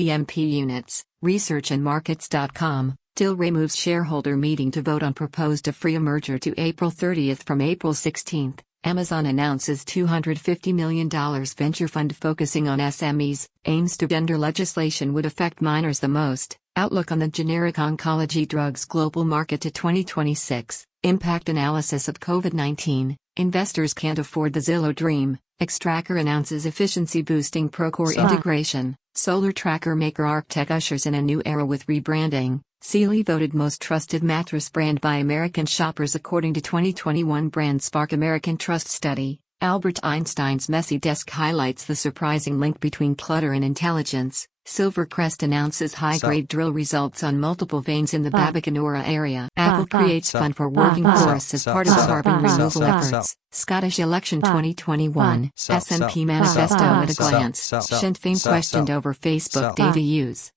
EMP units, researchandmarkets.com, Till removes shareholder meeting to vote on proposed to free a merger to April 30 from April 16. Amazon announces $250 million venture fund focusing on SMEs, aims to gender legislation would affect minors the most. Outlook on the generic oncology drugs global market to 2026, impact analysis of COVID-19, investors can't afford the Zillow dream, Xtracker announces efficiency-boosting Procore integration, solar tracker maker Arctech ushers in a new era with rebranding, Sealy voted most trusted mattress brand by American shoppers according to 2021 Brand Spark American Trust Study, Albert Einstein's messy desk highlights the surprising link between clutter and intelligence, Silvercrest announces high-grade drill results on multiple veins in the Babacanora area. Apple creates fund for working forests as part of carbon removal efforts. Scottish election 2021, S&P manifesto at a glance. Sinn Féin questioned over Facebook data use.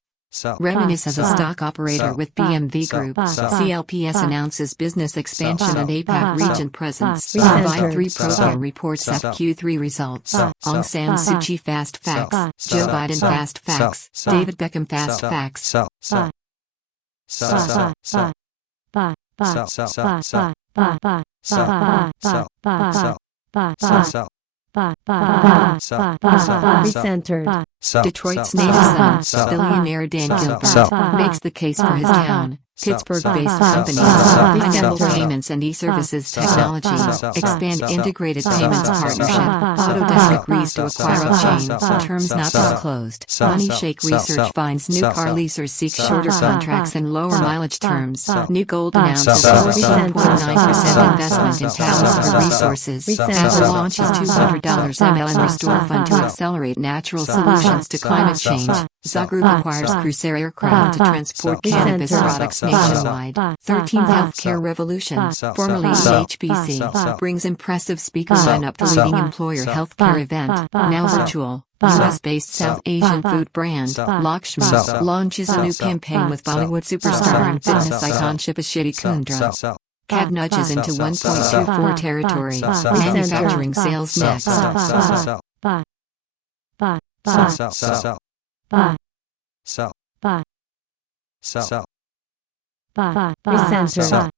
Reminisce as a stock operator with BMV Group. CLPS announces business expansion and APAC region presence. Survive 3 program reports FQ3 results. Aung San Suu Kyi fast facts. Joe Biden fast facts. David Beckham fast facts. Recentered. Detroit's native son, billionaire Dan Gilbert, makes the case for his town. Pittsburgh-based companies, Pineapple Payments and e-Services Technology, expand integrated payments partnership. Autodesk agrees to acquire Upchain, terms not disclosed. MoneyShake Research finds new car leasers seek shorter contracts and lower mileage terms. New Gold announces 14.9% investment in Talisman Resources. Apple launches $200 MLM Restore Fund to accelerate natural solutions to climate change. ZA Group acquires Crusair Aircraft to transport cannabis products nationwide. 13th Healthcare Revolution, formerly HBC, brings impressive speaker lineup to leading employer healthcare event, now virtual. US-based South Asian food brand, Lakshmi, launches a new campaign with Bollywood superstar and fitness icon Shivashetty Kundra. CAD nudges into 1.24 territory, manufacturing sales next. Recenter.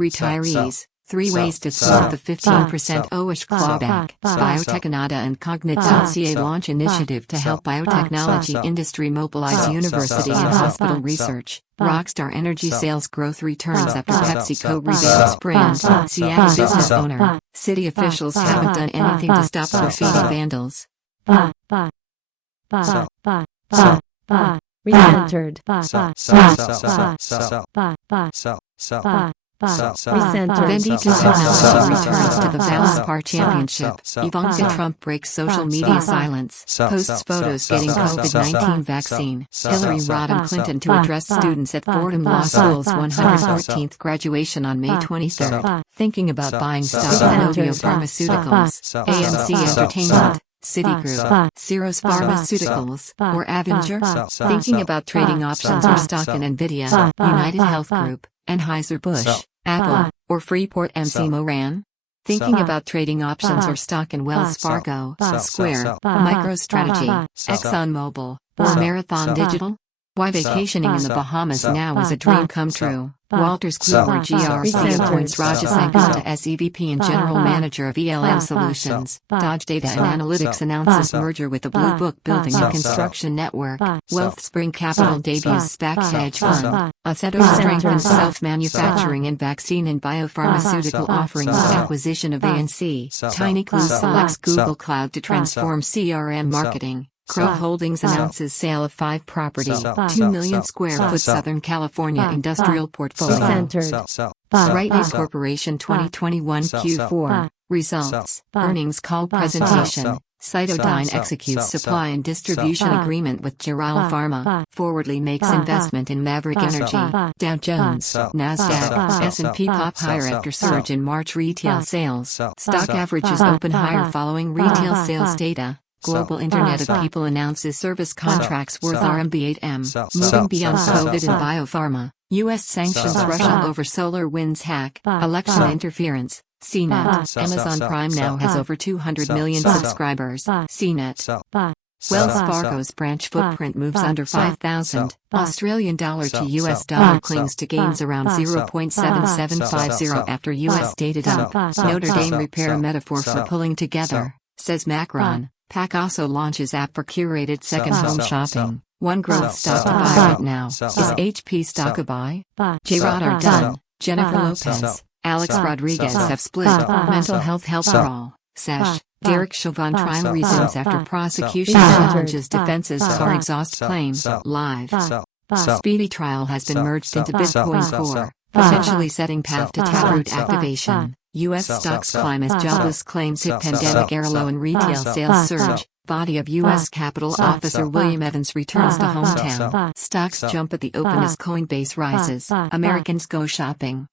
Retirees, 3 ways to thwart the 15% OISH clawback. Biotecanada and Cognit.ca launch initiative to help biotechnology industry mobilize university and hospital research. Rockstar Energy sales growth returns after PepsiCo revamps brand. Seattle business owner, city officials haven't done anything to stop graffiti vandals. Re-entered. Vendita technology returns to the Valspar Championship. Ivanka Trump breaks social media silence. Posts photos getting COVID-19 vaccine. Hillary Rodham Clinton to address students at Fordham Law School's 114th graduation on May 23rd. Thinking about buying stock in Novio Pharmaceuticals, AMC Entertainment, Citigroup, Syros Pharmaceuticals, or Avenger? Thinking about trading options or stock in Nvidia, United Health Group, Anheuser-Busch, Apple, or Freeport MC Moran? Thinking about trading options or stock in Wells Fargo, Square, MicroStrategy, ExxonMobil, or Marathon Digital? Why vacationing in the Bahamas now is a dream come true. Wolters Kluwer GRC appoints Rajasenkar to SEVP and General Manager of ELM Solutions. Dodge Data and Analytics announces merger with the Blue Book Building and Construction Network. WealthSpring Capital debuts SPAC hedge fund. Aceto strengthens self-manufacturing and vaccine and biopharmaceutical offerings with acquisition of ANC. TinyClue selects Google Cloud to transform CRM marketing. Crow Holdings announces sale of 5 property, 2 million square foot Southern California industrial portfolio. Rite Aid Corporation 2021 Q4 results, earnings call presentation. Cytodyne executes supply and distribution agreement with JIGSAW Pharma. Forwardly makes investment in Maverick Energy. Dow Jones, Nasdaq, S&P pop higher after surge in March retail sales. Stock averages open higher following retail sales data. Global Internet of People announces service contracts worth RMB 8M. Moving beyond COVID and biopharma. U.S. sanctions Russia over SolarWinds hack. Election interference. CNET. Amazon Prime now has over 200 million subscribers. CNET. Wells Fargo's branch footprint moves under 5,000. Australian dollar to US dollar clings to gains around 0.7750 after US data dump. Notre Dame repair metaphor for pulling together, says Macron. PAC also launches app for curated second home shopping. One growth stock to buy right now. Is HP stock a buy? J-Rod are done. Jennifer Lopez, Alex Rodriguez have split. Mental health help for all. Sesh. Derek Chauvin trial resumes after prosecution challenges defenses for exhaust claims. Live. Speedy trial has been merged into Bitcoin Core, potentially setting path to Taproot activation. U.S. stocks climb as jobless claims hit pandemic-era low and retail sales surge. Body of U.S. Capitol Officer William Evans returns to hometown. Stocks jump at the open as Coinbase rises. Americans go shopping.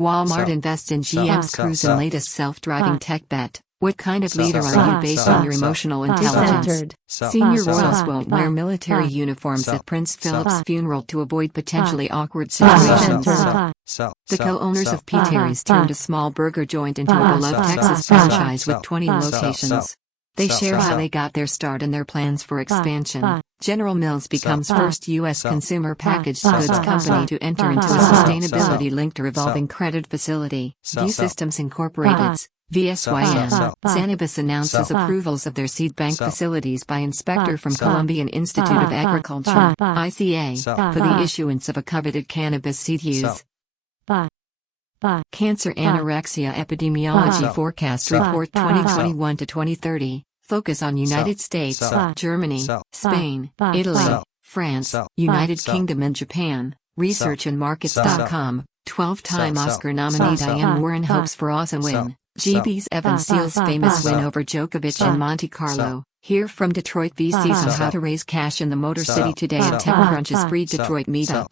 Walmart invests in GM's Cruise and latest self-driving tech bet. What kind of leader are you based on your emotional intelligence? Senior royals won't wear military uniforms at Prince Philip's funeral to avoid potentially awkward situations. The co-owners of P. Terry's turned a small burger joint into a beloved Texas franchise with 20 locations. They share how they got their start and their plans for expansion. General Mills becomes first U.S. consumer packaged goods company to enter into a sustainability-linked revolving credit facility. View Systems Incorporated's VSYM. Sanibus announces approvals of their seed bank facilities by inspector from Colombian Institute of Agriculture (ICA) for the issuance of a coveted cannabis seed use. Cancer Anorexia Epidemiology Forecast Report 2021 to 2030. Focus on United States, Germany, Spain, Italy, France, United Kingdom and Japan. Researchandmarkets.com. 12-time Oscar nominee Diane Warren hopes for awesome win. GB's Evan Seals famous win over Djokovic in Monte Carlo. Hear from Detroit VCs on how to raise cash in the Motor City today at TechCrunch's free Detroit meetup.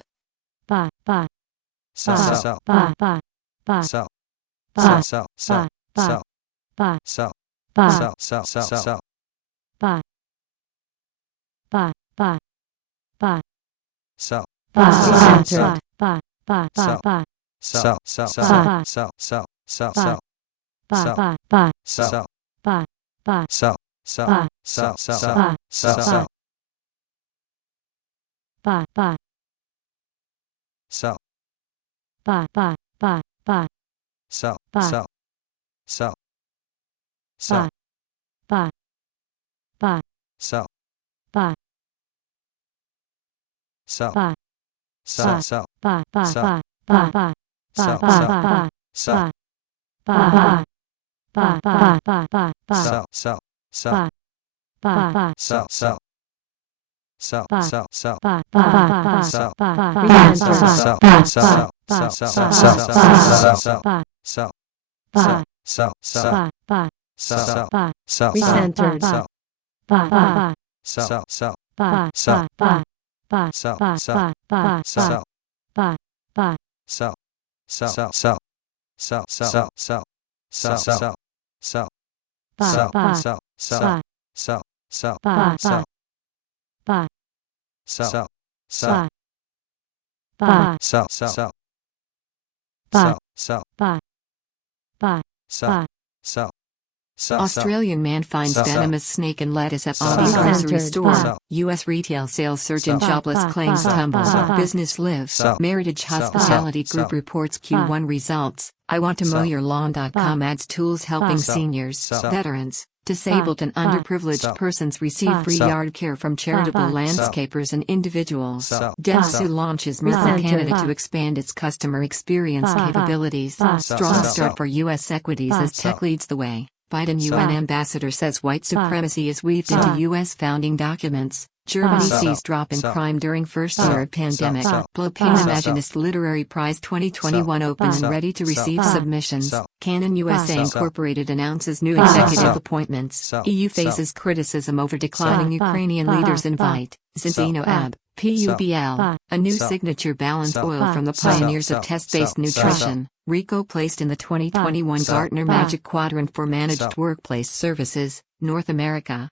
Australian man finds venomous snake in lettuce at Aldi grocery store. U.S. retail sales surge and jobless claims tumble. Business Live. Meritage Hospitality Group reports Q1 results. IWantToMowYourLawn.com adds tools helping seniors, veterans, disabled and underprivileged persons receive free yard care from charitable landscapers and individuals. Dentsu launches Miracle Canada to expand its customer experience capabilities. Strong start for U.S. equities as tech leads the way. Biden UN ambassador says white supremacy is weaved into U.S. founding documents. Germany sees drop in crime during first year of pandemic. Blopainimagist Literary Prize 2021 open and ready to receive submissions. Canon USA Incorporated announces new executive appointments. EU faces criticism over declining Ukrainian leaders invite. Zinzino Ab. PUBL, a new signature balanced oil from the pioneers of test-based nutrition. Ricoh placed in the 2021 Gartner Magic Quadrant for Managed Workplace Services, North America.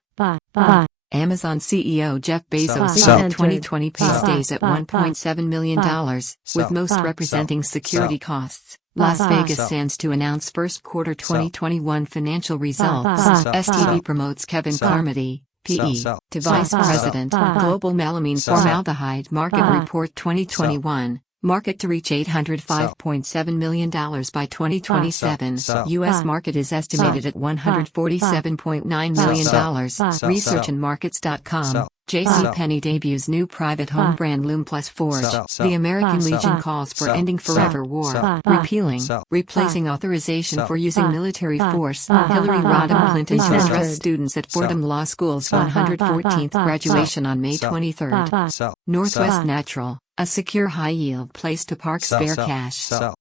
Amazon CEO Jeff Bezos' 2020 pay stays at $1.7 million, with most representing security costs. Las Vegas Sands to announce first quarter 2021 financial results. STV promotes Kevin Carmody, PE, to Vice President. Global Melamine Formaldehyde Market Report 2021. Market to reach $805.7 million by 2027. U.S. market is estimated at $147.9 million. Researchandmarkets.com. JCPenney debuts new private home brand Loom Plus Forge. The American Legion calls for ending forever war, replacing authorization for using military force. Hillary Rodham Clinton to address students at Fordham Law School's 114th graduation on May 23. Northwest Natural, a secure high-yield place to park spare cash. Dow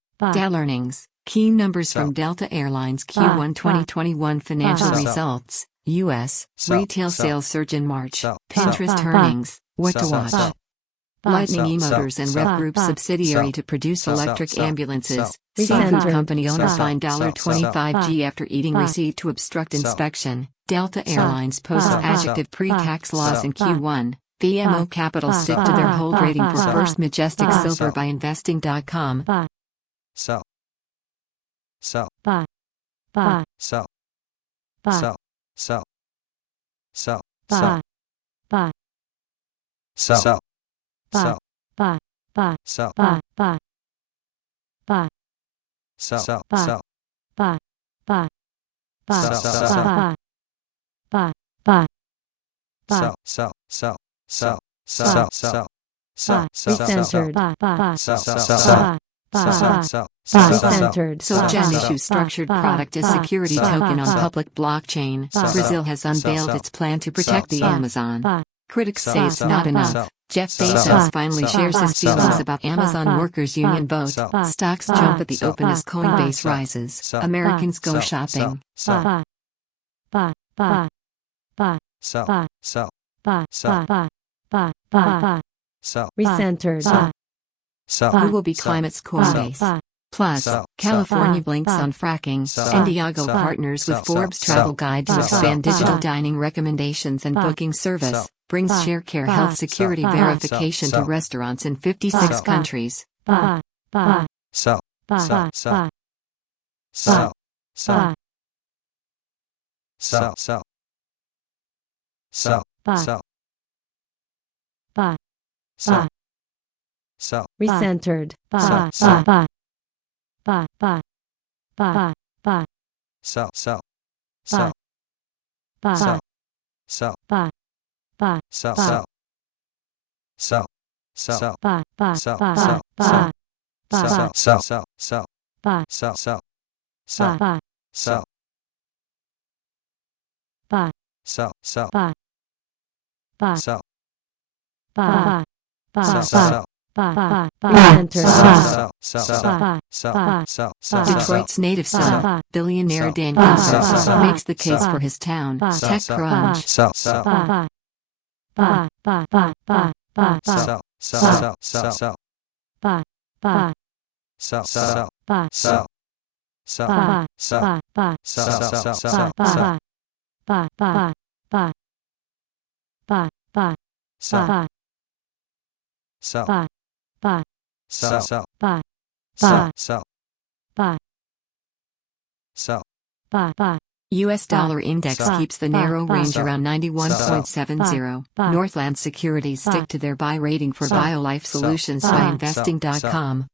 earnings, key numbers from Delta Airlines Q1 2021 financial results. U.S. retail sales surge in March. Pinterest earnings, what to watch. Lightning eMotors and Rev Group subsidiary to produce electric ambulances. Seafood company owner fined $25G after eating received to obstruct inspection. Delta Airlines posts adjective pre-tax loss in Q1. BMO Capital stick to their hold rating for First Majestic Silver by investing.com. Recentered. SocGen issues structured product as security token on public blockchain. Brazil has unveiled its plan to protect the Amazon. Critics say it's not enough. Jeff Bezos finally shares his feelings about Amazon workers' union vote. Stocks jump at the open as Coinbase rises. Americans go shopping. Recentered. Who will be climate's Coinbase? Plus, California blinks on fracking. Indiago partners with Forbes Travel Guide to expand digital dining recommendations and booking service. Brings ShareCare health security verification to restaurants in 56 countries. Recentered. Detroit's native son, billionaire Dan Gilbert, makes the case for his town. TechCrunch. U.S. dollar index keeps the narrow range around 91.70. Northland Securities stick to their buy rating for BioLife Solutions by investing.com.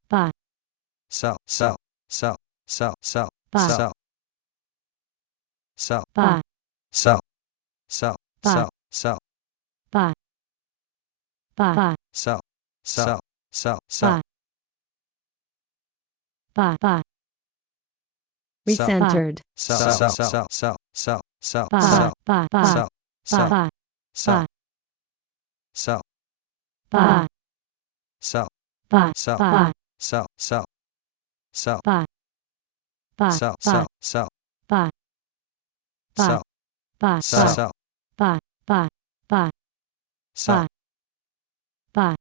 Recentered. sell, buy, sell, buy, sell, buy, sell, sell, sell, buy, buy, sell, buy, sell, buy, sell, buy, sell, sell, buy, buy, buy, sell, buy,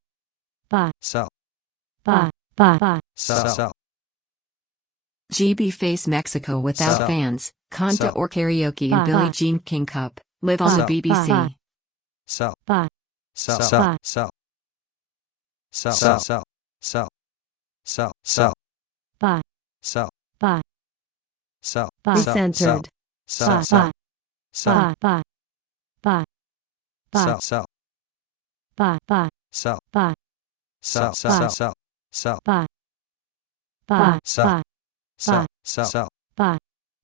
buy, sell, buy, buy, sell, sell, GB Face Mexico without Sell. fans, Conta Sell. or karaoke in Billie Jean King Cup, live on the Sell. BBC. sell, buy, sell, Buy. sell, sell, sell, sell, sell, sell, sell, buy, sell, buy, sell, buy, recentered, sell, buy, sell, sell, buy, buy, buy, sell, sell, buy, buy, sell, buy, sell, sell, sell, sell, buy, buy, sell, buy, sell, sell, buy,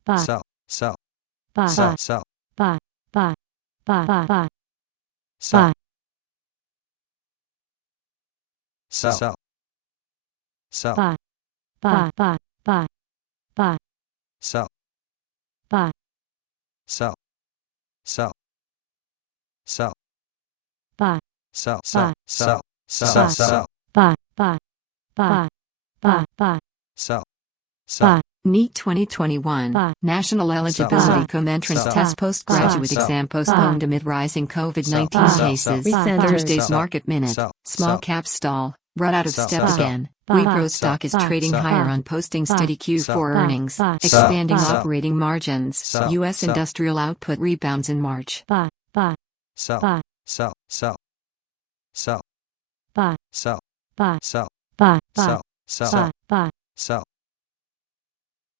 buy, sell, sell, buy, sell, sell, buy, buy, buy, buy, sell, buy, sell, sell, buy, buy, buy, buy, buy, sell, buy, sell, sell, sell, buy, sell, sell, sell, Sell. sell, sell, buy, buy, buy, buy, sell, buy, NEET 2021, Buy. National Eligibility Sell. Co-Entrance Sell. Test Postgraduate Sell. Exam postponed amid rising COVID-19 Sell. cases. Sell. Thursday's Sell. Market Minute, Sell. small Sell. cap stall, run out of Sell. step Sell. again. Sell. Wipro Sell. stock is Sell. trading Sell. higher on posting Sell. steady Q4 Sell. earnings, Sell. expanding Sell. operating margins. Sell. U.S. Sell. industrial output rebounds in March. buy, buy, sell, buy, sell, sell, sell, buy, sell, buy, sell, buy, sell, sell, buy, sell,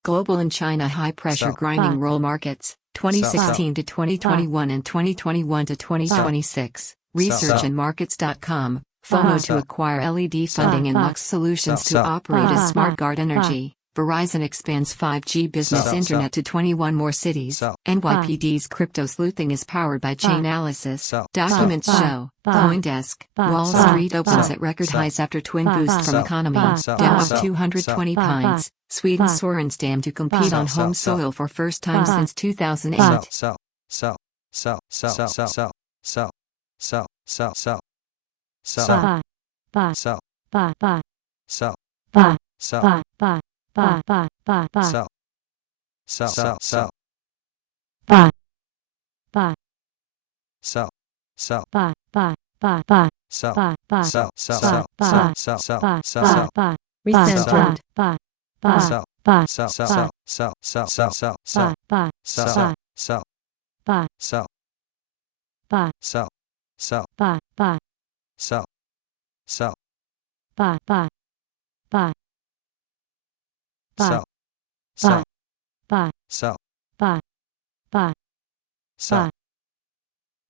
Global and China high-pressure Sell. grinding Buy. roll markets, 2016 to 2021 and 2021 to 2026. Research and Markets.com, FOMO Buy. to acquire LED funding and Buy. Lux Solutions to Sell. operate Buy. as Smart Guard Energy. Verizon expands 5G business Sell. internet to 21 more cities. Sell. NYPD's crypto sleuthing is powered by Chainalysis. Sell. Documents Buy. show Buy. CoinDesk. Buy. Wall Buy. Street opens Buy. at record Sell. highs after twin Buy. boost from Sell. economy. Buy. Dow Buy. of 220 Buy. pints. Sweden Buy. Sorenstam to compete Buy. on home Sell. soil for first time Buy. since 2008. Buy. sell, sell, sell, sell, sell, sell, sell, sell, sell, sell, sell, buy, buy, sell, buy, buy, sell, buy, sell, buy, buy, buy, buy, buy, buy, sell, sell, sell, buy, buy, sell, sell, buy, buy, buy, buy, sell, buy, buy, sell, sell, buy, sell, buy, sell, sell, buy, sell, buy, sell, buy, recentered, buy, buy, sell, buy, sell, sell, buy, sell, sell, sell, sell, buy, buy, sell, buy, sell, buy, sell, buy, sell, sell, buy, buy, sell, sell, buy, buy, buy, sell, buy, sell, buy, sell, buy, buy, sell,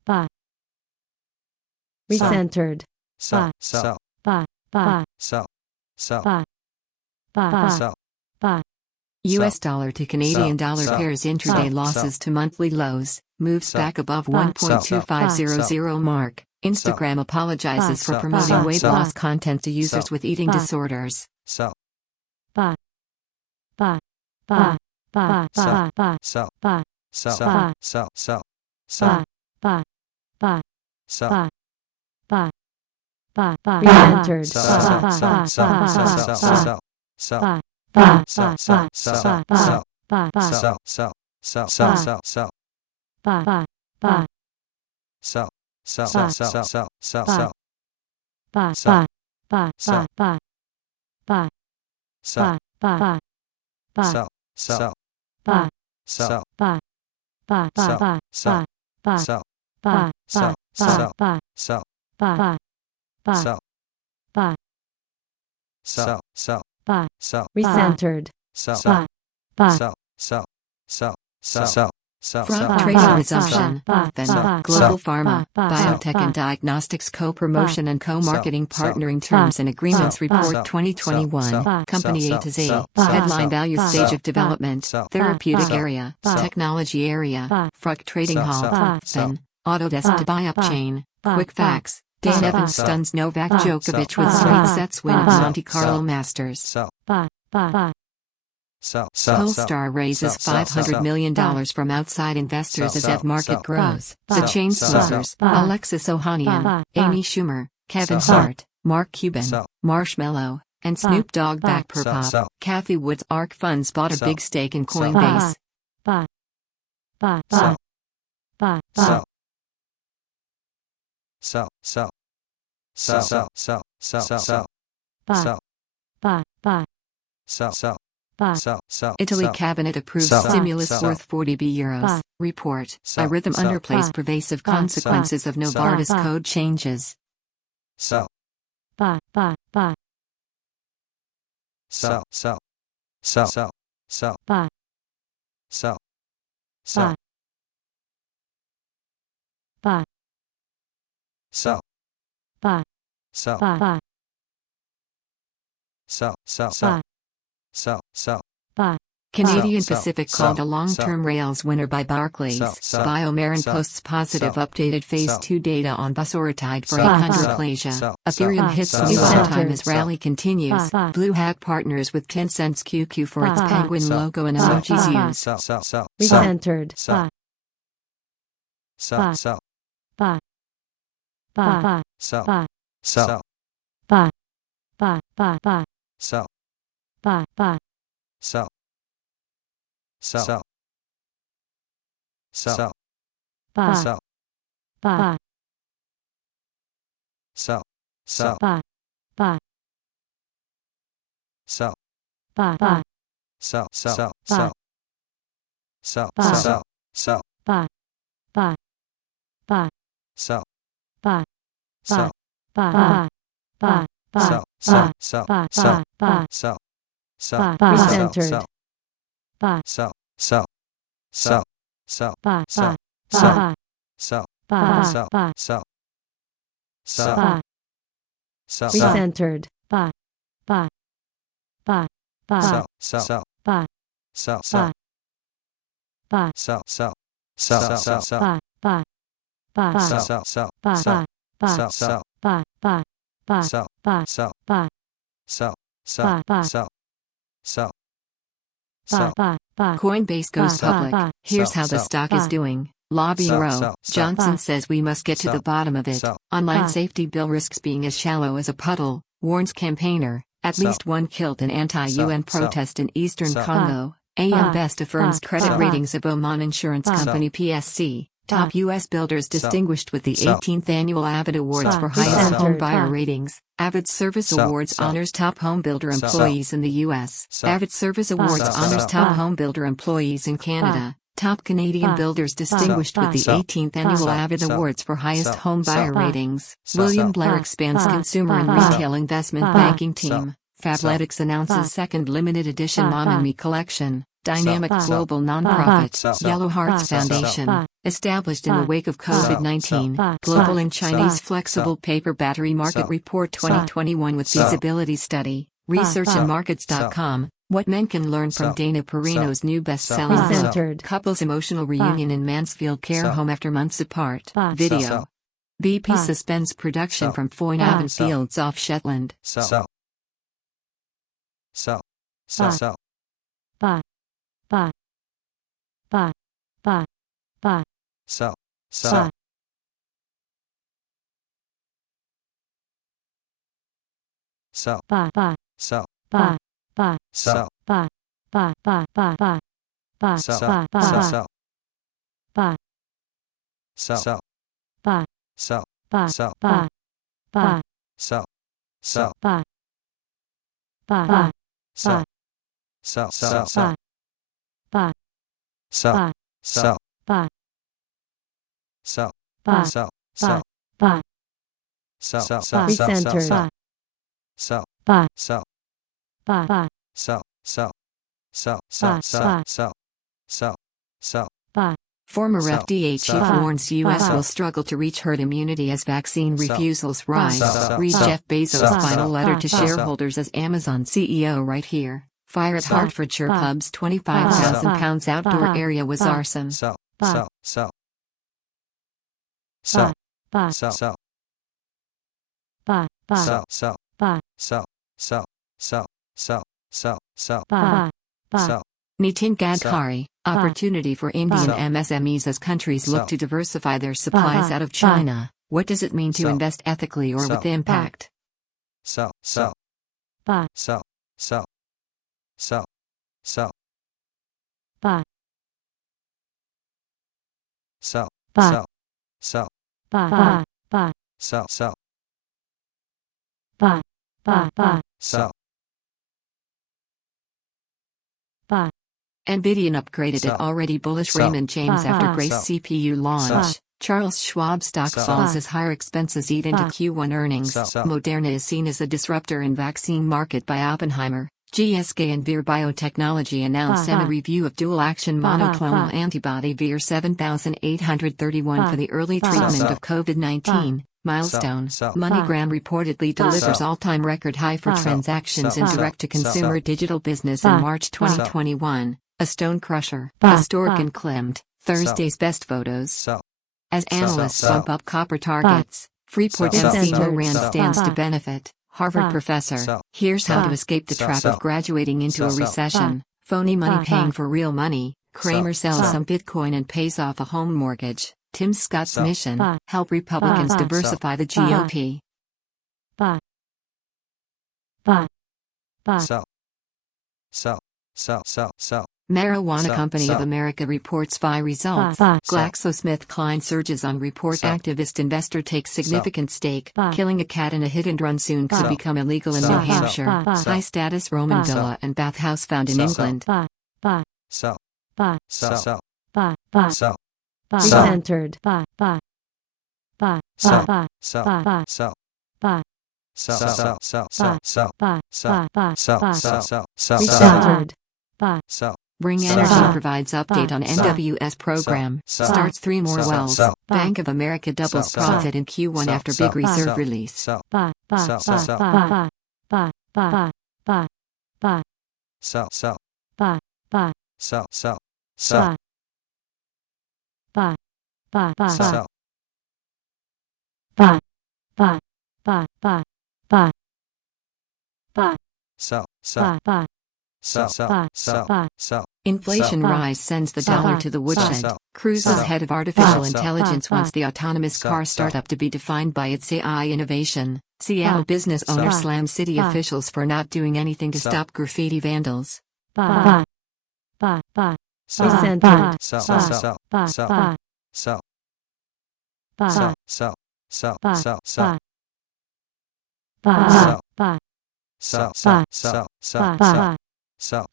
buy, recentered, sell, sell, buy, buy, sell, sell, buy, buy, sell, buy, US dollar to Canadian dollar sell, pairs intraday losses to monthly lows, moves sell, back above sell, 1.2500 mark. Instagram apologizes for sell, promoting weight sell, loss content to users sell, with eating sell, disorders. sell, buy, buy, buy, buy, buy, buy, sell, buy, sell, buy, sell, sell, buy, sell, buy, buy, sell, buy, buy, buy, buy, Recentered. sell, Sell. buy, Sell. buy, Sell. buy, Sell. buy, Sell. Sell. buy, Sell. buy, Sell. buy, Sell. buy, Sell. buy, buy, Sell. Sell. Sell. Buy. Sell. Sell. buy, buy, buy, Sell. Sell. Buy. Sell. Sell. Sell. Buy. Sell. buy, Sell. buy, Sell. buy, buy, Sell. buy, buy, Sell. Sell. buy, Sell. buy, buy, Sell. buy, Sell. buy, Sell. buy, Sell. buy, Sell. buy, Sell. buy, buy, Sell. buy, Sell. Sell. buy, Sell. recentered, Sell. buy, buy, Sell. Sell. Sell. Sell. Sell. Sell. Front Sell. trading buy, resumption. buy, Then buy, global buy, pharma, buy, biotech buy, and diagnostics co-promotion and co-marketing sell, partnering terms and agreements sell, report sell, 2021. sell, Company sell, A to Z. sell, Headline sell, value sell, stage sell, of development. sell, Therapeutic sell, area. sell, Technology area. sell, Fruct trading sell, hall. sell, Then Autodesk to buy sell, upchain. sell, Quick sell, facts. Dan sell, Evans sell, stuns Novak sell, Djokovic sell, with sell, straight sell, sets win at sell, Monte Carlo sell, Masters. Sell. buy, buy, Polestar raises $500 million from outside investors as EV market grows. The Chainsmokers, Alexis Ohanian, Amy Schumer, Kevin Hart, Mark Cuban, Marshmello, and Snoop Dogg back per pop. Kathy Wood's ARK Funds bought a big stake in Coinbase. Italy cabinet approves stimulus worth 40 €. Report. Rhythm underplays pervasive consequences of Novartis code changes. Canadian Pacific called a long-term rails winner by Barclays. Biomarin posts positive updated Phase 2 data on busoratide for achondroplasia. Ethereum hits some time as rally continues. Blue Hat partners with 10 cents QQ for its penguin logo and emojis used. Recentered. Recentered. Recentered. Coinbase goes public. Here's how the stock is doing. Lobbying row. Johnson says we must get to the bottom of it. Online safety bill risks being as shallow as a puddle, warns campaigner. At least one killed in anti-UN protest in eastern Congo. AM Best affirms credit ratings of Oman Insurance Company PSC. Top U.S. builders distinguished with the 18th Annual Avid Awards for highest home buyer ratings. Avid Service Awards honors top home builder employees in the U.S. Avid Service Awards honors top home builder employees in Canada. Top Canadian builders distinguished with the 18th Annual Avid Awards for highest home buyer ratings. William Blair expands consumer and retail investment banking team. Fabletics announces second limited edition Mom and Me collection. Dynamic global nonprofit, Yellow Hearts Foundation, established in the wake of COVID-19, Global and Chinese Flexible Paper Battery Market Report 2021 with Feasibility Study, researchandmarkets.com, What Men Can Learn from Dana Perino's new best-selling book, Couple's Emotional Reunion in Mansfield Care Home After Months Apart, video. BP suspends production from Foynavan Fields off Shetland. Recentered. Former FDA chief warns U.S. will struggle to reach herd immunity as vaccine refusals rise. Read Jeff Bezos' final letter to shareholders as Amazon CEO right here. Fire at Hertfordshire pub's £25,000 outdoor area was arson. sell, Nitin Gadkari, opportunity for Indian MSMEs as countries look to diversify their supplies out of China. What does it mean to invest ethically or with impact? sell, sell, sell, sell, sell, sell, sell, sell, sell, sell, sell, sell, Nvidia upgraded at already bullish Raymond James after Grace CPU launch. Charles Schwab stock falls as higher expenses eat into Q1 earnings. Moderna is seen as a disruptor in vaccine market by Oppenheimer. GSK and Vir Biotechnology announce semi-review of dual-action monoclonal antibody Vir 7831 for the early treatment of COVID-19. Milestone. MoneyGram reportedly delivers all-time record high for transactions in direct-to-consumer digital business in March 2021. A stone crusher. Historic and Klimt. Thursday's best photos. As analysts bump up copper targets, Freeport MC Moran stands to benefit. Harvard professor. Here's how to escape the trap of graduating into a recession. Phony money paying for real money. Kramer sells some Bitcoin and pays off a home mortgage. Tim Scott's mission: help Republicans diversify the GOP. sell, sell, sell, sell, sell. Marijuana Company of America reports FI results. GlaxoSmithKline surges on report. Activist investor takes significant stake. Killing a cat in a hit-and-run soon could become illegal in New Hampshire. High-status Roman villa and bathhouse found in England. Sell, sell, sell, sell, Recentered. sell, sell, sell. Sell, sell, sell, sell, sell, sell, sell, sell, sell, Recentered. sell. Ring Energy provides update on NWS program. Starts 3 more wells. Bank of America doubles profit in Q1 after big reserve release. Sell, sell, sell, sell, sell, sell, sell, sell, sell, sell, sell, sell, sell, sell, sell. Inflation rise sends the dollar to the woodshed. Cruise's head of artificial intelligence wants the autonomous car startup to be defined by its AI innovation. Seattle business owner slams city officials for not doing anything to stop graffiti vandals. Recentered. Sell, sell, sell, sell, sell, sell, sell, sell, sell, sell, sell, sell, sell, sell, sell,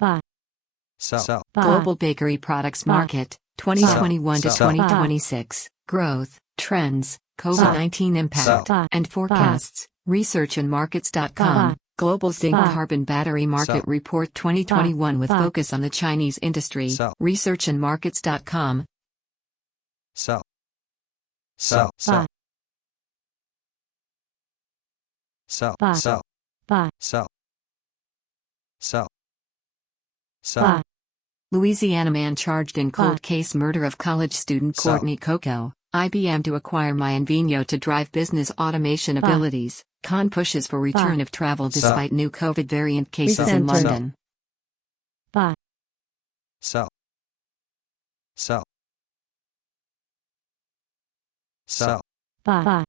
sell. Global bakery products market, 2021 to 2026. Growth, trends, COVID-19 impact, and forecasts. Researchandmarkets.com. Global zinc carbon battery market report 2021 with focus on the Chinese industry. Researchandmarkets.com. Sell, sell, sell, sell, sell, sell, sell, sell. Louisiana man charged in cold case murder of college student Courtney Coco. IBM to acquire Mayanvino to drive business automation abilities. Khan pushes for return of travel despite new COVID variant cases in London. Sell, sell, sell, Recentered.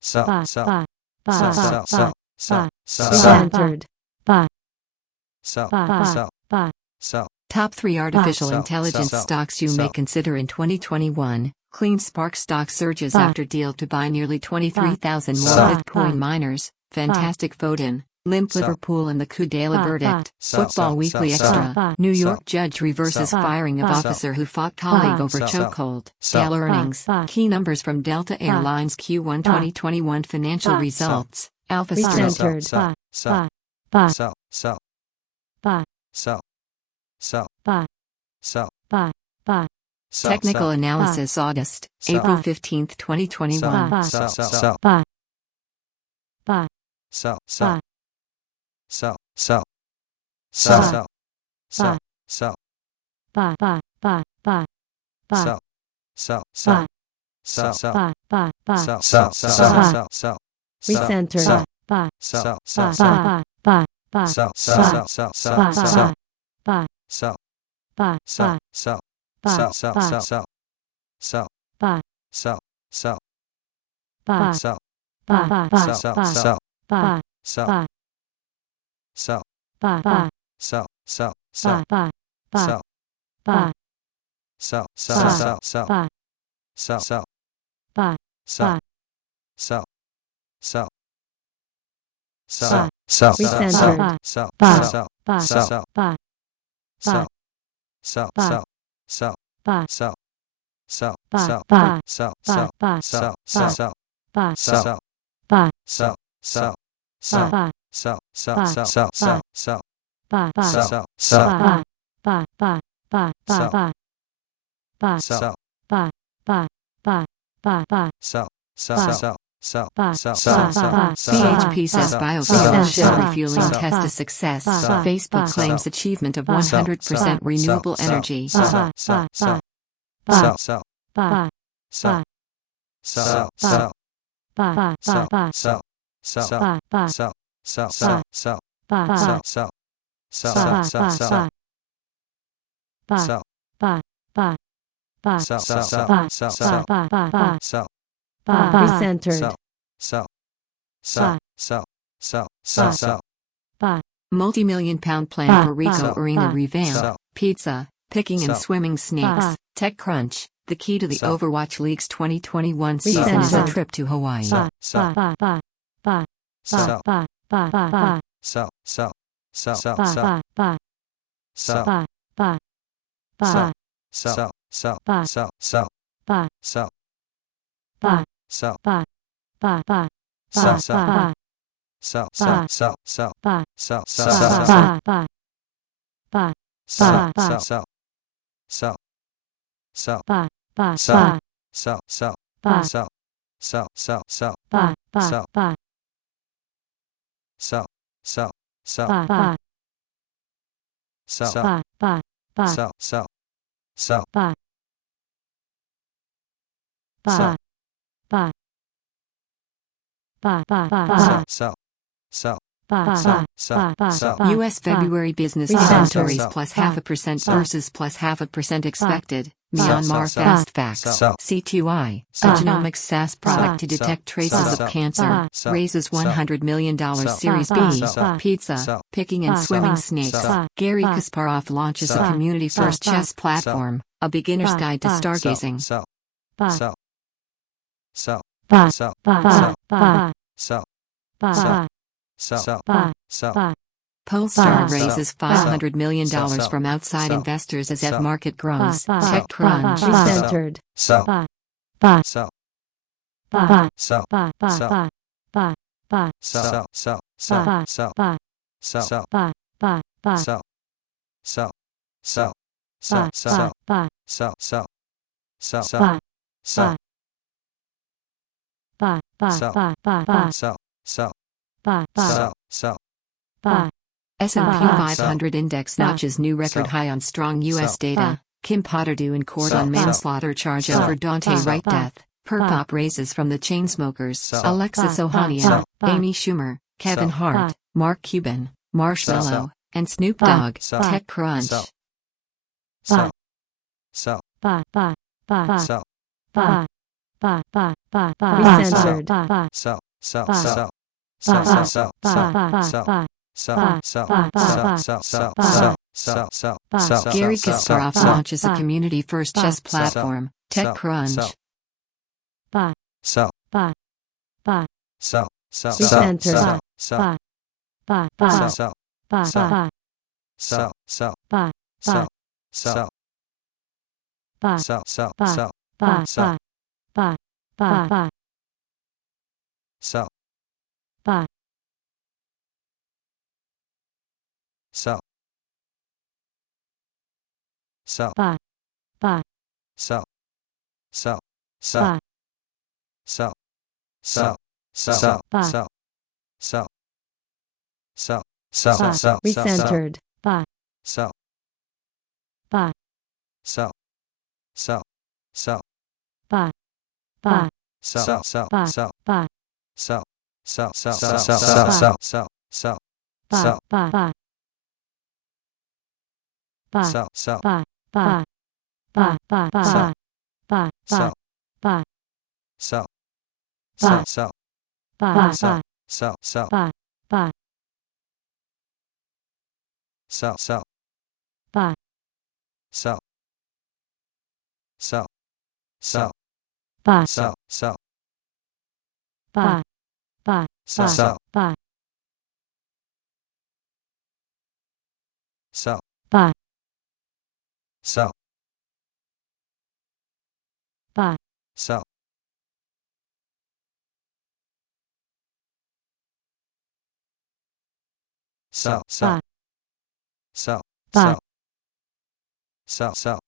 sell, sell, sell, sell, sell, sell, Recentered. sell, sell. Top 3 artificial Sell, intelligence sell, stocks you may sell. consider in 2021. CleanSpark stock surges after deal to buy nearly 23,000 more Sell. Bitcoin miners. Fantastic Foden. Limp Sell. Liverpool and the coup daily verdict. Sell, Football sell, Weekly sell, Extra. New York judge reverses Sell. firing of Sell. officer who fought colleague over Sell. chokehold. Sell. Dell earnings. Key numbers from Delta Airlines Q1 2021 financial results. Alpha Recentered. Stroke. Sell, sell, sell, sell, sell, sell, sell. Technical analysis August, Sell. April 15, 2021. Sell, sell, sell, sell, sell, sell, sell, sell, sell, sell, sell, sell, sell, sell, sell, sell, sell, sell, sell, Recentered. sell, sell, sell, buy, sell, buy, sell, sell, sell, sell, buy, sell, buy, sell, sell, buy, sell, sell, buy, sell, sell, sell, buy, sell, sell, buy, sell, buy, sell, sell, sell, buy, sell, buy, sell, buy, sell, sell, buy, sell, buy, buy, sell, buy, sell, buy, sell, sell, buy, sell, sell, buy, sell, buy, sell, sell, buy, sell, sell, recenter, sell, buy, sell, buy, sell, buy, sell, sell, buy, sell, sell, buy, sell, sell, buy, sell, buy, sell, buy, sell, buy, sell, buy, sell, buy, sell, buy, sell, sell, buy, sell, sell, buy, sell, sell, buy, sell, sell, buy, buy, sell, sell, buy, buy, buy, buy, sell, buy, buy, sell, buy, buy, buy, buy, buy, sell, sell, buy, sell, sell, buy, sell, buy, sell, buy, BHP says sell, biofuel ship sell, refueling sell, test a sell, success. sell, Facebook sell, claims achievement of sell, 100% renewable sell, energy. sell, buy, sell, buy, sell, sell, buy, sell, sell, sell, buy, sell, buy, sell, sell, buy, buy, sell, sell, sell, sell, buy, sell, buy, sell, sell, buy, sell, buy, sell, buy, sell, buy, buy, buy, sell, sell, sell, buy, sell, buy, sell, buy, buy, sell, buy, recentered, sell, sell, sell, sell, sell, sell, sell, buy, Multi-million-pound plan Buy, for Rico buy, Arena buy, revamp. sell, Pizza, picking and sell, swimming snakes. buy, TechCrunch. The key to the sell, Overwatch League's 2021 season is a Recenter. trip to Hawaii. buy, sell, buy, buy, buy, sell, buy, buy, buy, buy, sell, sell, sell, sell, buy, sell, buy, buy, sell, buy, buy, buy, sell, sell, buy, sell, sell, buy, sell, buy, sell, buy, buy, buy, sell, buy, sell, buy, sell, buy, sell, sell, buy, sell, buy, sell, buy, buy, buy, sell, buy, sell, sell, sell, buy, buy, sell, buy, sell, sell, buy, sell, sell, sell, sell, buy, buy, sell, buy, sell, sell, sell, buy, buy, sell, buy, buy, buy, sell, sell, sell, buy, sell, buy, buy, buy, buy, sell, buy, sell, sell, buy, sell, buy, buy, sell, buy, U.S. February business Recenter. inventories Sell. plus Buy. 0.5% Buy. versus plus 0.5% expected. Buy. Myanmar Sell. fast facts. Sell. C2I, a Sell. genomics SaaS product to Sell. detect traces Sell. of cancer, Buy. Sell. raises Sell. $100 million Sell. Series Buy. B. Sell. Pizza, Sell. picking and Buy. swimming Buy. snakes. Buy. Gary Buy. Kasparov launches Sell. a community-first Buy. chess platform, a beginner's Buy. guide to Buy. stargazing. Sell. buy, Sell. Sell. buy, Sell. buy, Sell. buy, Sell. buy, Sell. buy, Sell. buy, Sell. buy, Polestar Buy. raises Sell. $500 million Sell. from outside Sell. investors as Sell. F market grows. Buy. TechCrunch. Buy. Recentered. Sell. buy, buy, Sell. buy, Sell. buy, buy, Sell. buy, buy, buy, Sell. Sell. Sell. buy, Sell. buy, Sell. Sell. buy, buy, buy, Sell. Sell. Sell. buy, Sell. buy, Sell. Sell. Sell. Sell. buy, Sell. buy, buy, Sell. buy, buy, buy, Sell. Sell. buy, buy, Sell. Sell. buy, S&P Buy. 500 index Buy. notches new record Sell. high on strong U.S. Sell. data. Buy. Kim Potterdew in court Sell. on Sell. manslaughter charge Sell. over Dante Buy. Wright Buy. death. Buy. Perp raises from the Chainsmokers. Sell. Alexis Buy. Ohanian, Buy. Buy. Amy Schumer, Kevin Sell. Hart, Buy. Mark Cuban, Marshmello, Sell. and Snoop Buy. Dogg. Sell. TechCrunch. Sell. Buy. Sell. buy, buy, buy, Sell. buy, buy, buy, buy, buy, Recentered. buy, Sell. Sell. Buy. Sell. Buy. Sell. Sell. buy, Sell. buy, Sell. buy, Sell. Buy. Sell. Buy. Sell. Buy. Sell. Sell. Buy. Sell. Sell. Sell. Buy. Sell. Gary Sell. Kasparov Sell. launches a Buy. community-first Buy. chess Sell. platform. Sell. TechCrunch. Sell. buy, Sell. buy, buy, Sell. Sell. Recenter. Sell. Buy. Sell. buy, buy, buy, Sell. buy, Sell. buy, Sell. Sell. buy, Sell. buy, Sell. buy, Sell. Sell. buy, Sell. buy, Sell. buy, buy, buy, Sell. buy, Sell. Sell. buy, buy, Sell. Sell. buy, Sell. Sell. Sell. Buy. Sell. Sell. Sell. Sell. buy, Sell. recentered, buy, Sell. buy, Sell. Sell. Sell. buy, buy, Sell. Sell. buy, Sell. buy, Sell. Sell. Sell. Sell. Sell. Sell. Sell. Sell. sell, buy, sell, sell, buy, buy, buy, buy, sell, buy, sell, buy, sell, buy, sell, buy, sell, sell, sell, buy, buy, sell, sell, buy, sell, sell, sell, buy, sell, sell, buy, buy, sell, sell, buy, sell, buy, sell, buy, sell, sell, sell, sell, buy, sell, sell,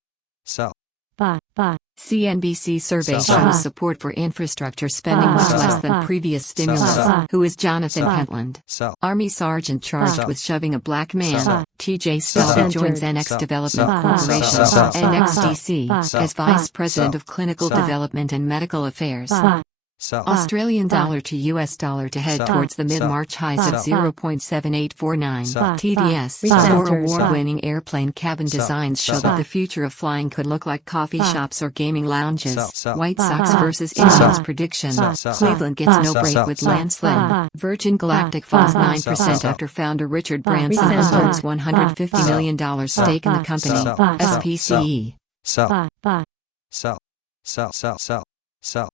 sell, buy, buy, CNBC survey Sell. shows support for infrastructure spending was Sell. less than previous stimulus. Sell. Who is Jonathan Sell. Pentland? sell, Army sergeant charged Sell. with shoving a black man, Sell. TJ Sell. Stelby joins Sell. NX Sell. Development Sell. Corporation, Sell. NXDC, Sell. as Vice President Sell. of Clinical Sell. Development and Medical Affairs. buy, sell, Australian dollar to US dollar to head Sell. towards the Sell. mid-March highs at Sell. 0.7849. Sell. TDS. Sell. Four award-winning airplane cabin Sell. designs show Sell. that the future of flying could look like coffee Sell. shops or gaming lounges. Sell. White Sell. Sox Sell. versus Sell. Indians Sell. prediction. Sell. Cleveland gets no Sell. break Sell. with Sell. Lance Lynn. Sell. Virgin Galactic Sell. falls Sell. 9% Sell. after founder Richard Sell. Branson Sell. owns Sell. $150 million stake in the company. Sell. SPCE. sell, buy, buy, sell, sell, sell, sell, sell,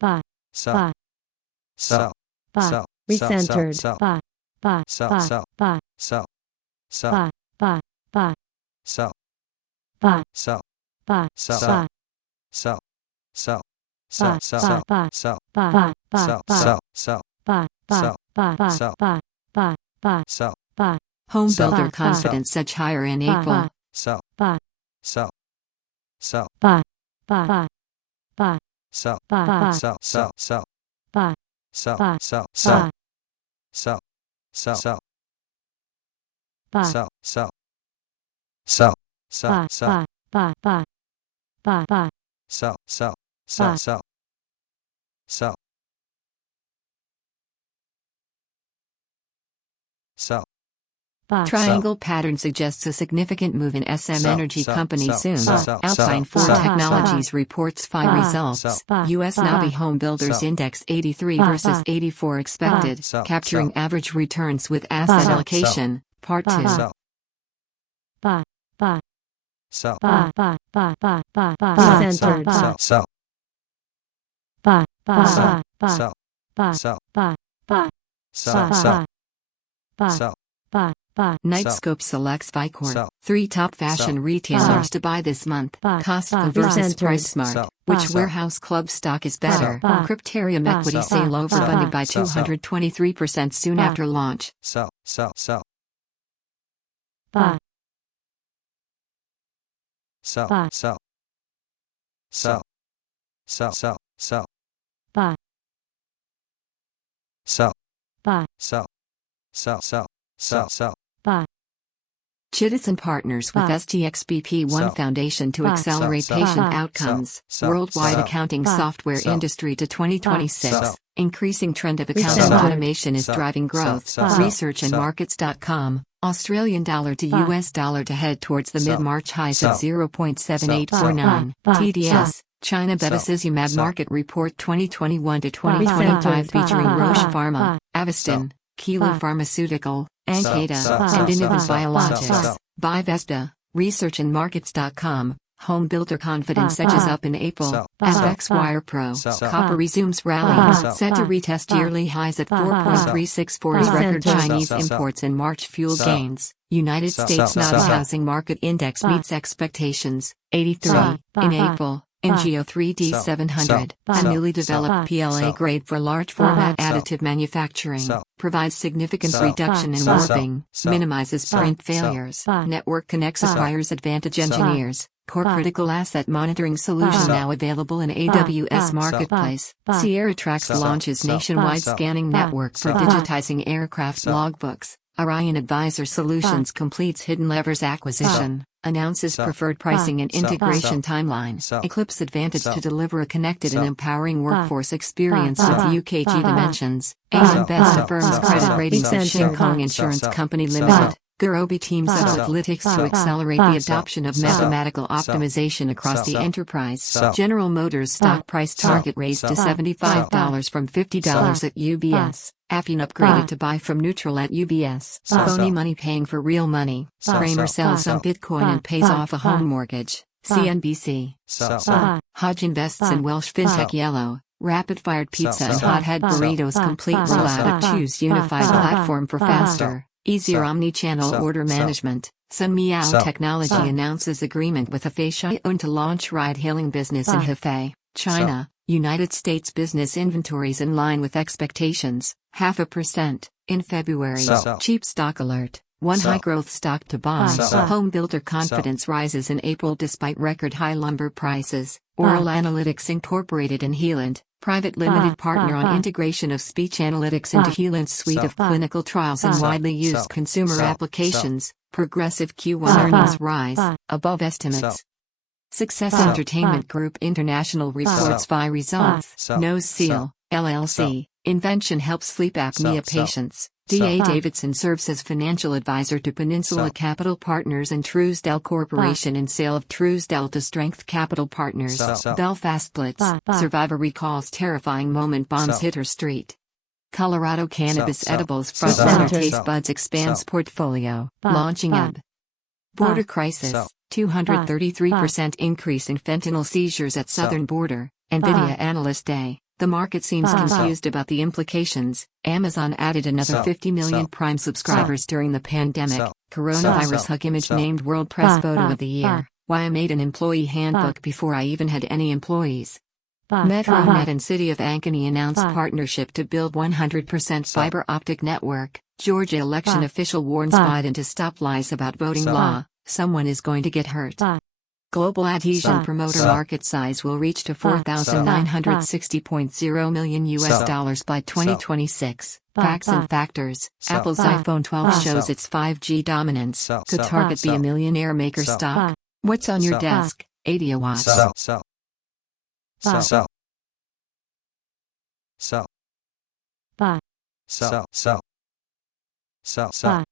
buy, sell, buy, sell, buy, sell, recentered, sell, buy, buy, sell, buy, sell, buy, sell, sell, buy, buy, buy, sell, buy, sell, buy, sell, buy, sell, sell, buy, sell, sell, buy, sell, buy, buy, sell, buy, sell, sell, buy, buy, sell, buy, buy, sell, buy, buy, buy, sell, buy, Home Sell. builder Buy. confidence edge higher in Buy. April. sell, buy, sell, sell, buy, buy, buy, buy, sell, buy, buy, sell, sell, sell, buy, sell, buy, sell, buy, sell, sell, sell, sell, buy, sell, sell, sell, sell, buy, sell, buy, buy, buy, buy, sell, sell, sell, sell, sell, sell, buy, Triangle pattern suggests a significant move in SM Sell. Energy Sell. Company Sell. soon. Sell. Alpine Sell. Ford Sell. Technologies reports FI Sell. results. Sell. U.S. Sell. Navi Home Builders Sell. Index 83 Sell. versus 84 expected, Sell. capturing Sell. average returns with asset Sell. allocation. Part Sell. 2. sell, buy, buy, sell, buy, buy, buy, buy, buy, buy, Buy. recentered, buy, sell, sell, buy, buy, Sell. buy, sell, buy, sell, buy, buy, sell, buy, sell, buy, sell, buy, buy, Nightscope selects Vicor. Sell. 3 top fashion Sell. retailers Buy. to buy this month. Buy. Costco Buy. versus Recentered. PriceSmart. Sell. Which Buy. warehouse club stock is better? Buy. Cryptarium Buy. equity Sell. sale overfunded Buy. by Sell. 223% soon Buy. after launch. sell, sell, sell, buy, sell, Buy. sell, sell, sell, sell, sell, buy, sell, buy, sell, sell, sell, sell, sell, buy, Chittis and partners with Buy. STXBP-1 Sell. Foundation to Buy. accelerate Sell. patient Buy. outcomes. Sell. Worldwide Sell. accounting Buy. software Sell. industry to 2026. Sell. Increasing trend of accounting Recentered. automation is Sell. driving growth. Sell. Sell. Researchandmarkets.com. Australian dollar to Buy. US dollar to head towards the Sell. mid-March highs Sell. at 0.7849. Buy. Buy. TDS. China Sell. Bevacizumab Sell. Market Report 2021 to Buy. 2025 Buy. featuring Buy. Roche Buy. Pharma, Buy. Avastin, Kilo Buy. Pharmaceutical, Sell. Ankeda, Sell. and Sell. Innovid Sell. Biologics. Sell. Buy Vesta. Researchandmarkets.com. Home builder confidence Buy. edges Buy. up in April. Sell. FX Buy. Wire Pro. Sell. Copper Buy. resumes rally. Buy. Set to Buy. retest Buy. yearly highs at Buy. 4.364 as Buy. record Sell. Chinese Sell. imports in March fueled Sell. gains. United Sell. States Sell. Naughty Sell. Housing Market Index Buy. meets expectations. 83 Buy. in Buy. April. Buy. NGO 3D Sell. 700, Buy. a newly Sell. developed Buy. PLA Sell. grade for large Buy. format Sell. additive manufacturing, Sell. provides significant Sell. reduction in Sell. warping, Sell. minimizes Sell. print Sell. failures. Buy. Network Connects Buy. acquires Advantage Sell. Engineers, core Buy. critical asset monitoring solution Sell. now available in AWS Buy. Marketplace. Buy. Sierra Tracks Sell. launches Sell. nationwide Sell. scanning Buy. network for Sell. digitizing aircraft Sell. logbooks. Orion Advisor Solutions completes Hidden Levers acquisition. Announces preferred pricing and integration timeline. Sell. Eclipse Advantage Sell. to deliver a connected Sell. and empowering workforce experience Sell. with UKG Dimensions. Sell. Asian Best Sell. Firms Sell. Credit Sell. Ratings of Sell. Shin Kong Sell. Insurance Sell. Company Sell. Limited. Gurobi teams up Sell. analytics to Sell. accelerate Sell. the adoption of Sell. mathematical Sell. optimization across the Sell. enterprise. Sell. General Motors stock price Sell. target raised to Sell. $75 from $50 at UBS. Affin upgraded to buy from neutral at UBS. Sell. Phony money paying for real money. Sell. Kramer Sell. sells some Sell. Bitcoin and pays off a home mortgage. CNBC. Sell. Hodge invests in Welsh fintech Yellow. Rapid-fired pizza Sell. and Sell. hothead burritos complete rollout of Choose unified platform for faster, easier Sell. omni-channel Sell. order Sell. management. Sun Meow Sell. Technology Sell. announces agreement with Hefei to launch ride-hailing business in Sell. Hefei, China. United States business inventories in line with expectations, 0.5%, in February. Sell. Cheap stock alert. One Sell. high-growth stock to buy. Sell. Home builder confidence rises in April despite record-high lumber prices. Oral Analytics Incorporated and Healand, private limited partner on integration of speech analytics into Healand's suite of clinical trials and widely used consumer applications. Progressive Q1 earnings rise, above estimates. Success Sell. Entertainment Group International reports Sell. VI results. Sell. Nose Seal, LLC, invention helps sleep apnea Sell. patients. D.A. Sell. Davidson serves as financial advisor to Peninsula Sell. Capital Partners and Truesdell Corporation in sale of Truesdell to Strength Capital Partners. Sell. Belfast Blitz, survivor recalls terrifying moment bombs Sell. hit her street. Colorado Cannabis Sell. Edibles Sell. frontrunner Sell. Taste Buds expands Sell. portfolio, Sell. launching Sell. Ebb. Border crisis, Sell. 233% increase in fentanyl seizures at southern border. NVIDIA Analyst Day. The market seems Sell. confused about the implications. Amazon added another Sell. 50 million Sell. Prime subscribers during the pandemic. Sell. Coronavirus Sell. hug image Sell. named World Press Sell. Photo of the Year. Why I made an employee handbook before I even had any employees. MetroNet and City of Ankeny announced partnership to build 100% fiber optic network. Georgia election official warns Biden to stop lies about voting law. Someone is going to get hurt. Global adhesion promoter market size will reach to $4,960.0 million US by 2026. Facts and factors. Apple's iPhone 12 shows its 5G dominance. Could Target be a millionaire maker stock? What's on your desk? 80 watts. Sell. Sell. Sell. Sell. Sell. Sell. Sell. Sell. Sell.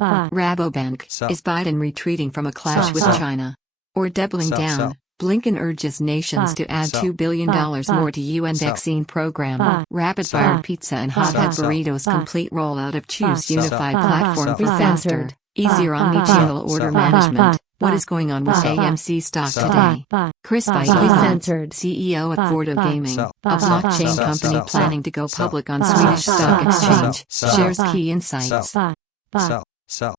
Rabobank. Sell. Is Biden retreating from a clash Sell. with Sell. China? Or doubling Sell. down? Sell. Blinken urges nations to add Sell. $2 billion more to UN Sell. vaccine program. Sell. Rapid-fire Sell. pizza and Sell. hothead Sell. burritos Sell. complete rollout of Choose Sell. unified Sell. platform Sell. for faster, Recentered. easier Sell. omni-channel Sell. order Sell. management. Sell. What is going on with Sell. AMC stock Sell. today? Chris Sell. Beitler, Recentered. CEO at Sell. Fordo Sell. Gaming, Sell. a blockchain Sell. company Sell. planning to go Sell. public on Sell. Swedish Sell. Stock Exchange, Sell. shares Sell. key insights. Sell. Sell. Sell.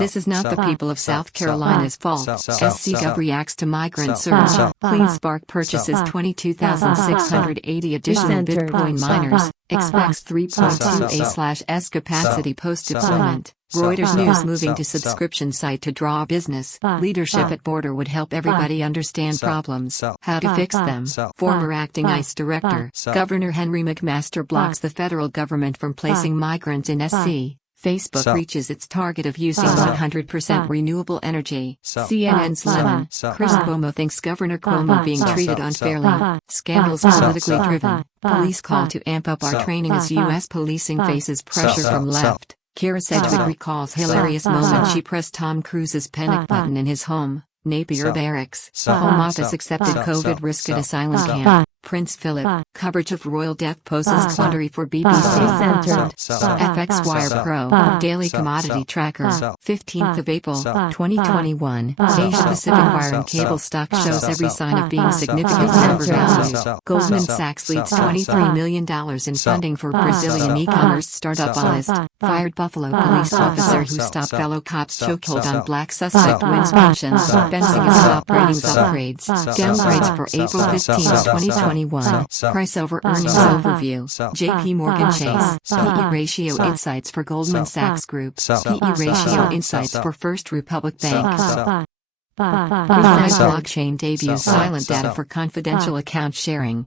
This is not the Sell. people of Sell. South Carolina's fault. Sell. Sell. SC Sell. Gov reacts to migrant Sell. surge. Sell. CleanSpark purchases Sell. 22,680 additional Recentered. Bitcoin Sell. miners. Sell. Expects Sell. 3.2A/S capacity post-deployment. Sell. Reuters Sell. News Sell. moving to Sell. subscription site to draw business. Sell. Leadership Sell. at border would help everybody understand Sell. problems. Sell. How to Sell. fix Sell. them. Sell. Former acting Sell. ICE director. Sell. Governor Henry McMaster blocks the federal government from placing migrants in SC. Facebook Sell. reaches its target of using Sell. 100% renewable energy. Sell. CNN's Sell. Lemon. Sell. Chris Sell. Cuomo thinks Governor Sell. Cuomo being Sell. treated Sell. unfairly. Sell. Scandals Sell. politically Sell. driven. Sell. Police call Sell. to amp up our Sell. training as Sell. U.S. policing Sell. faces pressure Sell. from Sell. left. Kira Sedgwick Sell. recalls Sell. hilarious Sell. moment Sell. she pressed Tom Cruise's panic Sell. button in his home, Napier Sell. Barracks. Sell. Home Office Sell. accepted Sell. COVID Sell. risk at Sell. asylum Sell. camp. Prince Philip. Coverage of royal death poses Sell. quandary for BBC. Recentered. Sell. FX Wire Sell. Pro, Sell. Daily Sell. Commodity Sell. Tracker, Sell. 15th of April, Sell. 2021. Sell. Asia Sell. Pacific Sell. Wire and cable stock shows Sell. every sign of being Sell. significant Sell. member Sell. value. Sell. Goldman Sell. Sachs Sell. leads Sell. $23 million in Sell. funding for Sell. Brazilian Sell. e-commerce startup Sell. Honest. Fired Buffalo police Sell. officer who Sell. stopped Sell. fellow cops Sell. chokehold Sell. on black suspect Sell. wins Sell. auction. Sell. Fencing is Sell. top ratings Sell. upgrades. Sell. Downgrades for Sell. April Sell. 15, Sell. 2021. Sell. Price over Sell. earnings Sell. overview. Sell. JP Morgan Sell. Chase. Sell. PE ratio Sell. insights for Goldman Sell. Sachs Group. Sell. PE ratio Sell. insights Sell. for First Republic Bank. Sell. Refined Sell. blockchain debuts Sell. silent data Sell. for confidential account sharing.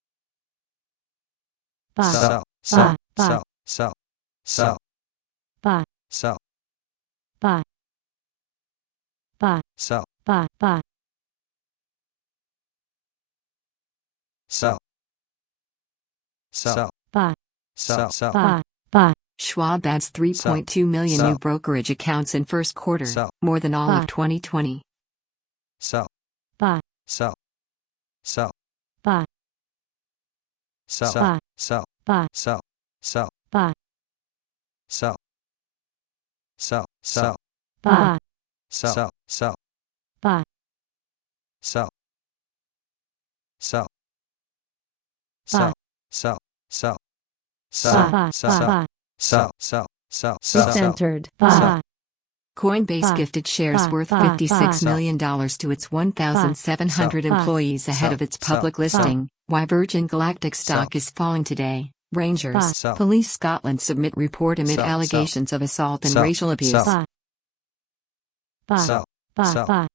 sell, sell, sell, sell, sell, buy, sell, buy, buy, sell, buy, buy, sell, sell, buy, sell, sell, buy, buy, Schwab adds 3.2 million new Sell. brokerage accounts in first quarter, Sell. more than all Buy. of 2020. sell, buy, sell, sell, buy, sell, Buy. sell, buy, sell, sell, buy, sell, sell, sell, buy, sell, sell, buy, sell, sell, Buy. sell, sell, buy, sell, buy, sell, buy, sell, sell, sell, sell, recentered, Sell. buy, Coinbase Buy. gifted shares Buy. worth Buy. $56 Buy. million to its 1,700 Buy. employees ahead Sell. of its Sell. public Sell. listing. Why Virgin Galactic stock is falling today. Rangers, Sell. Police Scotland submit report amid Sell. allegations of assault and Sell. racial abuse. Sell. buy, buy, sell, buy, Sell. buy,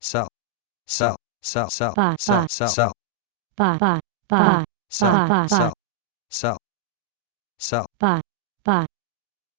sell, sell, sell, sell, Buy. sell, Buy. sell, buy, buy, buy, sell, buy, sell, sell, sell, buy, buy,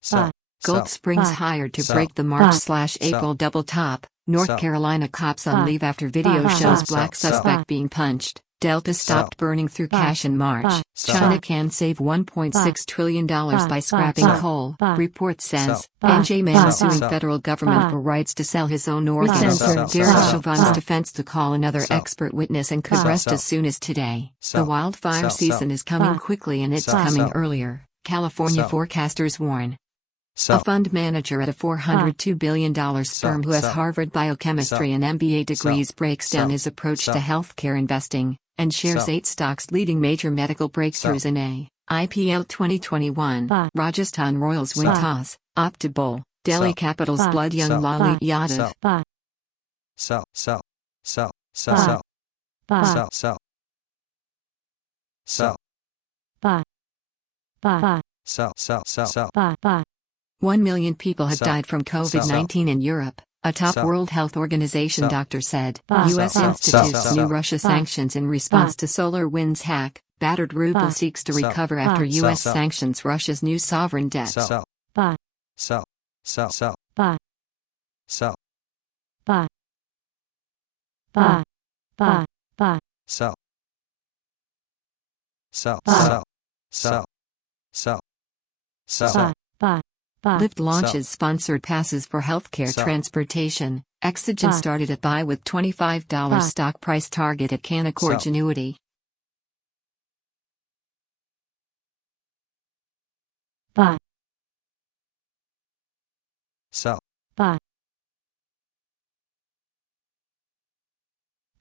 sell, Gulf Springs Buy. hired to Sell. break the Buy. March/April double top. North Sell. Carolina cops on Buy. leave after video Buy. shows Buy. black Sell. suspect being punched. Delta stopped burning through Buy. cash in March. Buy. China Buy. can save $1.6 trillion Buy. by scrapping Buy. coal, Buy. report says. Sell. Buy. NJ man Buy. suing Sell. federal government Buy. for rights to sell his own organs. Recentered. Derek Buy. Chauvin's Buy. defense to call another Sell. expert witness and could Buy. rest Sell. as soon as today. Sell. The wildfire Sell. season is coming Buy. quickly and it's Sell. coming Sell. earlier. California Sell. forecasters warn. A sell, fund manager at a $402 billion firm who has Sell. Harvard biochemistry and MBA degrees breaks down Sell. his approach to Sell. healthcare investing and shares Sell. 8 stocks leading major medical breakthroughs in a IPL 2021. Buy. Rajasthan Royals win Sell. toss, opt to bowl. Delhi Sell. Capitals Buy. blood young Sell. Lalit Buy. Yadav. Sell. buy, sell, sell, sell, Buy. sell, buy, sell, sell, sell, buy, buy, sell, sell, sell, buy, 1 million people have Sell. died from COVID-19 in Europe, a top Sell. World Health Organization Sell. doctor said. Buy. U.S. Sell. institutes Sell. new Sell. Russia Buy. sanctions in response to SolarWinds hack. Battered ruble Buy. seeks to Sell. recover Buy. after U.S. Sell. sanctions Russia's new sovereign debt. sell, buy, sell, sell, sell, buy, sell, buy, buy, buy, buy, sell, sell, Buy. sell, sell, sell, sell, buy, buy, Lyft launches sponsored passes for healthcare Sell. transportation. Exogen Buy. started at buy with $25 Buy. stock price target at Canaccord Sell. Genuity. buy, sell, buy,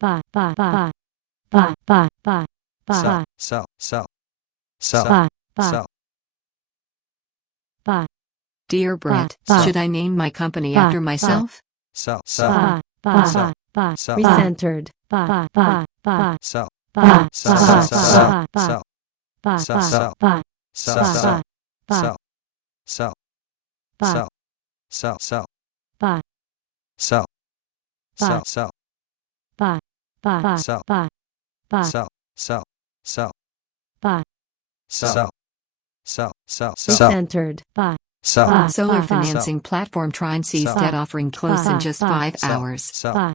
buy, buy, buy, buy, buy, buy, buy, sell, sell, sell, buy, buy, sell, buy, Dear Brett, Buy. should I name my company Buy. after Buy. myself? sell, sell, buy, buy, Sell. buy, Sell. recentered, buy, buy, buy, sell, buy, sell, buy, sell, buy, sell, buy, Sell. Sell. buy, sell, buy, sell, buy, sell, sell, buy, sell, sell, sell, buy, sell, Buy. sell, buy, buy, Sell. buy, buy, sell, sell, sell, buy, sell, sell, sell, sell, recentered, buy, sell, Buy. Solar Buy. financing platform Trine sees Sell. debt offering close Buy. in just Buy. 5 Sell. hours. sell, buy,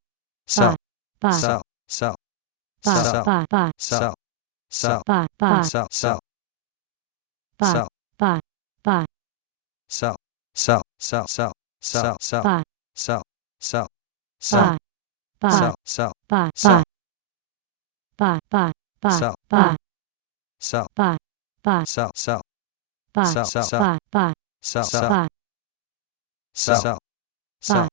sell, buy, sell, sell, buy, sell, buy, buy, sell, sell, buy, buy, sell, sell, buy, sell, buy, buy, sell, sell, sell, sell, sell, sell, buy, sell, sell, sell, buy, sell, sell, buy, Sell. buy, buy, buy, Sell. buy, sell, buy, buy, sell, sell, buy, Sell. Sell. buy, buy, sell, buy, sell, sell,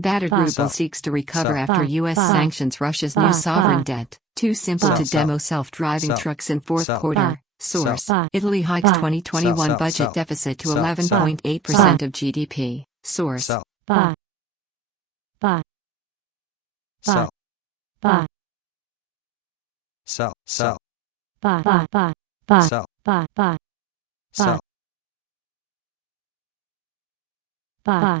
Battered Buy. ruble Sell. seeks to recover Sell. after Buy. U.S. Buy. sanctions Russia's Buy. new sovereign Buy. debt. Too simple Sell. to Sell. demo self-driving Sell. trucks in fourth Sell. quarter. Buy. Source: Buy. Italy hikes Buy. 2021 Sell. budget Sell. deficit to Sell. 11.8% of GDP. Source: sell, buy, buy, sell, buy, sell, sell, buy, buy, buy, buy, sell, buy, buy, sell, buy,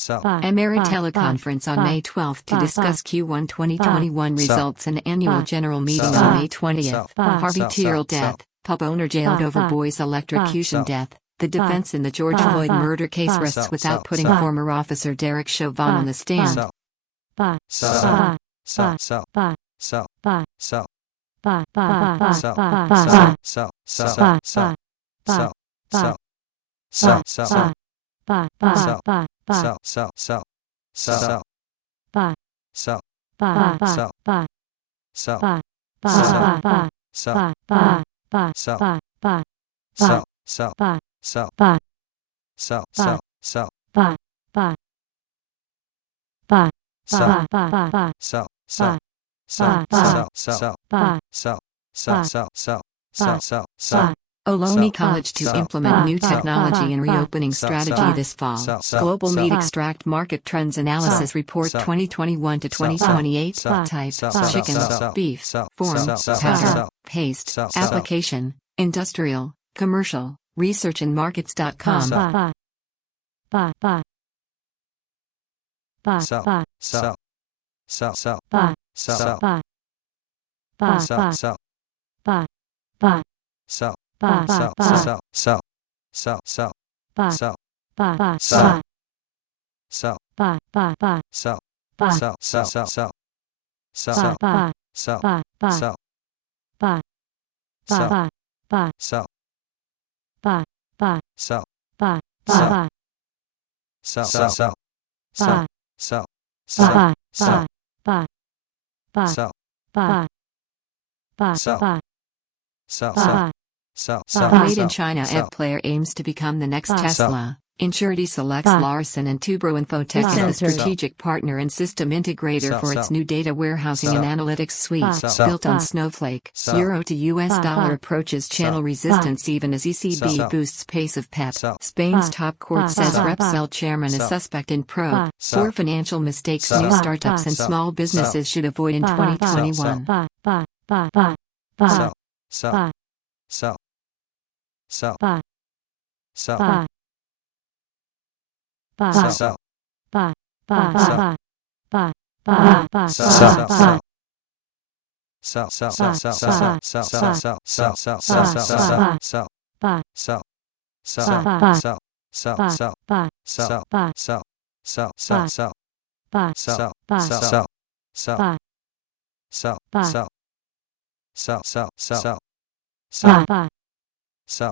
Emera teleconference on May 12 to discuss Q1 2021 results and annual general meeting on May 20th. Harvey Tyrrell death, pub owner jailed over boy's electrocution death. The defense in the George Floyd murder case rests without putting former officer Derek Chauvin on the stand. Ohlone College to implement new technology and reopening strategy this fall. Global Meat Extract Market Trends Analysis Report 2021 to 2028. Type: chicken, beef, form, powder, paste, application, industrial, commercial, researchandmarkets.com. Made in China app player aims to become the next Tesla. Insurity selects Larson & Toubro Infotech as the strategic partner and system integrator for its new data warehousing and analytics suite, built on Snowflake. Euro to US dollar approaches channel resistance even as ECB boosts pace of PEP. Spain's top court says Repsol chairman is suspect in probe. 4 financial mistakes new startups and small businesses should avoid in 2021.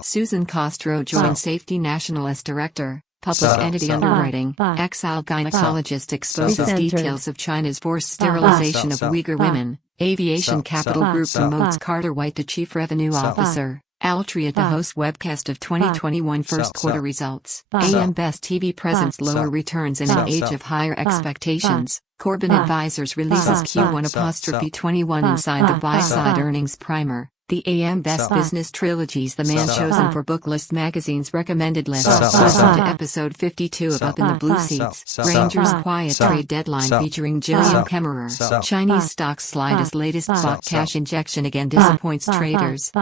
Susan Castro joins Safety Nationalist Director, Public Entity Underwriting. Exile gynecologist exposes details of China's forced sterilization of Uyghur women. Aviation Capital Group promotes Carter White to Chief Revenue Officer. Altria to host webcast of 2021 first quarter results. AM Best TV presents lower returns in an age of higher expectations. Corbin Advisors releases Q1'21 inside the buy-side earnings primer. The AM Best Business Trilogies, The Man Chosen for Booklist Magazine's recommended list. Listen to episode 52 of Up in the Blue Seats. Rangers Quiet Trade Deadline featuring Jillian Kemmerer. Chinese stocks slide as latest bought cash injection again disappoints traders.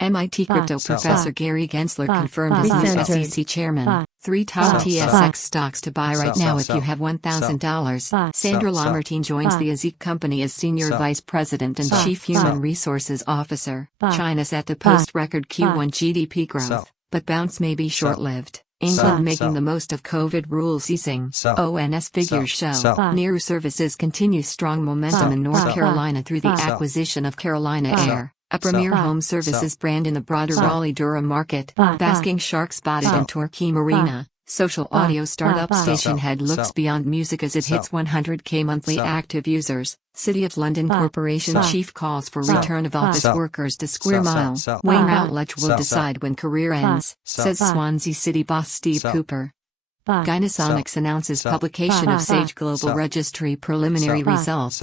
MIT crypto professor Gary Gensler confirmed as new SEC chairman. 3 top TSX stocks to buy right now if you have $1,000. Sandra Lamartine joins the Azik company as senior vice president and chief human resources officer. China set to post record Q1 GDP growth, but bounce may be short-lived. England making the most of COVID rules easing. ONS figures show. Near services continue strong momentum in North Carolina through the acquisition of Carolina Air, a premier home services brand in the broader Raleigh-Durham market. Basking shark spotted in Torquay Marina. Social audio startup Stationhead looks beyond music as it hits 100K monthly active users. City of London Corporation chief calls for return of office workers to Square Mile. Wayne Routledge will decide when career ends, says Swansea City boss Steve Cooper. Gynesonics announces publication of Sage Global Registry preliminary results.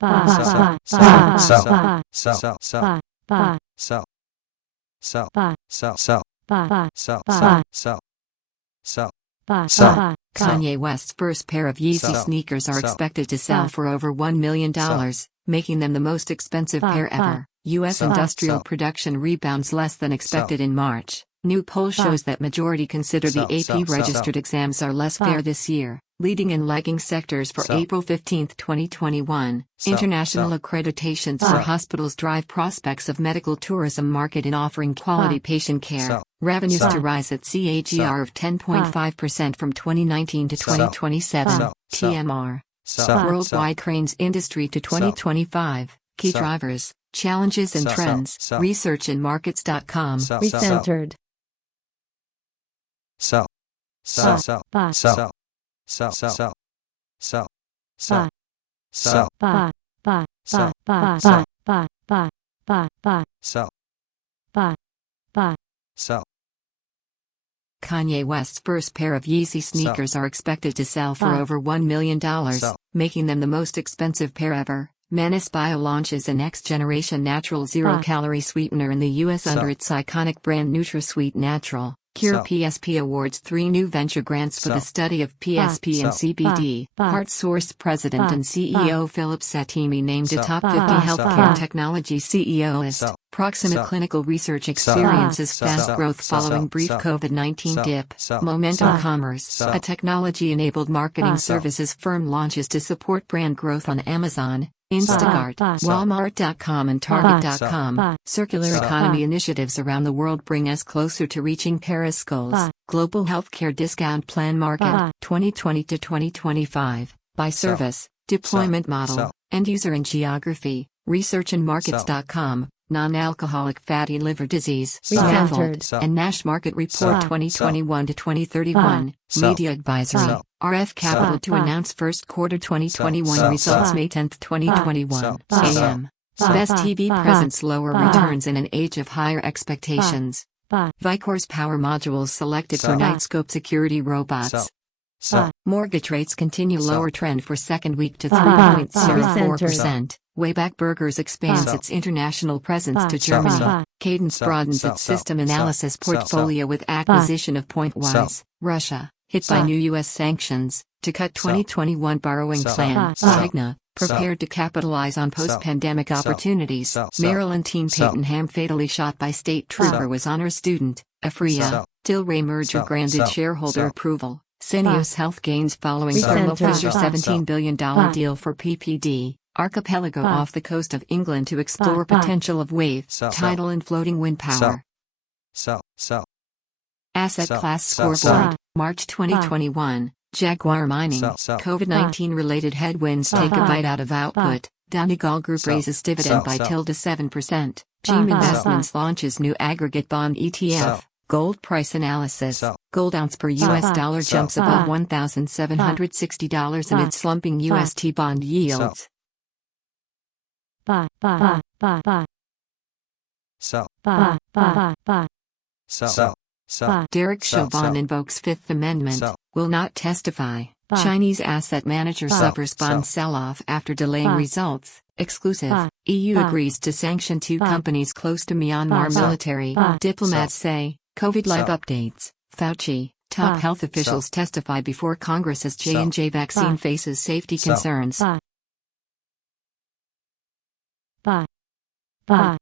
sell, buy, sell, buy, sell, sell, buy, buy, sell, sell, buy, sell, sell, buy, sell, buy, sell, sell, buy, sell, buy, Kanye West's first pair of Yeezy Sell. sneakers are Sell. expected to sell Buy. for over $1 million, making them the most expensive Buy. pair Buy. ever. U.S. Sell. industrial Sell. production rebounds less than expected in March. New poll shows that majority consider the Sell. AP registered exams are less Buy. fair this year, leading in lagging sectors for Sell. April 15, 2021. Sell. International Sell. accreditations Buy. for hospitals drive prospects of medical tourism market in offering quality Buy. patient care. Sell. Revenues Sell. to rise at CAGR of 10.5% from 2019 to Sell. 2027. Sell. Sell. TMR. Sell. Worldwide cranes industry to 2025. Key Sell. drivers, challenges and Sell. trends. Sell. Researchandmarkets.com. Sell. Recentered. Sell. Sell. Sell. Buy. Sell. Sell. Sell. Sell. Buy. Sell. Buy. Buy. Sell. Buy. Sell. Buy. Buy. Buy. Buy. Sell. Buy. Buy. Sell. Kanye West's first pair of Yeezy sneakers are expected to sell for Buy. over $1 million, Sell. making them the most expensive pair ever. Menace Bio launches a next-generation natural zero-calorie sweetener in the U.S. under Sell. its iconic brand NutraSweet Natural. Cure Sell. PSP awards 3 new venture grants for the Sell. study of PSP and Sell. CBD. Buy. HeartSource president Buy. and CEO Philip Satimi named a Sell. top Buy. 50 Buy. healthcare Buy. technology CEO list. Sell. Proximate Sell. Clinical Research Sell. experiences Sell. fast Sell. growth Sell. following brief Sell. COVID-19 Sell. dip. Sell. Momentum Sell. Commerce, Sell. a technology-enabled marketing Sell. services firm launches to support brand growth on Amazon, Instacart, Sell. Walmart.com and Target.com. Sell. Circular Sell. economy initiatives around the world bring us closer to reaching Paris goals. Sell. Global Healthcare Discount Plan Market, Sell. 2020 to 2025. By Sell. service, deployment model, Sell. end user and geography. Researchandmarkets.com. Non-alcoholic fatty liver disease, Sell. NAFLD, Recentered. and NASH Market Report Sell. 2021 to 2031. Sell. Media Advisory, Sell. RF Capital Sell. to announce first quarter 2021 Sell. results Sell. May 10, 2021. Sell. AM. Sell. Best Sell. TV Sell. presents lower Sell. returns in an age of higher expectations. Buy. Vicor's power modules selected for Sell. Nightscope security robots. Sell. Sell. Mortgage rates continue Sell. lower trend for second week to Buy. 3.04%. Wayback Burgers expands Sell. its international presence Buy. to Sell. Germany. Buy. Cadence Sell. broadens Sell. its Sell. system Sell. analysis Sell. portfolio with acquisition of PointWise. Sell. Russia, hit by Sell. new U.S. sanctions, to cut Sell. 2021 borrowing Sell. plan. Sell. Cigna, prepared to capitalize on post-pandemic Sell. opportunities. Sell. Sell. Maryland teen Sell. Peyton Ham fatally shot by state trooper Sell. was honor student. Afria, Sell. Tilray merger Sell. granted Sell. shareholder Sell. approval. Syneos Health gains following Sell. Thermo Sell. Fisher Sell. $17 billion Sell. deal for PPD. Archipelago Sell. off the coast of England to explore Sell. potential of wave, Sell. tidal and floating wind power. Sell. Sell. Asset Sell. class Sell. scoreboard, Sell. March 2021. Jaguar Mining, Sell. Sell. COVID-19 related headwinds Sell. take a bite out of output. Donegal Group Sell. raises dividend Sell. by Sell. 7%. Sell. Team Sell. Investments launches new aggregate bond ETF. Sell. Gold price analysis. Sell. Gold ounce per Sell. US dollar Sell. jumps Sell. above $1,760 Sell. amid slumping Sell. UST bond yields. Buy. Buy. Buy. Buy. Sell. Buy. Buy. Buy. Sell. Buy. Sell. Derek Sell. Chauvin Sell. invokes Fifth Amendment, Sell. will not testify. Buy. Chinese asset manager Buy. suffers bond Sell. sell-off after delaying Buy. results. Exclusive. Buy. EU Buy. agrees to sanction 2 Buy. companies close to Myanmar Buy. military. Buy. Diplomats say, COVID live Sell. updates. Fauci, top Buy. health officials testify before Congress as J&J vaccine Buy. faces safety Sell. concerns. Buy. Buy. Buy.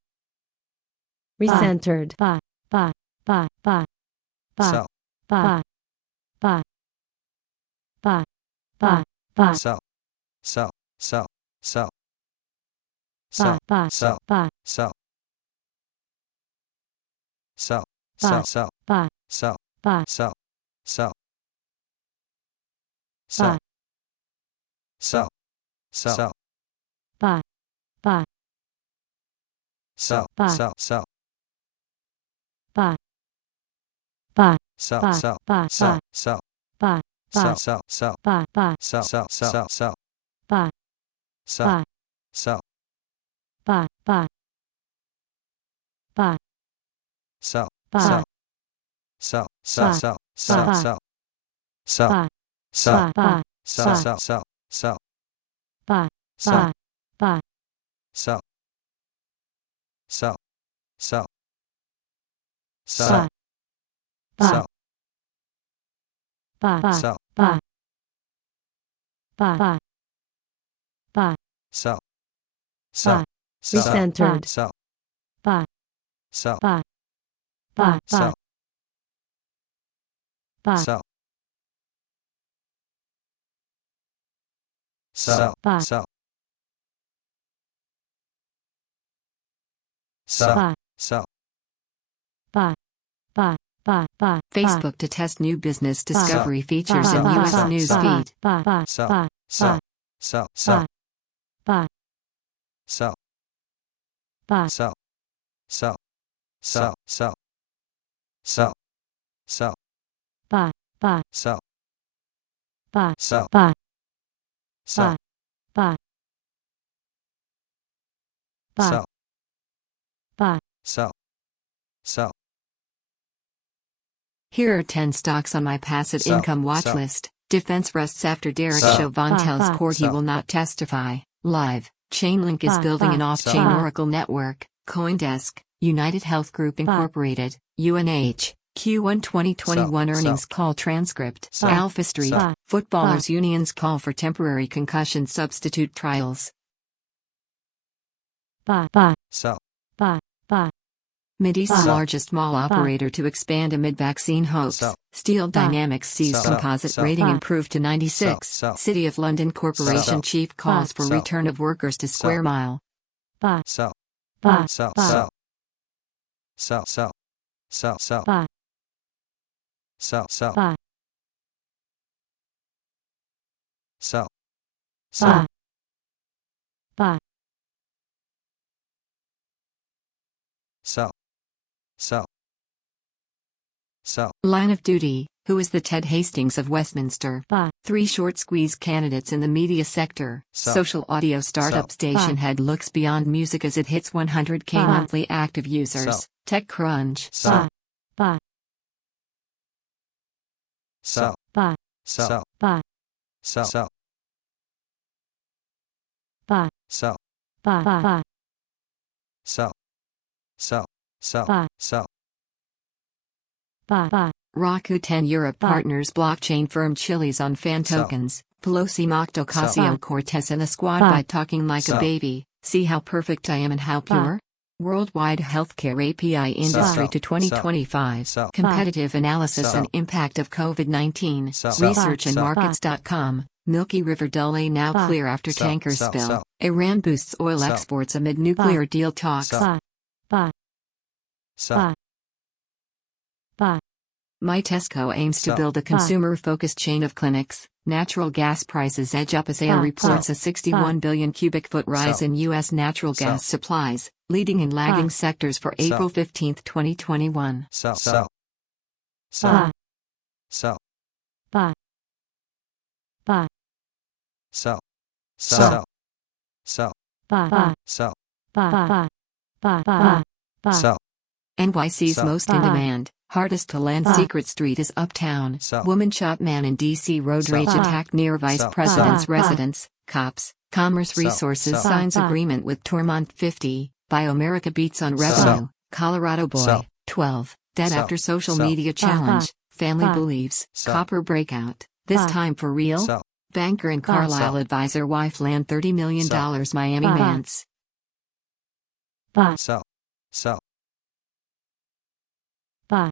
Recentered. Buy. Buy. Buy. Buy. Buy. Sell. Buy. Buy. Buy. Buy. Buy. Sell. Sell. Sell. Sell. Buy. Sell. Buy. Sell. Buy. Sell. Sell. Buy. Sell. Buy. Sell. Buy. Sell. Sell. Buy. Sell. Sell. Sell. Buy. Buy. Sell. Buy. Sell. Sell. Buy. Buy. Sell. Buy. Sell. Buy. Sell. Sell. Buy. Buy. Sell. Sell. Sell. Buy. Buy. Sell. Sell. Sell. Sell. Buy. Sell. Buy. Sell. Buy. Buy. Buy. Sell. Buy. Sell. Sell. Sell. Sell. Buy. Sell. Sell. Buy. Sell. Buy. Sell. Buy. Sell. Sell. Sell. Buy. Sell. Buy. buy, sell, sell, sell, buy, sell, buy, sell, buy, sell, buy, buy, buy, buy, sell, buy, sell, sell, recentered, sell, buy, sell, buy, buy, sell, buy, sell, sell, buy, sell, sell, buy, sell, buy, buy, buy, buy, Facebook to test new business discovery features in buy, U.S. buy, news buy, feed. buy, buy, sell, buy, sell, sell, sell, buy, sell, buy, sell, sell, sell, sell, sell, sell, buy, buy, sell, buy, sell, buy, sell, buy, buy, sell, buy, sell, sell, Here are 10 stocks on my passive Sell, income watch sell. list. Defense rests after Derek Sell, Chauvin tells court he sell. will not testify. Live. Chainlink is building an off-chain Sell. Oracle network. CoinDesk. United Health Group Incorporated. UNH. Q1 2021 Sell, earnings call transcript. Sell. Alpha Street. Sell. Footballers Union's call for temporary concussion substitute trials. buy, buy, sell, buy, buy, Mideast's Sell. largest mall operator to expand amid vaccine hopes. Sell. Steel Dynamics sees Sell. composite Sell. rating Sell. improve to 96. Sell. City of London Corporation Sell. chief calls for Sell. return of workers to Square Mile. buy, sell, buy, sell, buy, sell, sell, sell, sell, sell, buy, sell, sell, buy, sell, buy, sell, buy, sell, sell, sell, Line of Duty, who is the Ted Hastings of Westminster? buy, 3 short squeeze candidates in the media sector. Sell. Social audio startup Sell. Station Head looks beyond music as it hits 100K Sell. monthly active users. Sell. TechCrunch. sell, buy, sell, buy, sell, buy, sell, sell, buy, sell, buy, buy, sell, sell, sell, Buy. sell, buy, buy, Rakuten Europe Buy. partners blockchain firm Chiliz on fan Sell. tokens. Pelosi mocked Buy. Ocasio-Cortez and the squad Buy. by talking like Sell. a baby. See how perfect I am and how Buy. pure? Worldwide healthcare API industry Sell. to 2025. Sell. Competitive analysis Sell. and impact of COVID-19. Sell. Researchandmarkets.com. Milky River delay now Buy. clear after Sell. tanker Sell. spill. Sell. Iran boosts oil Sell. exports amid nuclear deal talks. Sell. buy, buy, sell, buy, buy, MyTesco aims to Sell. build a consumer-focused chain of clinics. Natural gas prices edge up as AIR Buy. reports Sell. a 61 billion cubic foot rise Sell. in U.S. natural Sell. gas supplies, leading and lagging Buy. sectors for Sell. April 15, 2021. sell, Buy. sell, sell, buy, sell, buy, buy, sell, Sell. sell, buy, buy, sell, buy, buy, buy, buy, buy, sell, NYC's Sell. most in Buy. demand, hardest to land Buy. Secret Street is Uptown. Sell. Woman shot man in D.C. road Sell. rage Buy. attack near Vice Sell. President's Buy. residence. Cops. Commerce Sell. Resources Sell. signs Buy. agreement with Tormont 50. Biomerica beats on Sell. revenue. Colorado boy. Sell. 12. Dead Sell. after social Sell. media Buy. challenge. Family Buy. believes. Sell. Copper breakout. This Buy. time for real? sell, Banker and Buy. Carlisle Sell. advisor wife land $30 million Sell. Miami Buy. Mance. buy, sell, sell, buy,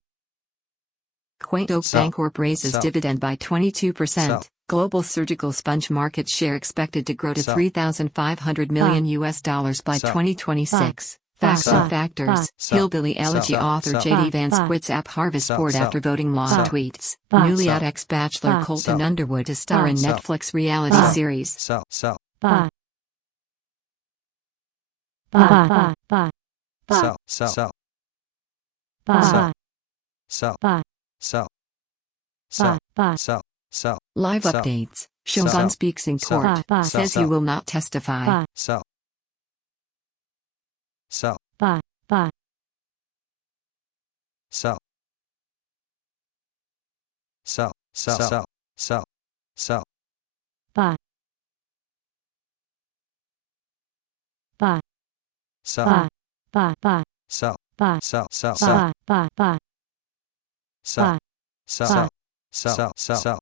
Quaint Oak Sell. Bancorp raises Sell. dividend by 22%. Sell. Global surgical sponge market share expected to grow to Sell. $3,500 million US dollars by Sell. 2026. Facts Sell. and factors. Sell. Hillbilly Elegy Sell. author Sell. J.D. Vance Sell. quits app Harvest Sell. Board Sell. after voting law Sell. tweets. Sell. Newly Sell. out ex-bachelor Sell. Colton Sell. Underwood to star in Sell. Netflix reality Sell. series. sell, sell, buy, buy, buy, buy, sell, sell, buy, Sell. buy, sell, buy, sell, buy, sell, buy, sell, sell, Live Sell. updates. Sell. Chauvin speaks in Sell. court. Buy. Says Sell. he will not testify. buy, sell, sell, buy, buy, sell, sell, sell, sell, sell, buy, buy, sell, buy, buy, buy, sell, buy, sell, sell, buy, sell, buy, buy, sell, buy, sell, buy. sell, sell, sell,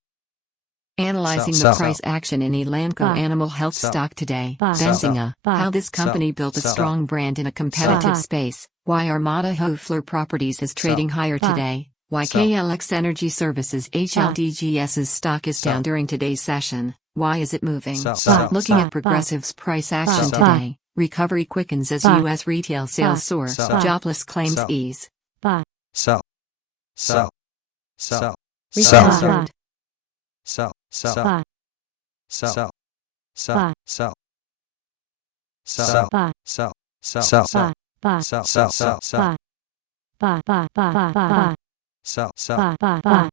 Analyzing the sell, price action in Elanco buy, Animal Health sell, stock today. buy, Benzinga, buy, how this sell, company built a sell, strong brand in a competitive buy, space. Why Armada Hofler Properties is trading higher buy, today. Why sell, KLX Energy Services HLDGS's stock is sell, down during today's session. Why is it moving? sell, sell, Looking buy, at Progressive's price action sell, today. Recovery quickens as buy, U.S. retail sales soar. sell, Jobless claims sell, ease. buy, sell, sell, sell, recentered, sell, sell, buy, sell, sell, buy, sell, sell, buy, sell, sell, sell, buy, sell, sell, sell, sell, buy, buy, buy, buy, buy, sell, sell, buy, buy, buy,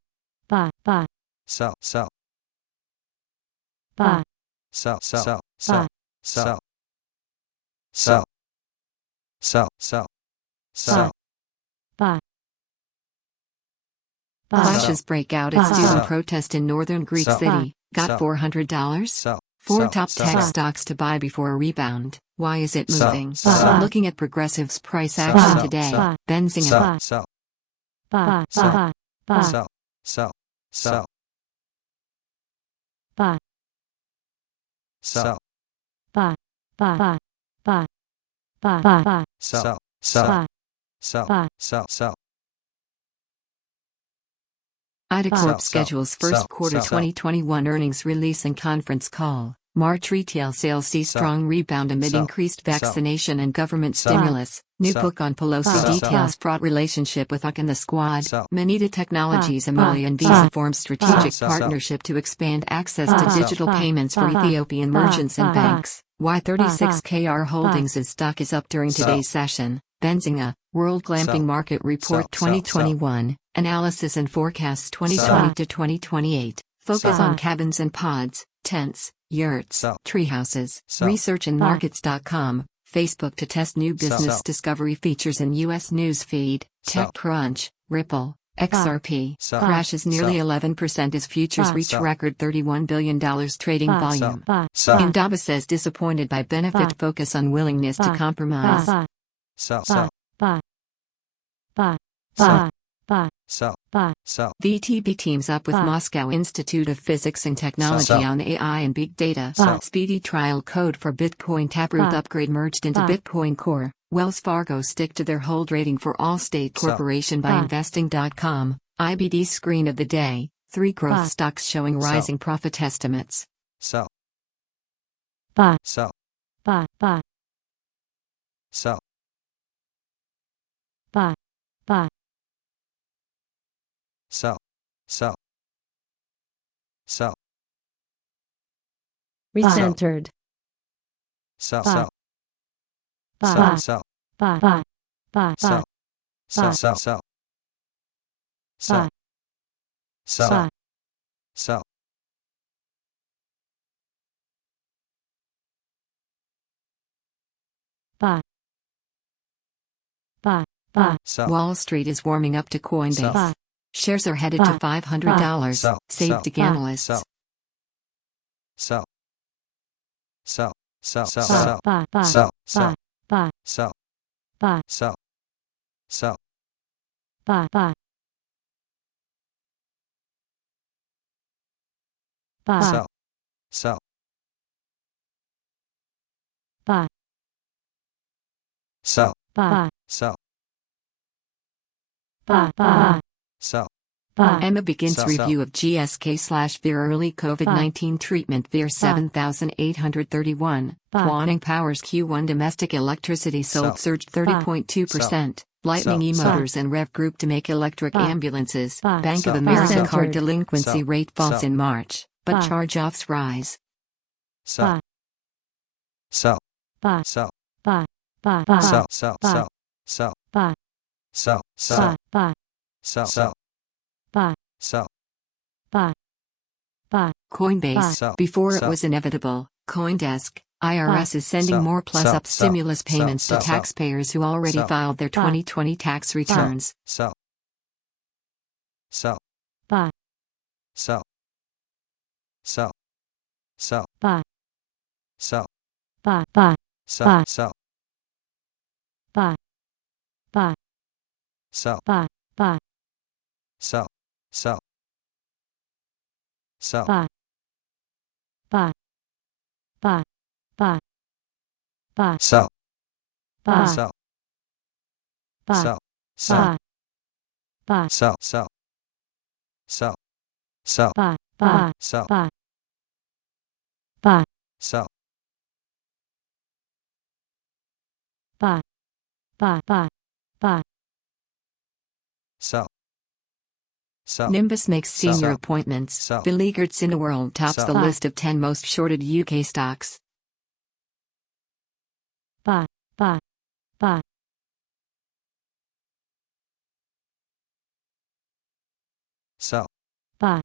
buy, buy, sell, sell, buy, sell, sell, buy, sell, sell, sell, sell, sell, buy, Clashes break out at Buy. student Sell. protest in northern Greek Sell. city. Got Sell. $400? sell, Four sell, top sell, tech sell, stocks to buy before a rebound. Why is it Sell. moving? Sell. Looking at Progressive's price Sell. action Sell. today. Sell. Benzinga. sell, sell, buy, Sell. buy, buy, sell, sell, sell, buy, sell, buy, buy, buy, buy, buy, buy, sell, sell, buy, sell, buy. sell, sell, IDA Sell. Corp schedules first Sell. quarter Sell. 2021 earnings release and conference call. March retail sales see Sell. strong rebound amid Sell. increased Sell. vaccination and government Sell. stimulus. New Sell. book on Pelosi Sell. details fraught relationship with Huck and the squad. Sell. Manita Technologies Sell. Amolia and Sell. Visa form strategic Sell. partnership to expand access Sell. to digital Sell. payments for Sell. Ethiopian merchants and Sell. banks. Why 36KR Holdings' stock is up during Sell. today's session. Benzinga, World Glamping Sell. Market Report Sell. Sell. 2021, Analysis and Forecasts 2020 to 2028. Focus Sell. on cabins and pods, tents, yurts, Sell. treehouses. Sell. Researchandmarkets.com. Facebook to test new business Sell. discovery features in U.S. news feed. Sell. TechCrunch, Ripple, XRP. Sell. Crashes nearly Sell. 11% as futures Sell. reach Sell. record $31 billion trading Sell. volume. buy, Sell. Indaba says disappointed by benefit Buy. focus on willingness to Buy. compromise. buy, sell, buy, sell, buy, buy, Sell. buy, sell, buy, sell, VTB teams up with Buy. Moscow Institute of Physics and Technology Sell. on AI and Big Data. Buy. Speedy trial code for Bitcoin Taproot Buy. upgrade merged into Buy. Bitcoin Core. Wells Fargo stick to their hold rating for Allstate Sell. Corporation by Buy. investing.com. IBD screen of the day. 3 growth Buy. stocks showing Sell. rising profit estimates. sell, buy, sell, buy, buy, sell, buy, buy, sell, sell, sell, recentered, sell, Buy. sell, buy, sell, buy, buy, buy, sell, sell, Buy. sell, sell, buy, sell, buy, sell, buy, buy, buy, sell, Wall Street is warming up to Coinbase. Buy. Shares are headed Buy. to $500. Sell. Safety Buy. analysts. sell, sell, sell, sell, sell, buy, sell, buy, buy, sell, buy, buy, sell, buy, sell, sell, buy, buy, buy, sell, sell, buy, sell, buy, sell, buy, buy, sell, buy, Emma begins Sell. review of GSK/Vir early COVID-19 treatment Vir 7831. Buy. Twanning Power's Q1 domestic electricity sold Sell. surged 30.2%. Lightning Sell. E-Motors and Rev Group to make electric Buy. ambulances. Buy. Bank of Sell. America Sell. card delinquency Sell. rate falls Sell. in March, but Buy. charge-offs rise. sell, buy, sell, buy, sell, buy, buy, buy, sell, sell, Buy. sell, sell, buy, sell, buy, sell, buy, sell, sell, buy, sell, buy, buy, Coinbase, Sell. before it Sell. was inevitable. CoinDesk, IRS is sending Sell. more plus-up Sell. stimulus Sell. payments to Sell. taxpayers who already Sell. filed their 2020 tax returns. sell, sell, buy, sell, sell, sell, buy, sell, buy, buy, sell, Buy. sell, buy, buy, sell, buy, buy, sell, sell, sell, buy, buy, buy, buy, buy, sell, buy, sell, buy, sell, sell, buy, sell, sell, sell, sell, buy, buy, sell, buy, buy, sell, buy, buy, buy, buy. sell, sell, Nimbus makes senior sell, appointments. sell, Beleaguered Cineworld tops sell, the list of 10 most shorted UK stocks. Buy, buy, buy, sell, buy,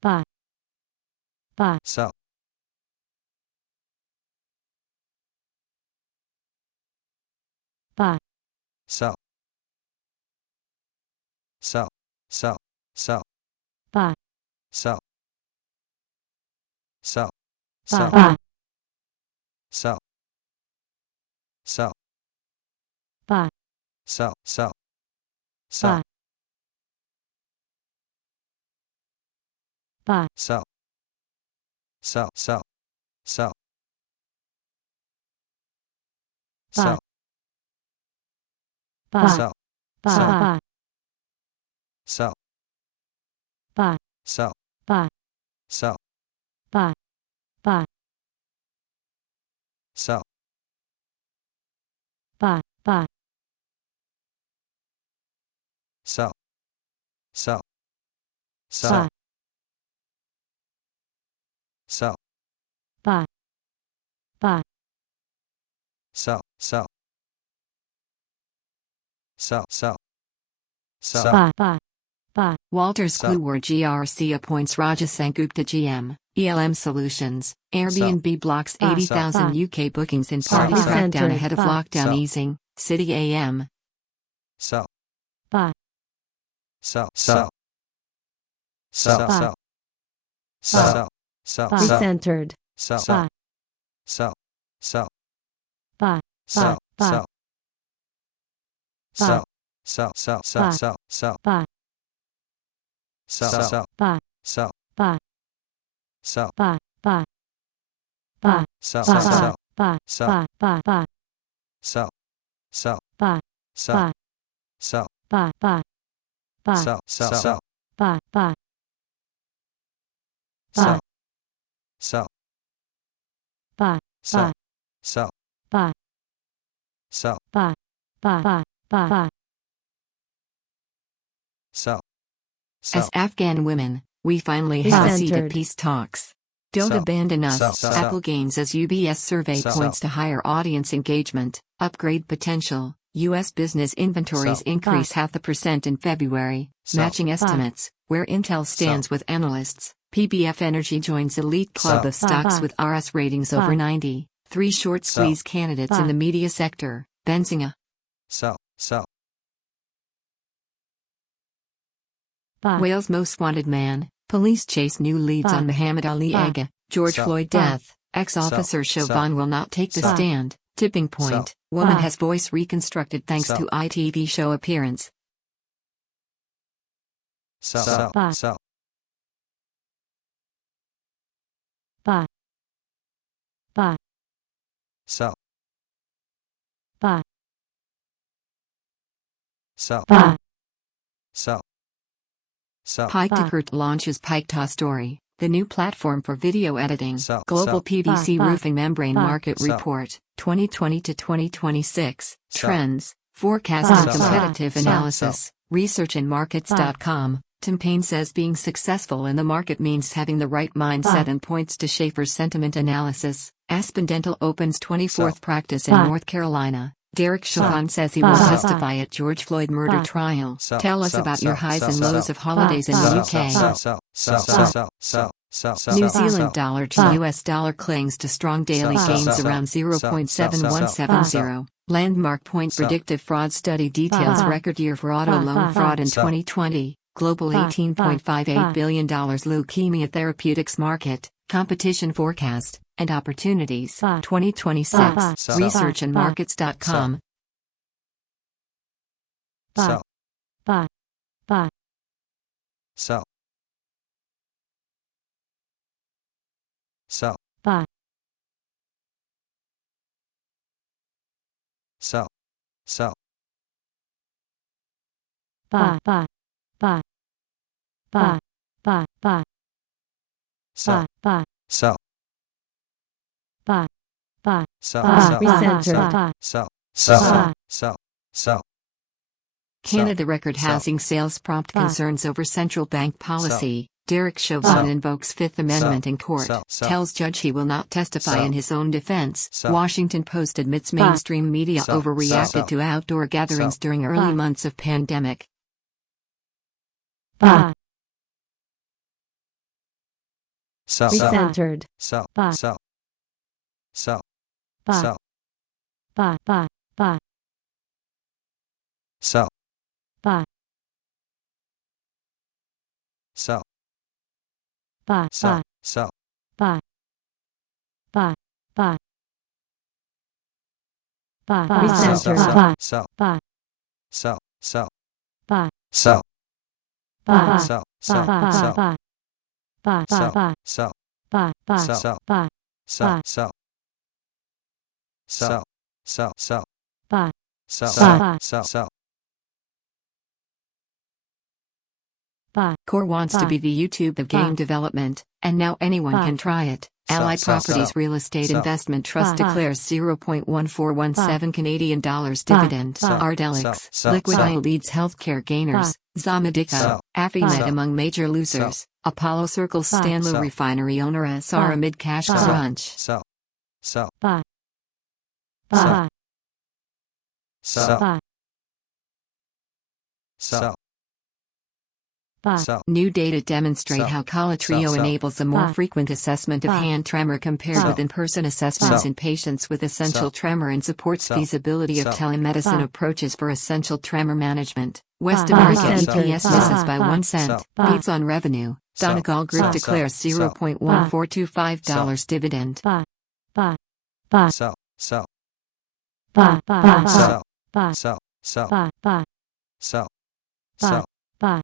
buy, buy, sell, buy, sell, sell, sell, sell, buy, sell, sell, buy, sell, buy, sell, sell, buy, sell, sell, sell, buy, buy, sell, sell, sell, sell, sell, buy, sell, buy, sell, buy, sell, buy, sell, buy, buy, sell, buy, buy, sell, sell, buy, sell, sell, buy, buy, sell, sell, sell, sell, sell, buy, buy, buy, Walters Sell. Kluwer GRC appoints Raja Sengupta GM, ELM Solutions. Airbnb blocks Sell. 80,000 UK bookings in Sell. party Sell. crackdown Centered. ahead of Sell. lockdown Sell. easing. City AM. sell, buy, sell, sell, sell, Buy. sell, sell, sell, buy, sell, centered, sell, buy, sell, sell, buy, sell, buy, sell, buy, sell, sell, sell, buy, sell, sell, buy, sell, sell, buy, sell, buy, sell, buy, buy, buy, sell, buy, sell, buy, sell, buy, buy, buy, sell, sell, buy, sell, buy, sell, buy, buy, buy, sell, sell, sell, buy, buy, sell, sell, buy, sell, sell, buy, sell, buy, buy, buy, sell, As Afghan women, we finally We have a seat at centered. peace talks. Don't Sell. abandon us. Sell, sell, Apple gains as UBS survey Sell. points to higher audience engagement, upgrade potential. U.S. business inventories Sell. increase 0.5% in February, Sell. matching estimates, where Intel stands with analysts. PBF Energy joins elite club Sell. of stocks Buy. with RS ratings over Buy. 90. 3 short Sell. squeeze candidates Buy. in the media sector. Benzinga. sell, sell, buy, Wales' most wanted man. Police chase new leads Buy. on Muhammad Ali Buy. Aga. George Sell. Floyd Buy. death. Ex-officer Sell. Chauvin will not take the Sell. stand. Tipping point. Sell. Woman Buy. has voice reconstructed thanks Sell. to ITV show appearance. sell, Buy. sell, sell, buy, buy, sell, buy, sell, buy, sell, sell, Pike Buy. Tickert launches Pike Story, the new platform for video editing. Sell. Global Sell. PVC Buy. roofing membrane Buy. market Sell. report, 2020 to 2026. Sell. Trends, forecast Buy. and Buy. competitive Sell. analysis. Researchandmarkets.com. Tim Payne says being successful in the market means having the right mindset Buy. and points to Schaefer's sentiment analysis. Aspen Dental opens 24th Sell. practice in Buy. North Carolina. Derek Chauvin says he Buy. will Buy. testify at George Floyd murder Buy. trial. Sell. Tell us Sell. about your Sell. highs Sell. and Sell. lows of holidays in Buy. the sell, UK. sell, sell, sell, sell, sell, sell, sell, sell, New sell, Zealand sell, dollar to Buy. US dollar clings to strong daily Sell, gains sell, around sell, 0.7170. Landmark Point Sell. predictive fraud study details Buy. record year for auto Buy. loan Buy. fraud in Sell. 2020. Global Buy. $18.58 Buy. billion leukemia therapeutics market, competition forecast, and opportunities. Buy. 2026. Buy. Sell. Researchandmarkets.com. sell, buy, buy, sell, sell, buy, sell, sell, buy, buy, buy, buy, buy, buy, sell, buy, sell, buy, buy, sell, buy, sell, recenter, buy, sell, buy, sell, sell, sell, Canada record sell, housing sales prompt buy, concerns over central bank policy. Derek Chauvin invokes Fifth Amendment in court, tells judge he will not testify in his own defense. Washington Post admits mainstream media overreacted to outdoor gatherings during early months of pandemic. buy, sell, recentered, sell, buy, sell, sell, buy, sell, buy, buy, buy, sell, buy, sell, buy, sell, buy, sell, buy, buy, buy, buy, recenter, buy, sell, buy, sell, sell, buy, sell, buy, sell, buy, sell, buy, buy, buy, buy, sell, buy, buy, sell, buy, sell, sell, sell, sell, sell, buy, sell, buy, sell, sell, buy, Core wants to be the YouTube of game development, and now anyone can try it. Ally Properties Real Estate Investment Trust declares 0.1417 Canadian dollars dividend. Ardelyx, Liquid I leads healthcare gainers. Zamedica, Affimed among major losers. Apollo Circles Stanlow Refinery owner SR amid cash crunch. sell, sell, buy, buy, sell, buy, sell, buy, sell, New data demonstrate how Colatrio enables a more frequent assessment of hand tremor compared with in-person assessments in patients with essential tremor and supports feasibility of telemedicine approaches for essential tremor management. West America EPS misses by 1 cent, beats on revenue. Donegal Group declares $0.1425 dividend. buy, buy, buy, sell, sell, buy, buy, sell, buy, sell, sell, buy, buy, sell, buy, sell, buy,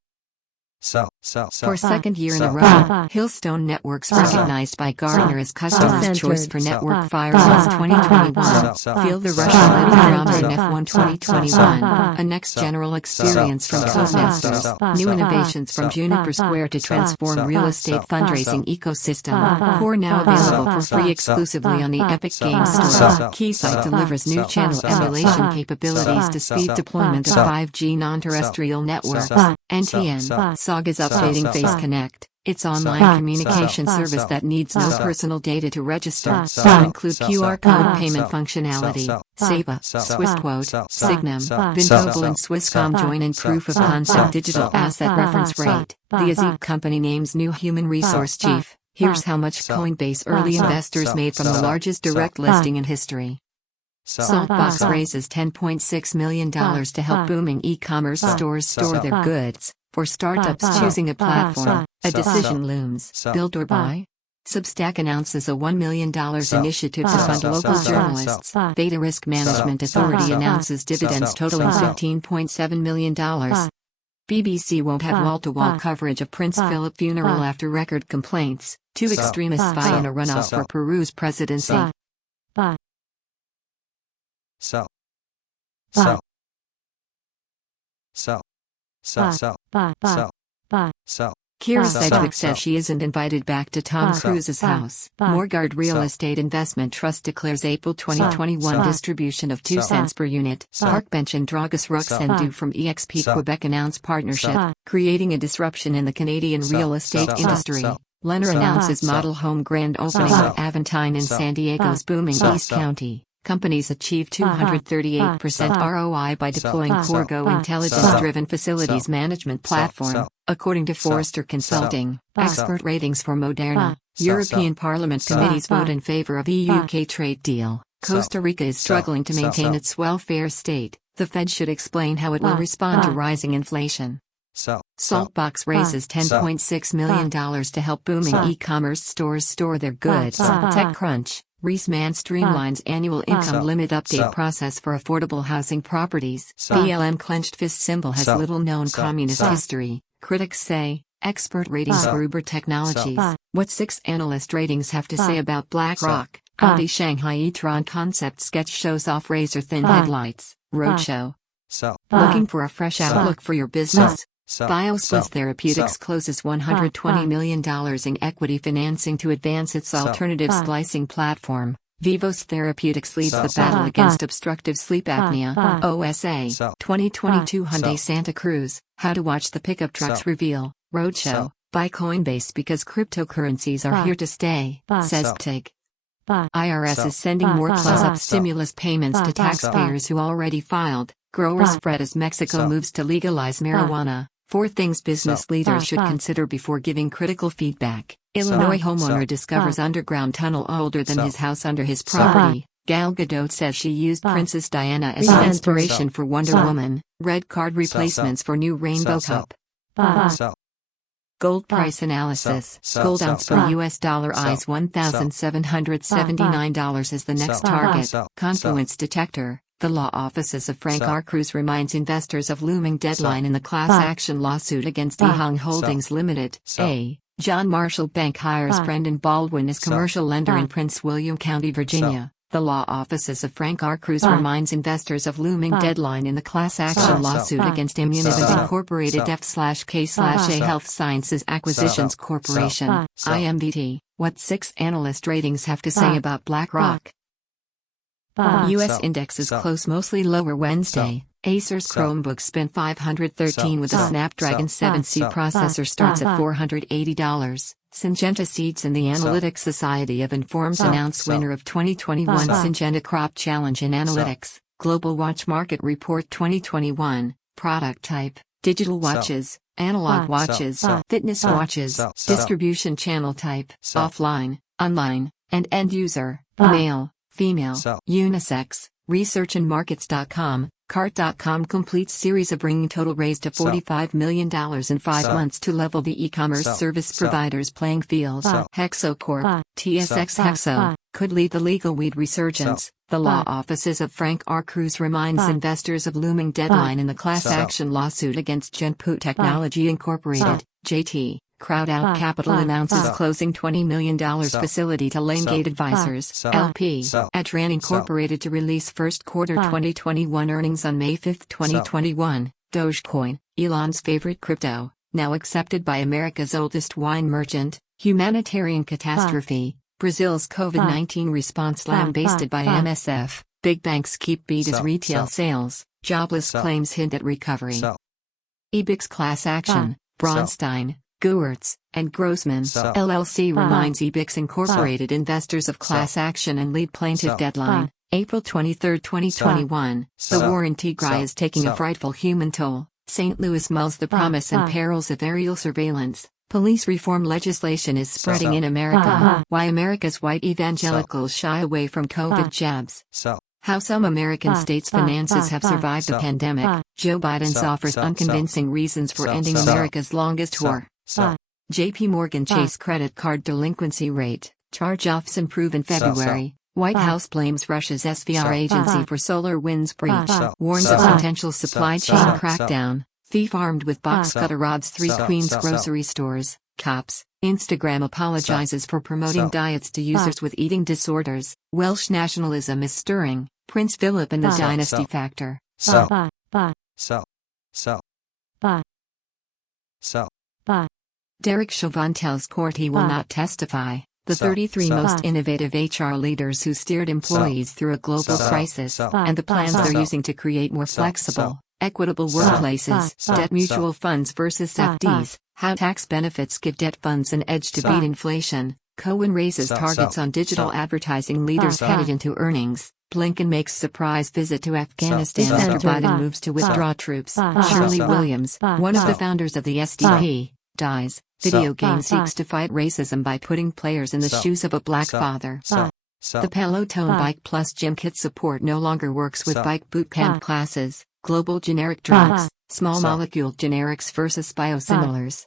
sell, sell, For sell, second year in a sell, row, Hillstone Networks recognized by Gartner as Customer's Choice for Network Firewalls 2021. Feel the Russian-led drama in F1 2021. A next-general experience from Codemasters. New innovations from Juniper Square to transform real estate fundraising ecosystem. Core now available for free exclusively on the Epic Games Store. Keysight delivers new channel emulation capabilities to speed deployment of 5G non-terrestrial networks. NTN. Saga's updating Face Connect, its online communication service that needs no personal data to register, to include QR code payment functionality. Seva, Swissquote, Signum, Vintobel and Swisscom join in proof of concept digital asset reference rate. The Azip company names new human resource chief. Here's how much Coinbase early investors made from the largest direct listing in history. Saltbox raises $10.6 million to help booming e-commerce stores store their goods. For startups choosing a platform, a decision looms. Build or buy? Substack announces a $1 million initiative to fund local journalists. Beta Risk Management Authority announces dividends totaling $15.7 million. BBC won't have wall-to-wall coverage of Prince Philip funeral after record complaints. Two extremists vie in a runoff for Peru's presidency. sell, sell, sell, sell, sell, sell, sell. Kira Sell, Sedgwick sell. says she isn't invited back to Tom Cruise's house. Morguard Real Sell. Estate Investment Trust declares April 2021 Sell. distribution of 2 Sell. cents per unit. Parkbench and Dragus Roxandu from EXP Sell. Quebec announce partnership, Sell. creating a disruption in the Canadian Sell. real estate Sell. industry. Sell. Lenner Sell. announces Sell. model home grand opening Sell. at Aventine in Sell. San Diego's booming Sell. East Sell. County. Companies achieve 238% Sell. ROI by deploying Sell. Corgo Sell. intelligence-driven facilities Sell. management Sell. platform, Sell. according to Sell. Forrester Consulting. Sell. Expert ratings for Moderna. Sell. European Sell. Parliament Sell. committees Sell. vote in favor of EU-UK trade deal. Sell. Costa Rica is Sell. struggling to Sell. maintain Sell. its welfare state. The Fed should explain how it will respond to rising inflation. Sell. Saltbox raises $10.6 million to help booming Sell. e-commerce stores store their goods. Sell. TechCrunch. Rees-Mann streamlines annual income limit update process for affordable housing properties. BLM clenched fist symbol has little known communist history, critics say. Expert ratings for Uber Technologies. What 6 analyst ratings have to say about BlackRock? Audi Shanghai e-tron concept sketch shows off razor-thin headlights. Roadshow. Looking for a fresh outlook for your business? BioSplits Therapeutics closes $120 million in equity financing to advance its alternative splicing platform. Vivos Therapeutics leads the battle against obstructive sleep apnea. OSA. 2022 Hyundai Santa Cruz. How to watch the pickup trucks reveal. Roadshow. Buy Coinbase because cryptocurrencies are here to stay, says PTIG. IRS is sending more plus-up stimulus payments to taxpayers who already filed. Growers fret as Mexico moves to legalize marijuana. 4 things business leaders should consider before giving critical feedback. Illinois homeowner discovers underground tunnel older than his house under his property. Gal Gadot says she used Princess Diana as an inspiration for Wonder Woman. Red card replacements for new Rainbow Cup. Gold price analysis. Gold ounce per US dollar eyes $1,779 is the next target. Confluence detector. The law offices of Frank R. Cruz reminds investors of looming deadline in the class action lawsuit against Ehong Holdings Limited. A. John Marshall Bank hires Brendan Baldwin as commercial lender in Prince William County, Virginia. The law offices of Frank R. Cruz reminds investors of looming deadline in the class action lawsuit against Immunitiv Incorporated F/K/A Health Sciences Acquisitions Corporation. IMVT. What 6 analyst ratings have to say about BlackRock? U.S. indexes close mostly lower Wednesday. Acer's Chromebook spent $513 with a Snapdragon 7C processor starts at $480. Syngenta Seeds and the Analytics Society of Informs announced winner of 2021 Syngenta Crop Challenge in Analytics. Global Watch Market Report 2021. Product type: digital watches, analog watches, fitness watches. Distribution channel type: offline, online, and end user: male, female, unisex. Researchandmarkets.com. Cart.com completes series of bringing total raised to $45 million in 5 months to level the e-commerce service providers' playing field. Hexocorp, TSX Hexo, could lead the legal weed resurgence. The law offices of Frank R. Cruz reminds investors of looming deadline in the class action lawsuit against Genpu Technology Incorporated. JT. Crowd-Out Capital announces closing $20 million facility to Lanegate Advisors, LP. Adtran Incorporated to release first quarter 2021 earnings on May 5, 2021. Dogecoin, Elon's favorite crypto, now accepted by America's oldest wine merchant. Humanitarian catastrophe. Brazil's COVID-19 response lambasted by MSF. Big banks keep beat as retail sales. Jobless claims hint at recovery. EBIX class action. Braunstein, Gewertz, and Grossman, LLC reminds EBIX Incorporated investors of class action and lead plaintiff deadline, April 23, 2021. The war in Tigray is taking a frightful human toll. St. Louis mulls the promise and perils of aerial surveillance. Police reform legislation is spreading in America. Why America's white evangelicals shy away from COVID jabs. How some American states' finances have survived the pandemic. Joe Biden's offers unconvincing reasons for ending America's longest war. JP Morgan Chase credit card delinquency rate. Charge-offs improve in February. White House blames Russia's SVR agency for SolarWinds breach. Warns of potential supply chain crackdown. Thief armed with box cutter robs 3 Queens grocery stores. Cops. Instagram apologizes for promoting diets to users with eating disorders. Welsh nationalism is stirring. Prince Philip and the dynasty factor. Derek Chauvin tells court he will not testify. The 33 most innovative HR leaders who steered employees through a global crisis, and the plans they're using to create more flexible, equitable workplaces. Debt mutual funds versus FDs. How tax benefits give debt funds an edge to beat inflation. Cohen raises targets on digital advertising leaders headed into earnings. Blinken makes surprise visit to Afghanistan after Biden moves to withdraw troops. Shirley Williams, one of the founders of the SDP, dies. Video game seeks to fight racism by putting players in the shoes of a black father. The Peloton Bike Plus gym kit support no longer works with bike bootcamp classes. Global generic drugs, small molecule generics versus biosimilars.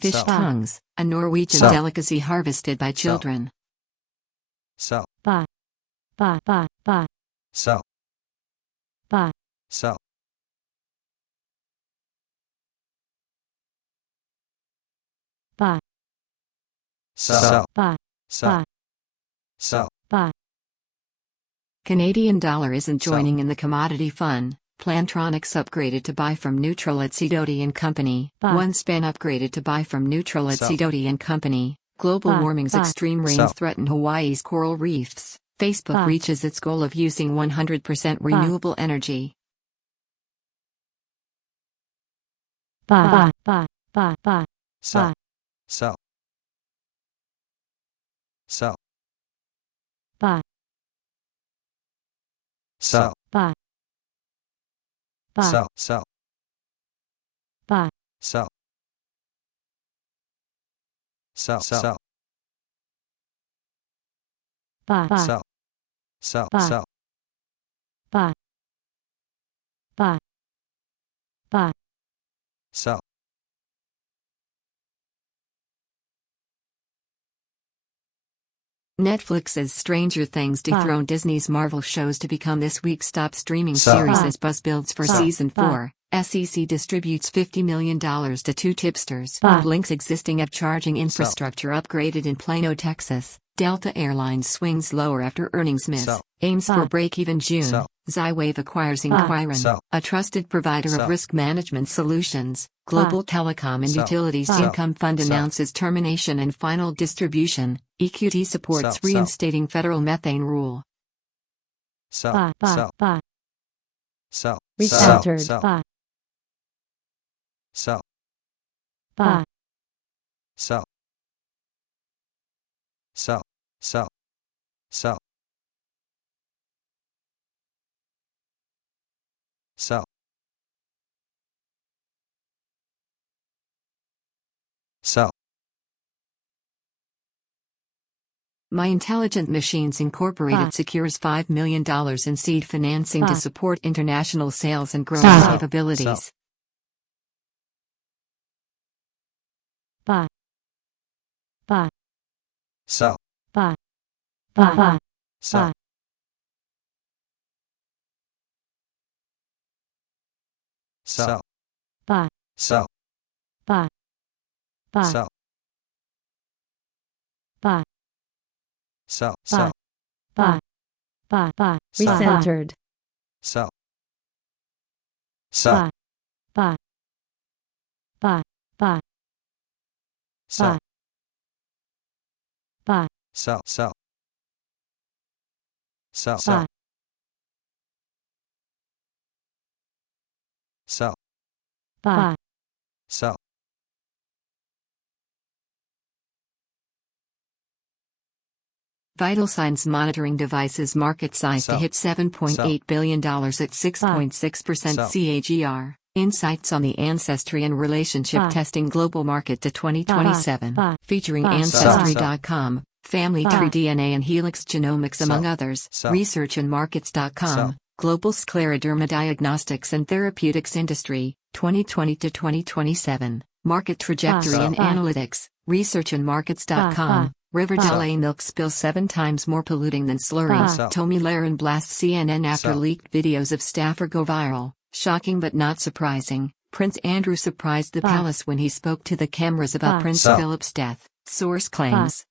Fish Sell. tongues, a Norwegian Sell. delicacy harvested by children. Sell. Buy. Buy. Buy. Buy. Sell. Buy. Sell. Buy. Sell. Buy. Sell. Buy. Sell. Buy. Canadian Dollar isn't Sell. joining in the commodity fun. Plantronics upgraded to buy from neutral at Sidoti and Company. Buy. OneSpan upgraded to buy from neutral at Sell. Sidoti and Company. Global Buy. warming's Buy. extreme rains Sell. threaten Hawaii's coral reefs. Facebook Buy. reaches its goal of using 100% renewable energy. Buy. Buy. Buy. Buy. Sell. Buy. Sell. Sell. Buy. Sell. Buy. Buy. Sell. Sell. Buy. Sell. Sell. Sell. Buy. Buy. Sell. Sell. Buy. Sell. Buy. Buy. Buy. Sell. Netflix's Stranger Things Buy. dethroned Disney's Marvel shows to become this week's top streaming Sell. series Buy. as buzz builds for Buy. season Buy. 4. SEC distributes $50 million to two tipsters. Buy. Blink's existing app charging infrastructure upgraded in Plano, Texas. Delta Airlines swings lower after earnings miss. Sell. Aims Buy. for break-even June. Sell. Zywave acquires Buy. Inquiron, Sell. a trusted provider Sell. of risk management solutions. Global Telecom and Sell. Utilities Buy. Income Fund Sell. announces termination and final distribution. EQT supports Sell. reinstating federal methane rule. Sell. Buy. Buy. Sell. Buy. Sell. Recentered. Sell. Buy. Sell. Buy. Sell. Sell. Sell. Sell. Sell. Sell. My Intelligent Machines Incorporated Buy. secures $5 million in seed financing Buy. to support international sales and growing Sell. capabilities. Sell. Buy. Buy. Sell. Buy. Buy. Buy. Sell. Sell. Buy. Sell. Buy. Buy. Sell. Buy. Sell. Buy. Sell. Buy. Buy. Buy. Sell. Recentered. Sell. Sell. Buy. Buy. Buy. Sell. Buy. Sell. Sell. Sell. Buy. Sell. Buy. Sell. Vital Signs monitoring devices market size to Sell. hit $7.8 billion at 6.6% Sell. CAGR. Insights on the Ancestry and Relationship Buy. Testing Global Market to 2027. Buy. Featuring Buy. Ancestry.com, Family Buy. Tree DNA and Helix Genomics among Sell. others. Sell. Researchandmarkets.com. Sell. Global Scleroderma Diagnostics and Therapeutics Industry, 2020 to 2027. Market Trajectory Sell. and Buy. Analytics. Researchandmarkets.com. Buy. Riverdale Buy. A milk spill 7 times more polluting than slurry. Buy. Tommy Lahren blasts CNN after Sell. leaked videos of staffer go viral. Shocking but not surprising. Prince Andrew surprised the Buy. palace when he spoke to the cameras about Buy. Prince Sell. Philip's death. Source claims.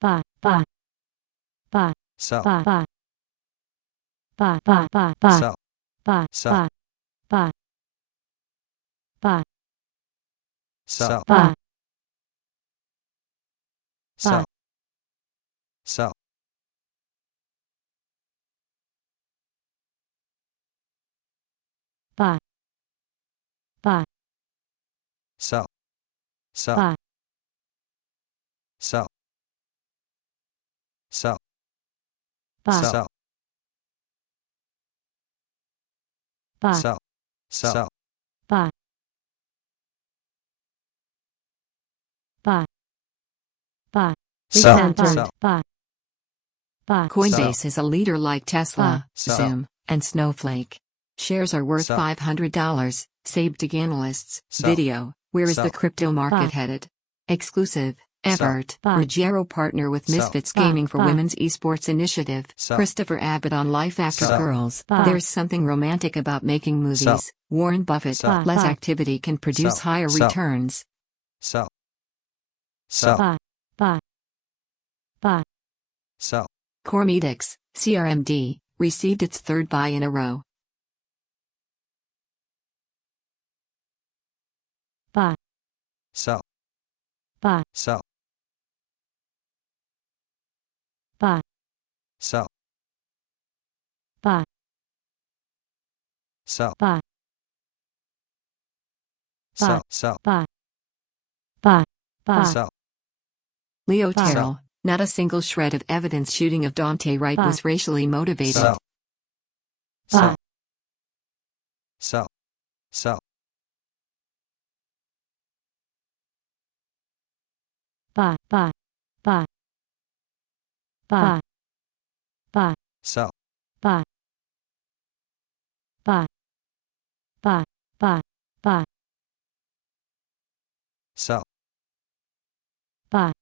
Buy. Buy. Buy. Sell. Buy. Buy. Buy. Buy. Buy. Buy. Sell. Buy. Sell. Buy. Buy. Buy. Sell. Buy. Sell. Sell. Buy. Buy. Sell. Sell. Buy. Sell. Sell. Buy. Sell. Buy. Sell. Sell. Buy. Buy. Buy. Sell. Recentered. Sell. Buy. Buy. Coinbase is a leader like Tesla, Sell. Zoom, and Snowflake. Shares are worth Sell. $500. Sabtig analysts. Sell. Video. Where is Sell. the crypto market Buy. headed? Exclusive. Sell. Evert. Buy. Ruggiero partner with Sell. Misfits Buy. Gaming for Buy. Women's Esports Initiative. Sell. Christopher Abbott on Life After Sell. Girls. Buy. There's something romantic about making movies. Sell. Warren Buffett. Sell. Less Buy. activity can produce Sell. higher Sell. returns. Sell. Sell. Buy. Buy. Buy. Sell. Cormedix, CRMD, received its third buy in a row. Buy. Sell. Buy. Sell. Buy. Sell. Buy. Sell. Buy. Sell. Sell. Buy. Buy. Buy. Sell. Leo Buy. Terrell, not a single shred of evidence shooting of Dante Wright Buy. was racially motivated. Sell. Buy. Sell. Sell. Buy. Buy. Buy. Buy. Buy. Sell. Buy. Buy. Buy. Buy. Buy. Sell. Buy.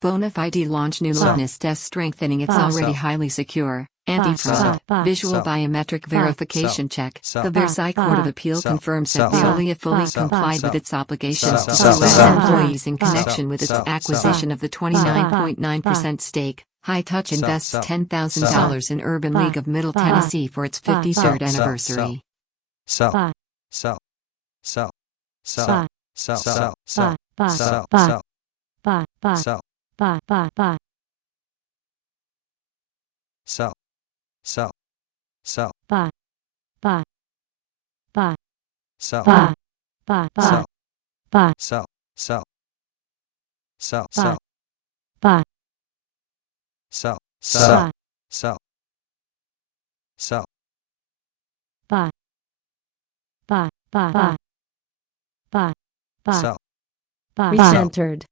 Bonafide launch new Sell. litmus test strengthening its Buy. already Sell. highly secure, Buy. anti-fraud, Buy. visual Sell. biometric Buy. verification check. Sell. The Versailles Buy. Court of Appeal Sell. confirms Sell. that Veolia fully Sell. complied Sell. with its obligations to Sell. sue its Sell. employees in Sell. connection with its Sell. acquisition of the 29.9% stake. High Touch Sell. invests Sell. $10,000 in Urban Buy. League of Middle Buy. Tennessee for its Buy. 53rd Sell. anniversary. Sell. Buy. Sell. Sell. Sell. Buy. Sell. Buy. Sell. Buy. Sell. Buy. Sell. Buy. Buy. Sell. Buy. Buy. Buy. Sell. Sell. Sell. Buy. Buy. Buy. Sell. Buy. Buy. Buy. Sell. Buy. Sell. Sell. Sell. Buy. Sell. Buy. Sell. Buy. Sell. Sell. Buy. Buy. Buy. Buy. Buy. Buy. Sell. Buy. Sell. Recentered.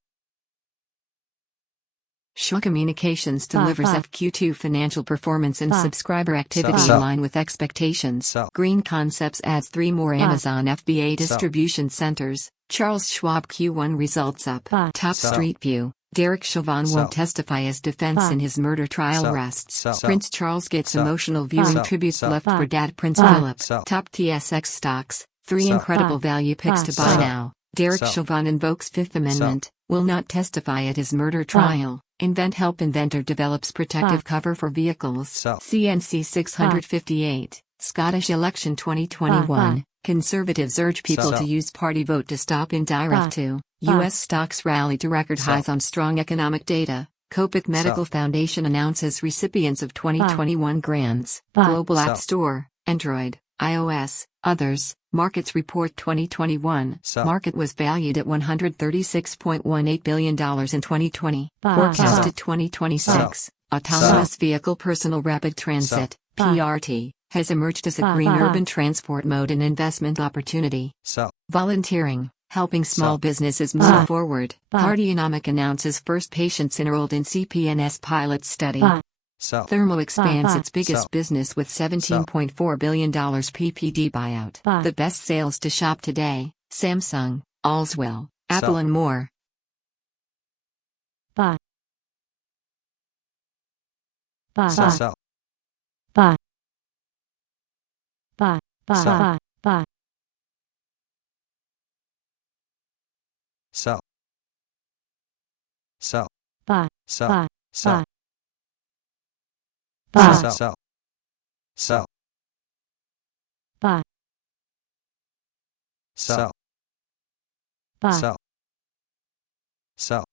Shaw Communications delivers Buy. FQ2 financial performance and Buy. subscriber activity Sell. in line with expectations. Sell. Green Concepts adds 3 more Buy. Amazon FBA Sell. distribution centers. Charles Schwab Q1 results up. Buy. Top Sell. Street View. Derek Chauvin Sell. won't testify as defense Buy. in his murder trial Sell. rests. Sell. Prince Charles gets Sell. emotional viewing Sell. tributes Sell. left Buy. for dad Prince Buy. Philip. Sell. Top TSX stocks. 3 Sell. incredible Buy. value picks Buy. to buy Sell. now. Derek Sell. Chauvin invokes Fifth Amendment. Will not testify at his murder trial. Invent Help Inventor develops protective cover for vehicles. Sell. CNC 658. Scottish election 2021. Conservatives urge people Sell. to use party vote to stop indirect to. U.S. stocks rally to record Sell. highs on strong economic data. Copic Medical Foundation announces recipients of 2021 grants. Buy. Global App Sell. Store, Android, iOS, others. Markets report 2021. Sell. Market was valued at $136.18 billion in 2020. Buy. Forecasted Sell. 2026. Autonomous Vehicle Personal Rapid Transit, Buy. PRT, has emerged as a Buy. green Buy. urban transport mode and investment opportunity. Sell. Volunteering, helping small Sell. businesses Buy. move forward. Buy. Cardionomic announces first patients enrolled in CPNS pilot study. Buy. Sell. Thermo expands Buy. its biggest Sell. business with $17.4 billion PPD buyout. Buy. The best sales to shop today: Samsung, Allswell, Apple, Sell. and more. Buy. Buy. Sell. Sell. Buy. Buy. Buy. Sell. Buy. Buy. Sell. Sell. Buy. Sell. Buy. Sell. Buy. Sell. Sell. Sell. Buy. Sell. Buy. Sell. Sell.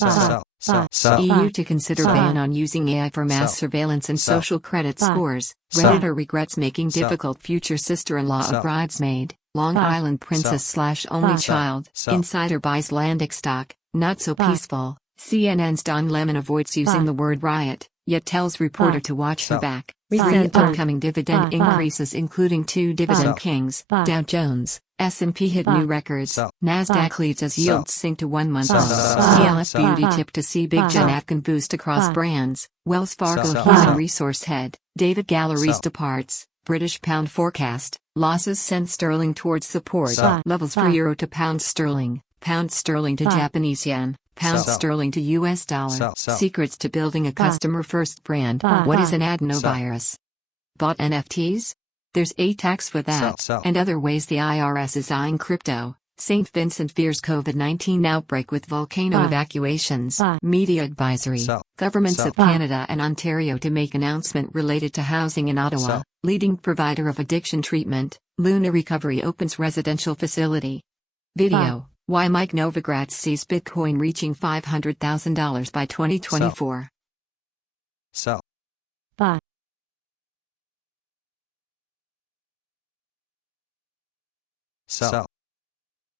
Buy. Sell. Sell. Sell. EU to consider Buy. ban on using AI for mass Sell. surveillance and Sell. social credit Buy. scores. Sell. Redditor regrets making Sell. difficult future sister-in-law Sell. of bridesmaid. Long Buy. Island princess / only Buy. child. Sell. Insider buys Landic stock. Not so Buy. peaceful. CNN's Don Lemon avoids using Buy. the word riot, yet tells reporter Buy. to watch her Sell. back. Buy. 3 Recentered. upcoming dividend Buy. Buy. increases including 2 dividend Sell. kings. Buy. Dow Jones, S&P hit Buy. new records. Sell. Nasdaq Buy. leads as Sell. yields sink to 1 month. Sell. CLF Sell. Beauty Buy. tip to see Big Buy. Jen Atkin boost across Buy. brands. Wells Fargo Sell. human Sell. resource head, David Galleries Sell. departs. British pound forecast, losses send sterling towards support Sell. levels for Buy. euro to pound sterling to Buy. Japanese yen, pound Sell. sterling to US dollar. Sell. Secrets to building a customer-first brand. Buy. What is Buy. an adenovirus? Bought NFTs? There's a tax for that, Sell. and other ways the IRS is eyeing crypto. St. Vincent fears COVID-19 outbreak with volcano Buy. evacuations. Buy. Media advisory. Sell. Governments Sell. of Canada and Ontario to make announcement related to housing in Ottawa. Sell. Leading provider of addiction treatment, Luna Recovery opens residential facility. Video. Why Mike Novogratz sees Bitcoin reaching $500,000 by 2024. Sell. Buy. Sell.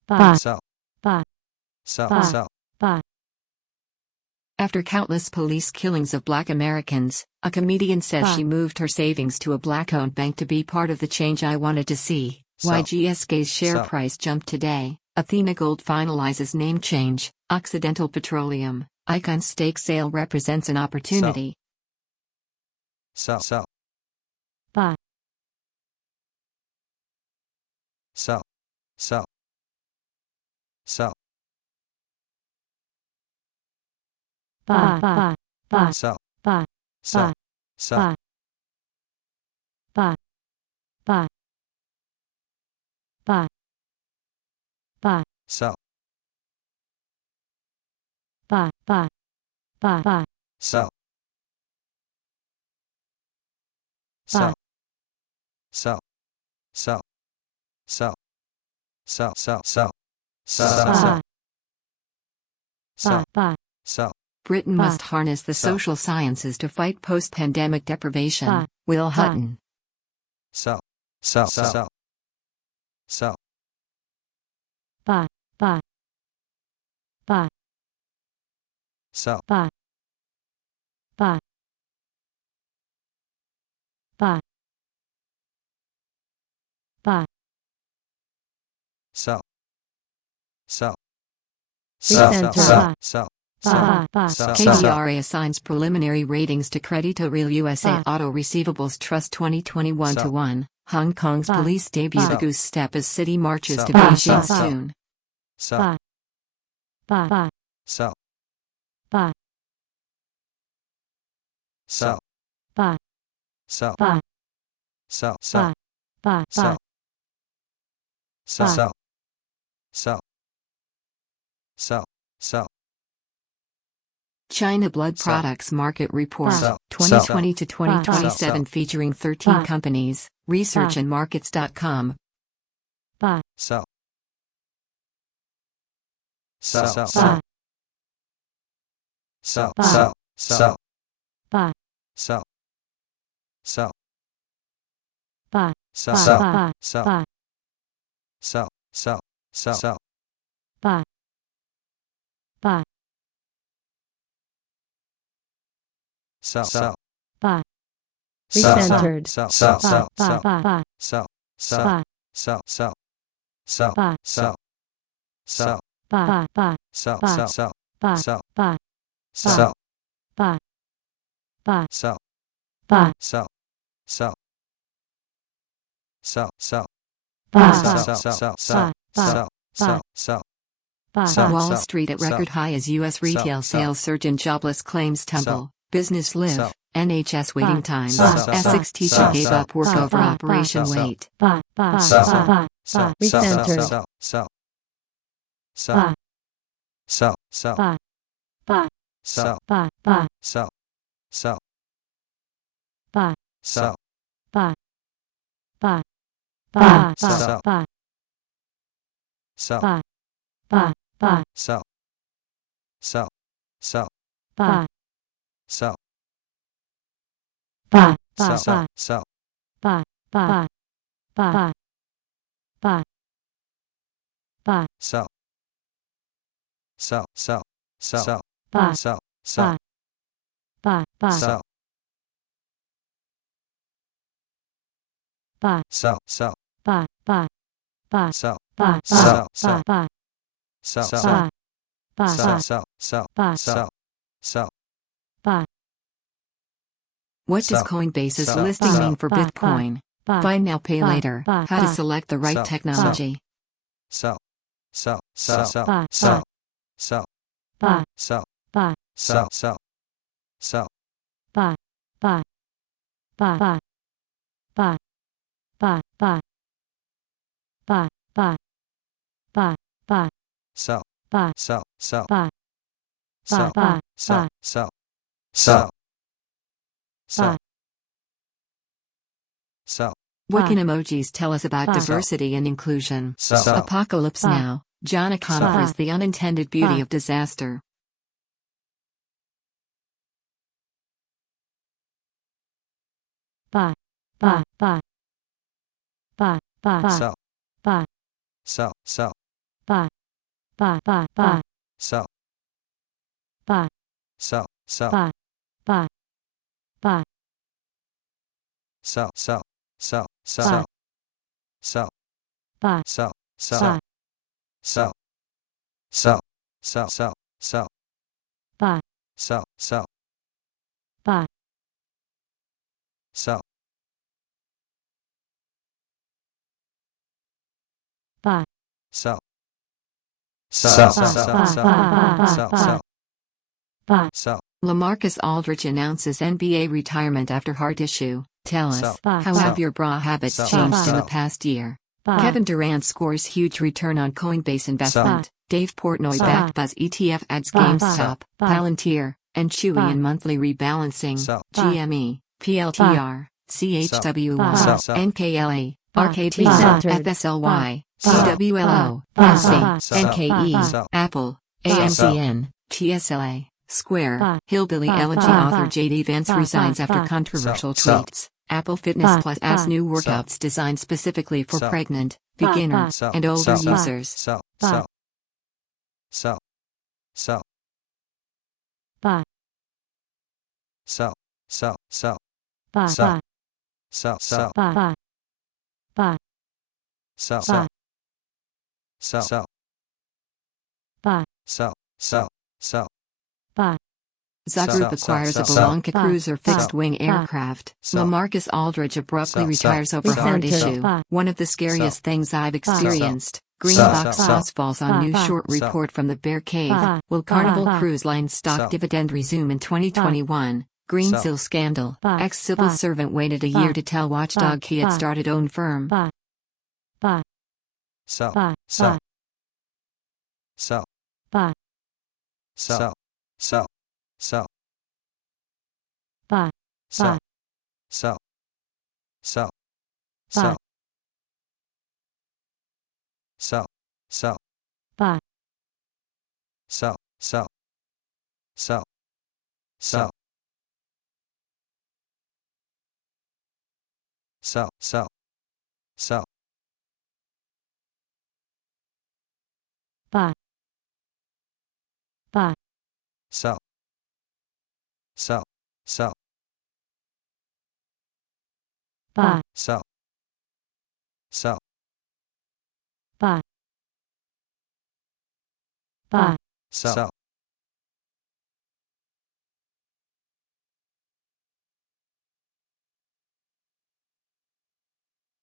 Buy. Sell. Buy. Sell. Buy. Sell. Buy. After countless police killings of Black Americans, a comedian says Buy. she moved her savings to a Black-owned bank to be part of the change I wanted to see. Why Sell. GSK's share Sell. price jumped today. Athena Gold finalizes name change. Occidental Petroleum, Icon stake sale represents an opportunity. Sell. Sell. Buy. Sell. Sell. Sell. Buy. Buy. Buy. Sell. Buy. Sell. Buy. Sell. Buy. Buy. Buy. Buy. Sell. Buy. Buy. Buy. Buy. Sell. Sell. Sell. Sell. Sell. Sell. Sell. Sell. Sell. Buy. Sell. Buy. Sell. Britain Buy. must harness the Sell. social sciences to fight post-pandemic deprivation. Buy. Will Buy. Hutton. Sell. Sell. Sell. Sell. Buy. Buy. Buy. Sell. Buy. Buy. Buy. Buy. Sell. Sell. Recenter. Sell. Sell. Buy. Buy. Sell. KBRA assigns preliminary ratings to Credito Real USA Buy. Auto Receivables Trust 2021 to Sell. 1. Hong Kong's Buy. police debut Sell. the goose step as city marches Sell. to Buy. Beijing Buy. soon. Sell. Buy. Buy. Sell. Buy. Sell. Buy. Sell. Buy. Sell. Buy. Buy. Sell. Sell. Buy. Sell. Sell. Sell. Sell. China Blood Sell. Products Market Report Sell. 2020 to Sell. 2027 featuring 13 Buy. companies. Researchandmarkets.com. Buy. Sell. Sell. Sell. Buy. Sell. Buy. Sell. Sell. Buy. Sell. Sell. Buy. Sell. Buy. Sell. Buy. Sell. Buy. Sell. Sell. Sell. Sell. Buy. Buy. Sell. Sell. Buy. Sell. Recentered. Sell. Sell. Buy. Sell. Buy. Sell. Buy. Sell. Sell. Buy. Sell. Sell. Sell. Buy. Sell. Sell. Buy. Buy. Sell. Buy. Sell. Sell. Buy. Sell. Buy. Sell. Buy. Buy. Sell. Buy. Sell. Sell. Sell. Sell. Buy. Sell. Sell. Sell. Sell. Sell. Sell. Sell. Buy. Sell. Wall Sell. Street at Sell. record high as U.S. retail Sell. sales surge and jobless claims tumble. Sell. Business live. Sell. NHS waiting Buy. times. Sell. Essex teacher Sell. gave Sell. up work Buy. over Buy. Operation Sell. Wait. Buy. Buy. Sell. Buy. Buy. Sell. Recentered. Sell. Sell. Sell. Buy. Sell. Sell. Buy. Buy. Sell. Buy. Buy. Sell. Sell. Buy. Sell. Buy. Buy. Buy. Sell. Buy. Sell. Buy. Buy. Buy. Sell. Sell. Sell. Buy. Sell. Buy. Sell. Buy. Sell. Buy. Buy. Buy. Buy. Buy. Sell. Sell. Sell. Sell. Buy. Sell. Sell. Buy. Buy. Sell. Buy. Sell. Sell. Buy. Buy. Buy. Sell. Buy. Sell. Buy. Buy. Sell. Buy. Buy. Sell. Sell. Sell. Buy. Sell. Sell. Buy. What does Sell. Coinbase's Sell. listing Sell. mean for Buy. Bitcoin? Buy now, pay later. How to Buy. select the right Sell. technology. Sell. Sell. Buy. Sell. Buy. Sell. Sell. Buy. Sell. Buy. Sell. Sell. Sell. Buy. Buy. Buy. Buy. Buy. Buy. Buy. Buy. Buy. Buy. Sell. Buy. Sell. Sell. Buy. Sell. Buy. Sell. Buy. Sell. Sell. Sell. Buy. Sell. What Buy. can emojis tell us about Buy. diversity and inclusion? Sell. Apocalypse Buy. Now. John Sell. offers the unintended beauty Buy. of disaster. Buy. Buy. Buy. Buy. Buy. Sell. Buy. Sell. Sell. Buy. Buy. Buy. Buy. Sell. Buy. Sell. Sell. Buy. Buy. Buy. Sell. Sell. Sell. Buy. Sell. Sell. Buy. Sell. Sell. Buy. Sell. Sell. Sell. Sell. Sell. Buy. Sell. Sell. Buy. Sell. Buy. Sell. Sell. Sell. Sell. Sell. Sell. Buy. Sell. LaMarcus Aldridge announces NBA retirement after heart issue. Tell us, Sell. Buy. how Sell. have your bra habits Sell. changed in the Sell. past year? Buy. Kevin Durant scores huge return on Coinbase investment. Dave Portnoy Sell. backed Buzz ETF adds Buy. GameStop, Buy. Palantir, and Chewy Buy. in monthly rebalancing. Sell. GME, PLTR, CHWY, Sell. NKLA, Buy. RKT, Centered. FSLY, Sell. CWLO, Buy. Pepsi, Buy. NKE, Sell. Apple, Buy. AMCN, TSLA, Square, Buy. Hillbilly Buy. Elegy Buy. author Buy. JD Vance Buy. resigns Buy. after Buy. controversial Sell. tweets. Apple Fitness Buy. Plus adds Buy. new workouts designed specifically for Sell. pregnant, Buy. beginner, Buy. Sell. and older Sell. users. Sell. Buy. Sell. Sell. Sell. Buy. Sell. Sell. Sell. Buy. Sell. Buy. Sell. Sell. Buy. Buy. Buy. Sell. Buy. Sell. Sell. Buy. Sell. Sell. Sell. Buy. Zagroup Sell. acquires a Sell. Bellanca Buy. cruiser Buy. fixed-wing Buy. aircraft. Sell. LaMarcus Aldridge abruptly Sell. retires over Sell. heart Recenter. issue. Buy. One of the scariest things I've experienced. Green Sell. box Sell. sauce falls on Buy. new Buy. short Sell. report from the Bear Cave. Buy. Will Buy. Carnival Buy. Cruise Line stock Sell. dividend resume in 2021? Greensill scandal. Buy. Ex-civil Buy. servant waited a Buy. year to tell Watchdog he had Buy. started own firm. Buy. Buy. Sell. Buy. Sell. Buy. Sell. Buy. Sell. Sell. Sell. Buy. Sell. Buy. Sell. Sell. Buy. Sell. Sell. Buy. Sell. Sell. Sell. Sell. Sell. Sell. Sell. Buy. Buy. Sell. Sell. Sell. Buy. Sell. Sell. Buy. Buy. Sell.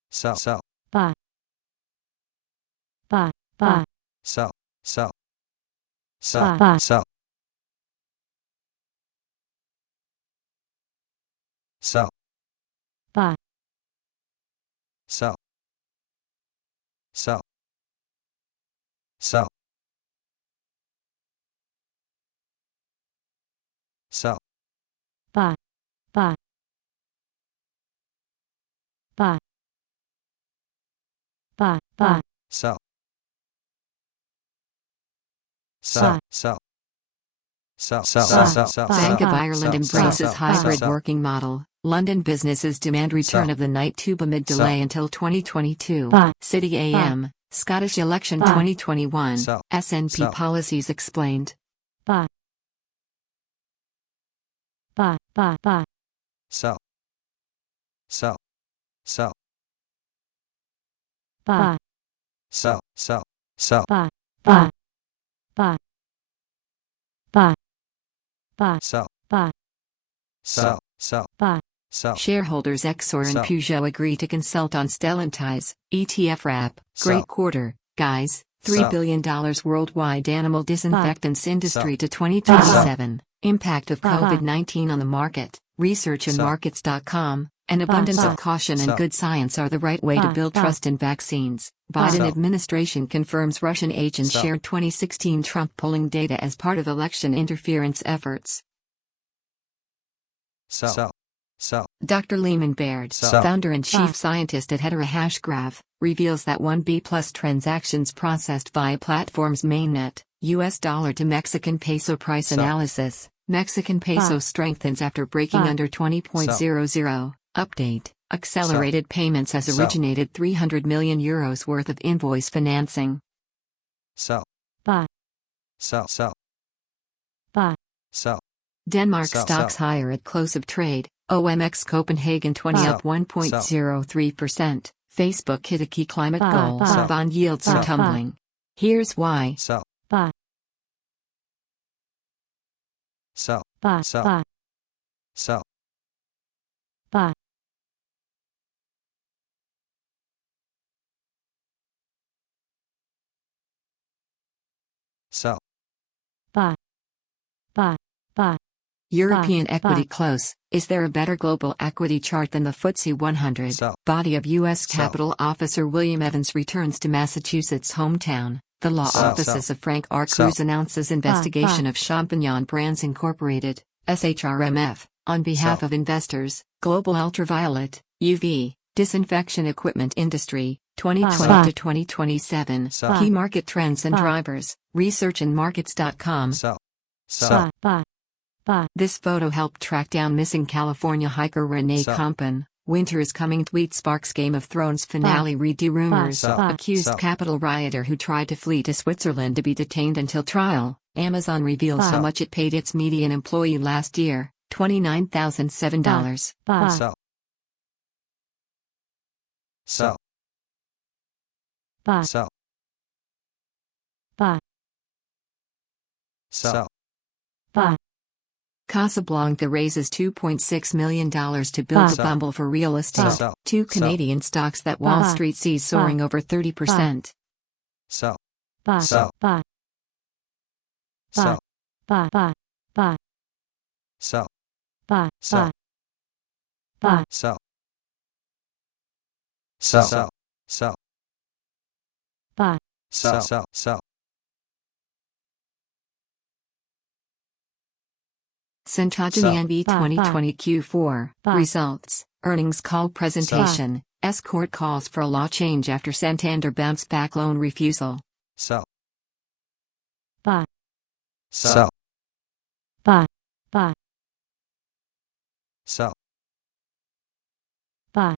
Sell. Sell. Buy. Buy. Buy. Sell. Sell. Sell. Buy. Sell. Sell. Buy. Sell. Sell. Sell. Sell. Buy. Buy. Buy. Buy. Buy. Sell. Buy. Sell. Sell. Buy. Sell. Bank of Buy. Ireland Sell. embraces Sell. hybrid Sell. working model. London businesses demand return Sell. of the night tube amid Sell. delay until 2022. Buy. City AM, Scottish election Buy. 2021. Sell. SNP Sell. policies explained. Buy. Buy. Buy. Buy. Sell. Sell. Sell. Buy. Sell. Sell. Sell. Buy. Buy. Buy. Buy. Buy. Sell. Buy. Sell. Sell. Buy. Sell. Shareholders Exor and Sell. Peugeot agree to consult on Stellantis ETF wrap. Great Sell. quarter, guys. $3 Sell. billion worldwide animal disinfectants industry Sell. to 2027. Impact of Sell. COVID-19 on the market. Researchandmarkets.com. An abundance of caution and Sell. good science are the right way to build trust in vaccines. Biden Sell. administration confirms Russian agents Sell. shared 2016 Trump polling data as part of election interference efforts. Sell. Sell. Sell. Dr. Lehman Baird, Sell. founder and Sell. chief scientist at Hedera Hashgraph, reveals that 1B plus transactions processed via platform's mainnet, US dollar to Mexican peso price Sell. analysis. Mexican peso Sell. strengthens after breaking Sell. under 20.00. Update. Accelerated Payments has Sell. originated €300 million worth of invoice financing. Sell. Buy. Sell. Sell. Buy. Sell. Denmark Sell. stocks Sell. higher at close of trade. OMX Copenhagen 20 Sell. up 1.03%. Facebook hit a key climate Buy. goal. Buy. Bond yields Buy. are tumbling. Here's why. Sell. Buy. Sell. Buy. Sell. Buy. Sell. Buy. Sell. Buy. Buy. Buy. European Buy. equity Buy. close. Is there a better global equity chart than the FTSE 100? Sell. Body of U.S. Sell. Capitol Officer William Evans returns to Massachusetts' hometown. The law Sell. offices of Frank R. Sell. Cruz announces investigation Buy. of Champignon Brands Incorporated, SHRMF, on behalf Sell. of investors. Global ultraviolet, UV, disinfection equipment industry, 2020 Buy. to 2027. Sell. Key market trends and Buy. drivers. Researchandmarkets.com. Sell. Sell. Buy. Buy. Buy. This photo helped track down missing California hiker Renee Sell. Compton. Winter is coming. Tweet sparks Game of Thrones finale. Read rumors. Sell. Accused Sell. Capitol rioter who tried to flee to Switzerland to be detained until trial. Amazon reveals how Sell. much it paid its median employee last year, $29,007. Buy. Sell. Sell. Buy. Sell. Buy. Sell. Buy. Casablanca raises $2.6 million to build a Sell. bumble for real estate. Sell. Two Sell. Canadian stocks that Wall Buy. Street sees soaring over 30%. Sell. Buy. Sell. Buy. Sell. Buy. Buy. Buy. Sell. Buy. Sell. Buy. Sell. Sell. Sell. Buy. Sell. Sell. Sell. Centogeny Sell. NV Buy. 2020 Q4 Buy. Results Earnings Call Presentation. S Court calls for a law change after Santander bounced back loan refusal. Sell. Buy. Sell. Buy. Buy. Sell. Buy.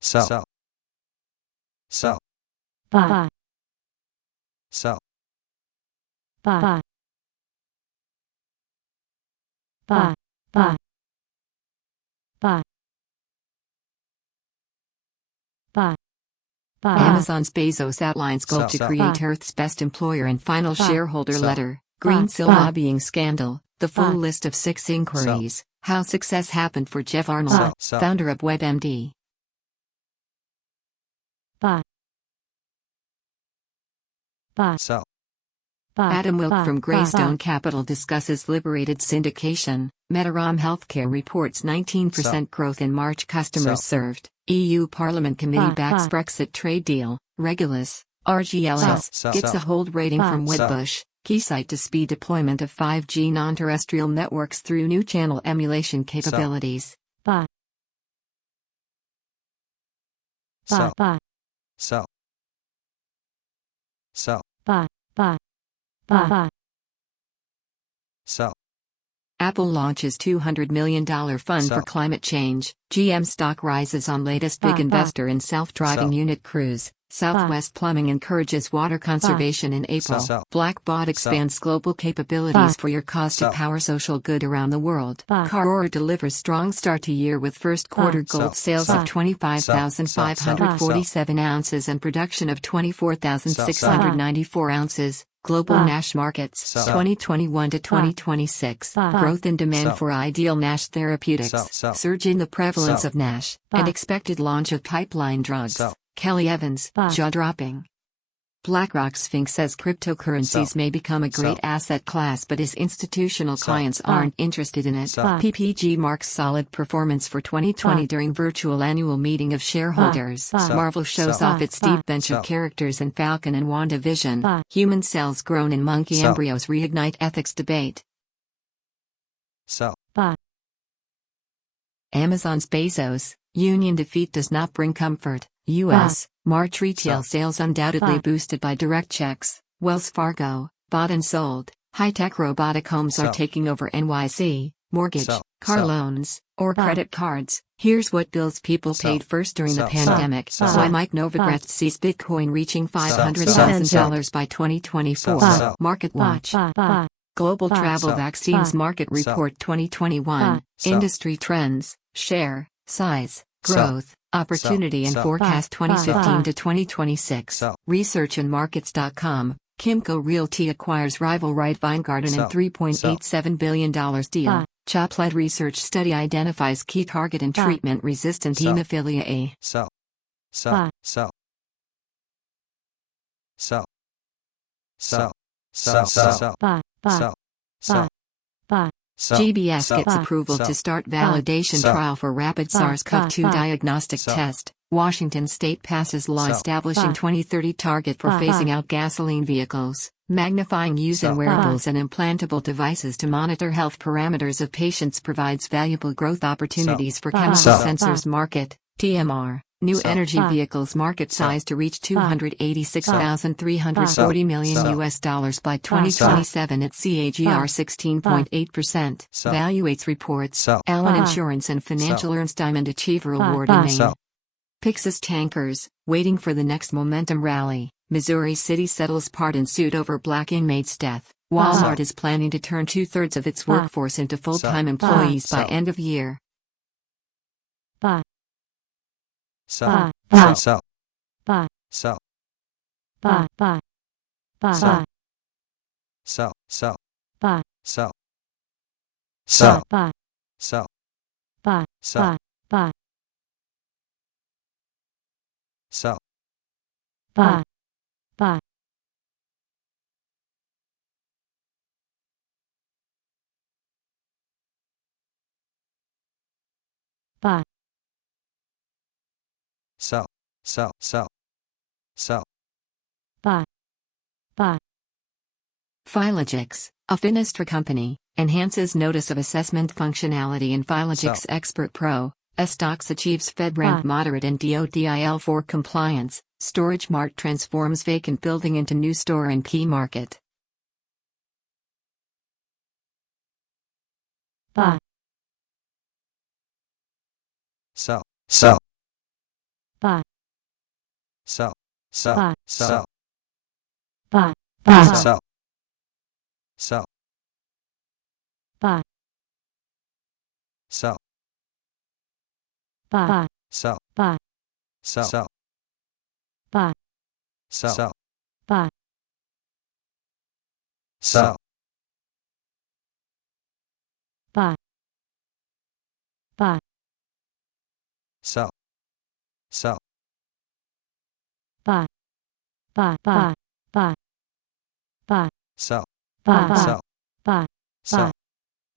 Sell. Sell. Buy. Sell. Buy. Buy. Buy. Buy. Buy. Buy. Amazon's Bezos outlines goal Sell. to Sell. create Buy. Earth's best employer and final Buy. shareholder Sell. letter. Buy. Greensill Buy. lobbying scandal. The full Buy. list of 6 inquiries. How success happened for Jeff Arnold, Buy. Sell. founder of WebMD. Buy. Buy. Sell. Buy. Adam Wilk Buy. from Buy. Greystone Capital discusses liberated syndication. Metarom Healthcare reports 19% Sell. growth in March customers Sell. served. EU Parliament Committee Buy. backs Buy. Brexit trade deal. Regulus, RGLS, Sell. gets Sell. a hold rating Buy. from Sell. Wedbush. Keysight to speed deployment of 5G non-terrestrial networks through new channel emulation capabilities. Buy. Buy. Sell. Buy. Sell. Sell. Buy. Buy. Buy. Buy. Sell. Apple launches $200 million fund Sell. for climate change. GM stock rises on latest big Buy. investor in self-driving Sell. unit Cruise. Southwest Plumbing encourages water conservation in April. Sell. Blackbaud expands global capabilities Buy. for your cause-to-power social good around the world. Buy. Caror delivers strong start to year with first quarter Buy. gold Sell. sales Buy. of 25,547 ounces and production of 24,694 ounces. Global Buy. NASH markets, Sell. 2021 to 2026. Buy. Growth in demand Sell. for ideal NASH therapeutics. Sell. Surge in the prevalence Sell. of NASH. Buy. And expected launch of pipeline drugs. Sell. Kelly Evans, Buy. jaw-dropping. BlackRock Sphinx says cryptocurrencies Sell. may become a great Sell. asset class, but his institutional Sell. clients Buy. aren't interested in it. Sell. PPG marks solid performance for 2020 Buy. during virtual annual meeting of shareholders. Buy. Marvel shows Sell. off its Buy. deep bench of Sell. characters in Falcon and WandaVision. Buy. Human cells grown in monkey Sell. embryos reignite ethics debate. Sell. Buy. Amazon's Bezos, union defeat does not bring comfort. U.S. March retail Sell. sales undoubtedly Buy. boosted by direct checks. Wells Fargo, bought and sold. High-tech robotic homes are Sell. taking over NYC. Mortgage, Sell. car Sell. loans, or Buy. credit cards. Here's what bills people Sell. paid first during the Sell. pandemic. Sell. Why Mike Buy. Novogratz sees Bitcoin reaching Sell. $500,000 by 2024. Sell. Market Buy. Watch. Buy. Global Buy. Travel Sell. Vaccines Buy. Market Sell. Report 2021. Buy. Sell. Industry trends, share, size, Sell. growth, opportunity and Sell. forecast Buy. 2015 Buy. to 2026. Sell. Researchandmarkets.com. Kimco Realty acquires rival Wright Weingarten in Sell. $3.87 billion deal. Buy. CHOP-led research study identifies key target in Buy. treatment-resistant Sell. hemophilia A. Sell. Sell. Buy. Sell. Sell. Sell. Sell. Sell. Buy. Buy. Sell. Buy. Buy. Sell. GBS Sell. gets Buy. approval Sell. to start validation Sell. trial for rapid Buy. SARS-CoV-2 Buy. diagnostic Sell. test. Washington state passes law Sell. establishing Buy. 2030 target for Buy. phasing out gasoline vehicles, magnifying use in Sell. wearables and implantable devices to monitor health parameters of patients provides valuable growth opportunities for Buy. chemical Sell. sensors market, TMR. New Sell. energy Buy. vehicles market Sell. size to reach $286,340 million Sell. US dollars by 2027 at CAGR 16.8%. Sell. Valuates reports. Sell. Allen Buy. Insurance and Financial Ernst Diamond Achiever Buy. Award Buy. in Maine. Sell. Pyxis Tankers, waiting for the next momentum rally. Missouri City settles part in suit over black inmate's death. Walmart is planning to turn 2/3 of its Buy. workforce into full-time Sell. employees by Sell. end of year. Buy. Sell. Buy. Sell. Buy. Sell. Buy. Buy. Buy. Sell. Sell. Sell. Buy. Sell. Sell. Buy. Sell. Buy. Sell. Buy. Sell. Buy. Buy. Buy. Sell. Sell. Sell. Sell. Buy. Buy. Philogix, a Finistra company, enhances notice of assessment functionality in Philogix Sell. Expert Pro. Stocks achieves FedRAMP Buy. moderate and DODIL4 compliance. Storage Mart transforms vacant building into new store in key market. Buy. Sell. Sell. Buy. Sell. Sell. Buy. Sell. Buy. Buy. Sell. Sell. Buy. Sell. Buy. Sell. Buy. Sell. Sell. Buy. Sell. Buy. Sell. Buy. Buy. Sell. Sell. Buy. Buy. Buy. Buy. Buy. Sell. Buy. Sell. Buy. Sell.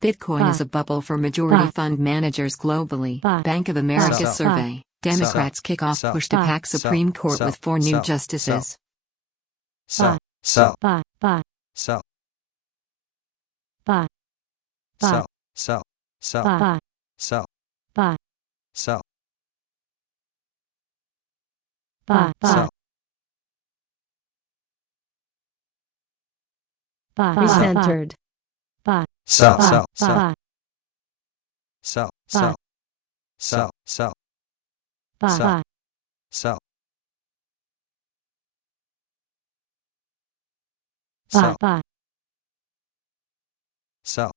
Bitcoin Buy. is a bubble for majority Buy. fund managers globally. Buy. Bank of America Sell. survey. Democrats kick off Sell. push to Buy. pack Supreme Court Sell. with 4 new Sell. justices. Sell. Sell. Buy. Buy. Sell. Buy. Sell. Sell. Sell. Buy. Sell. Buy. Sell. Buy. Buy. Sell. Buy. Recentered. Buy. Sell. Buy. Sell. Sell. Buy. Sell. Buy. Sell. Sell. Sell. Buy. Sell. Buy. Sell. Buy. Sell.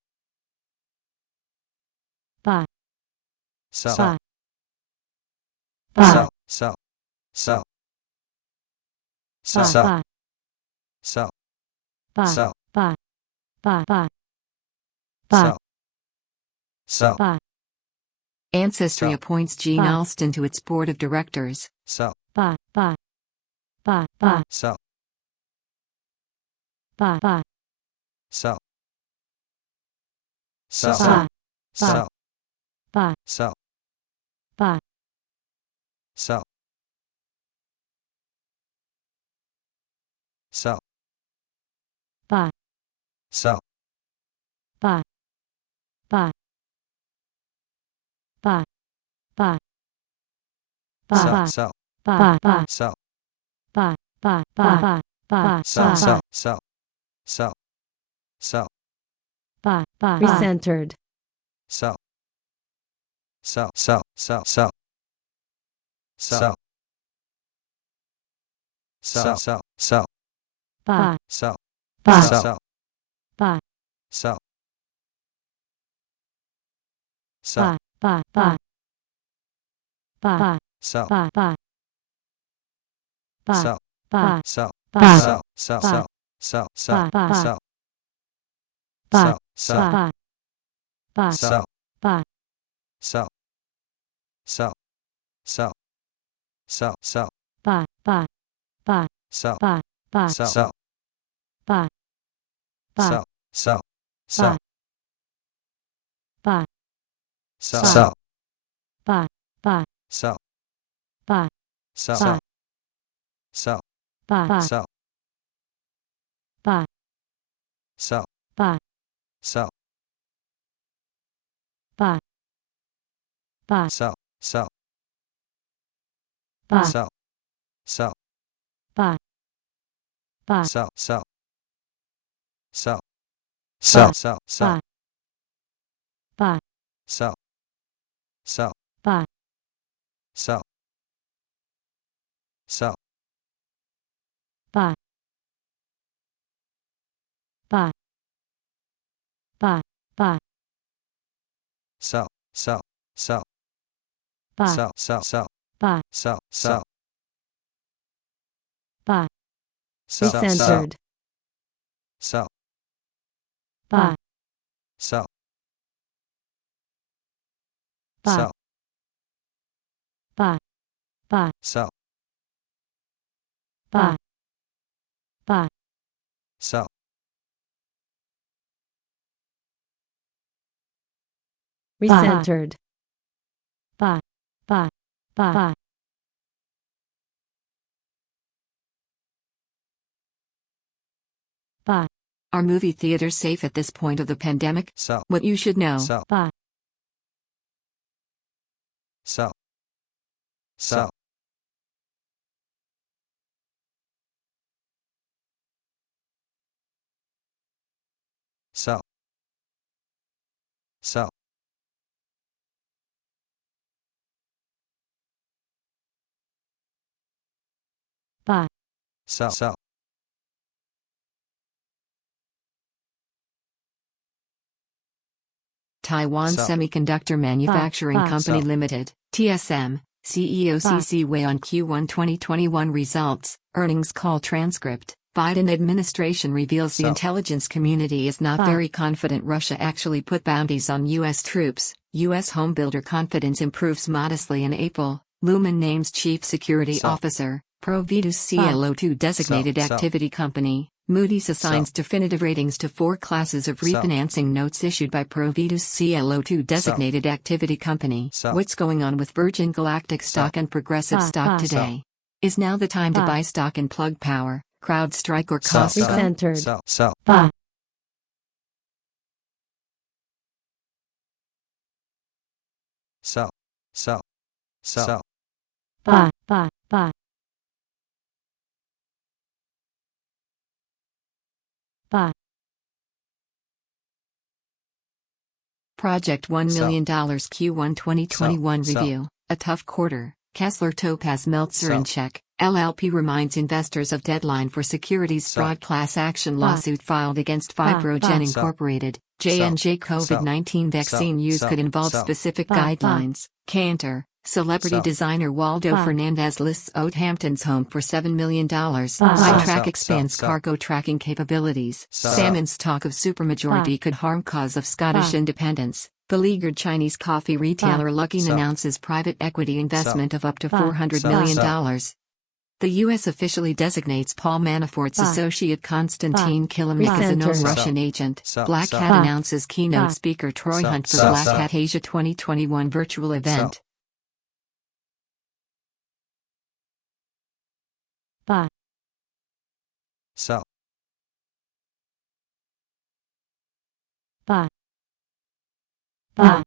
Buy. Sell. Buy. Sell. Buy. Sell. Sell. Sell. Buy. Sell. Buy. Sell. sell, buy, buy, buy, sell, sell, buy, Ancestry Sell. appoints Gene Buy. Alston to its board of directors. sell, buy, buy, buy, buy, sell, buy, buy, sell, sell, buy, sell, buy, sell, buy, sell, sell, buy, sell, buy, buy, buy, buy, buy, sell, buy, buy, sell, buy, buy, buy, buy, sell, buy, sell, sell, sell, buy, buy, recentered, sell, sell, sell, sell, sell, sell, sell, sell, sell, buy, sell, buy, sell, buy, sell, sell, buy, buy, buy, sell, buy, buy, buy, sell, buy, sell, buy, sell, sell, buy, sell, sell, buy, sell, buy, sell, buy, buy, sell, buy, sell, sell, sell, sell, sell, buy, buy, buy, sell, buy, buy, sell, buy, buy, sell, sell, sell, buy, sell, buy, buy, sell, buy, sell, sell, buy, sell, buy, sell, buy, sell, buy, buy, sell, sell, buy, sell, sell, buy, buy, sell, sell, sell, sell, sell, sell, buy, sell, sell, buy, sell, sell, buy, buy, buy, buy, sell, sell, sell, buy, sell, sell, sell, buy, sell, sell, buy, sell, recentered, sell, buy, sell, buy, sell, buy, buy, sell, buy, buy, sell, recentered, buy, buy, buy, buy, Are movie theaters safe at this point of the pandemic? sell, What you should know. sell, buy, sell, sell, sell, sell, buy, sell, sell, Taiwan Sell. Semiconductor Manufacturing Buy. Company Sell. Limited, TSM, CEO Buy. CC Wei on Q1 2021 results, earnings call transcript. Biden administration reveals the Sell. intelligence community is not Buy. very confident Russia actually put bounties on U.S. troops. U.S. homebuilder confidence improves modestly in April. Lumen names chief security Sell. officer. Providus Buy. CLO2 designated Sell. activity company. Moody's assigns definitive ratings to 4 classes of Sell. refinancing notes issued by Providus CLO2 designated activity company. Sell. What's going on with Virgin Galactic stock and Progressive Buy. stock Buy. today? Is now the time to Buy. buy stock in Plug Power, CrowdStrike or Sell. Costco? Recentered. Sell. Sell. buy, Sell. Sell. Sell. buy, buy, Project $1 Sell. million Q1 2021 Sell. review. A tough quarter. Kessler Topaz Meltzer Sell. and Check. LLP reminds investors of deadline for securities Sell. fraud class action Buy. lawsuit filed against Buy. Fibrogen Buy. Sell. Incorporated. J&J Sell. COVID-19 vaccine use Sell. could involve Sell. specific Buy. Buy. guidelines. Cantor, Celebrity Sell. designer Waldo Buy. Fernandez lists Oathampton's home for $7 million. Buy. iTrack Sell. expands Sell. cargo tracking capabilities. Sell. Salmon's talk of supermajority could harm cause of Scottish Buy. independence. Beleaguered Chinese coffee retailer Luckin Sell. announces private equity investment of up to Buy. $400 Sell. million. Sell. The U.S. officially designates Paul Manafort's Buy. associate Konstantin Buy. Kilimnik as a known Recenter. Russian agent. Sell. Black Sell. Hat Buy. announces keynote Buy. speaker Troy Sell. Hunt for Sell. Black Sell. Hat Asia 2021 virtual event. Buy. Sell. Buy. Buy.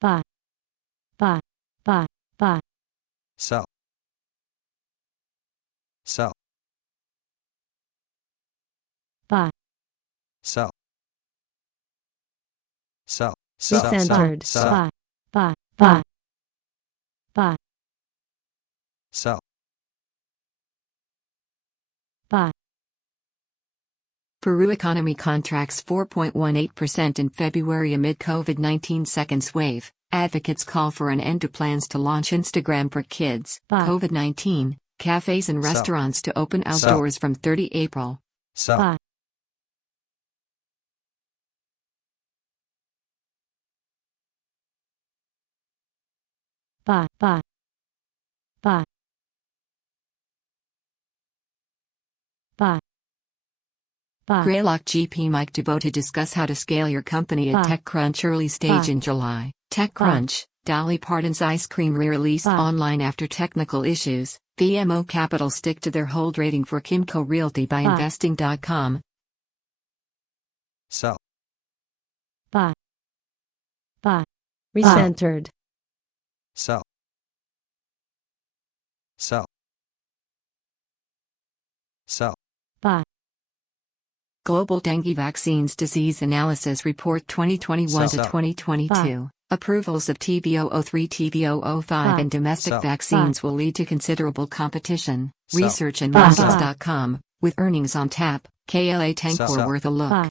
Buy. Buy. Buy. Buy. Sell. Sell. Buy. Sell. Sell. Sell. Recentered. Sell. Buy. Buy. Buy. Buy. Sell. Buy. Peru economy contracts 4.18% in February amid COVID-19 second wave. Advocates call for an end to plans to launch Instagram for kids. Buy. COVID-19, cafes and Sell. restaurants to open Sell. outdoors from 30 April. Sell. Buy. Buy. Buy. Buy. Buy. Buy. Greylock GP Mike DeVoe to discuss how to scale your company at Buy. TechCrunch early stage Buy. in July. TechCrunch, Dolly Parton's ice cream re-released Buy. online after technical issues. VMO Capital stick to their hold rating for Kimco Realty by Buy. investing.com. Sell. Buy. Buy. Recentered. Sell. Sell. Sell. Buy. Global Dengue Vaccines Disease Analysis Report 2021 to Sell. 2022. Approvals of TB003, TB005 Buy. and domestic Sell. vaccines will lead to considerable competition. Sell. Research and Buy. markets.com. With earnings on tap, KLA Tankor Sell. worth a look. Buy.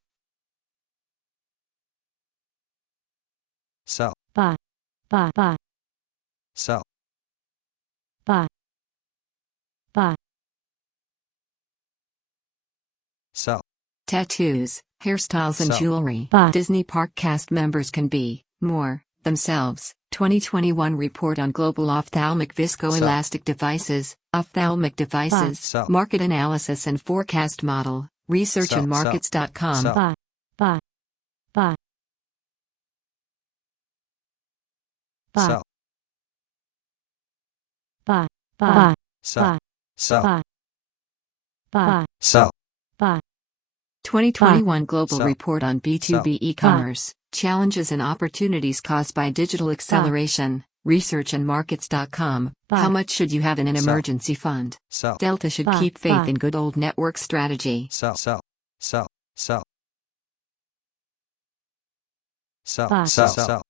Sell. Buy. Buy. Buy. Sell. Buy. Buy. Sell. Tattoos, hairstyles and Sell. jewelry. Buy. Disney Park cast members can be more themselves. 2021 report on global ophthalmic viscoelastic devices, ophthalmic devices, Sell. market analysis and forecast model, researchandmarkets.com. Sell. Buy. Buy. Buy. Buy. Sell. Buy. Buy. Sell. Sell. Buy. Buy. Sell. Buy. 2021 Global Sell. Report on B2B Sell. e-commerce, challenges and opportunities caused by digital acceleration, researchandmarkets.com. Buy. How much should you have in an Sell. emergency fund? Sell. Delta should Buy. keep faith Buy. in good old network strategy. Sell. Sell. Sell. Sell. Sell. Buy. Sell. Sell.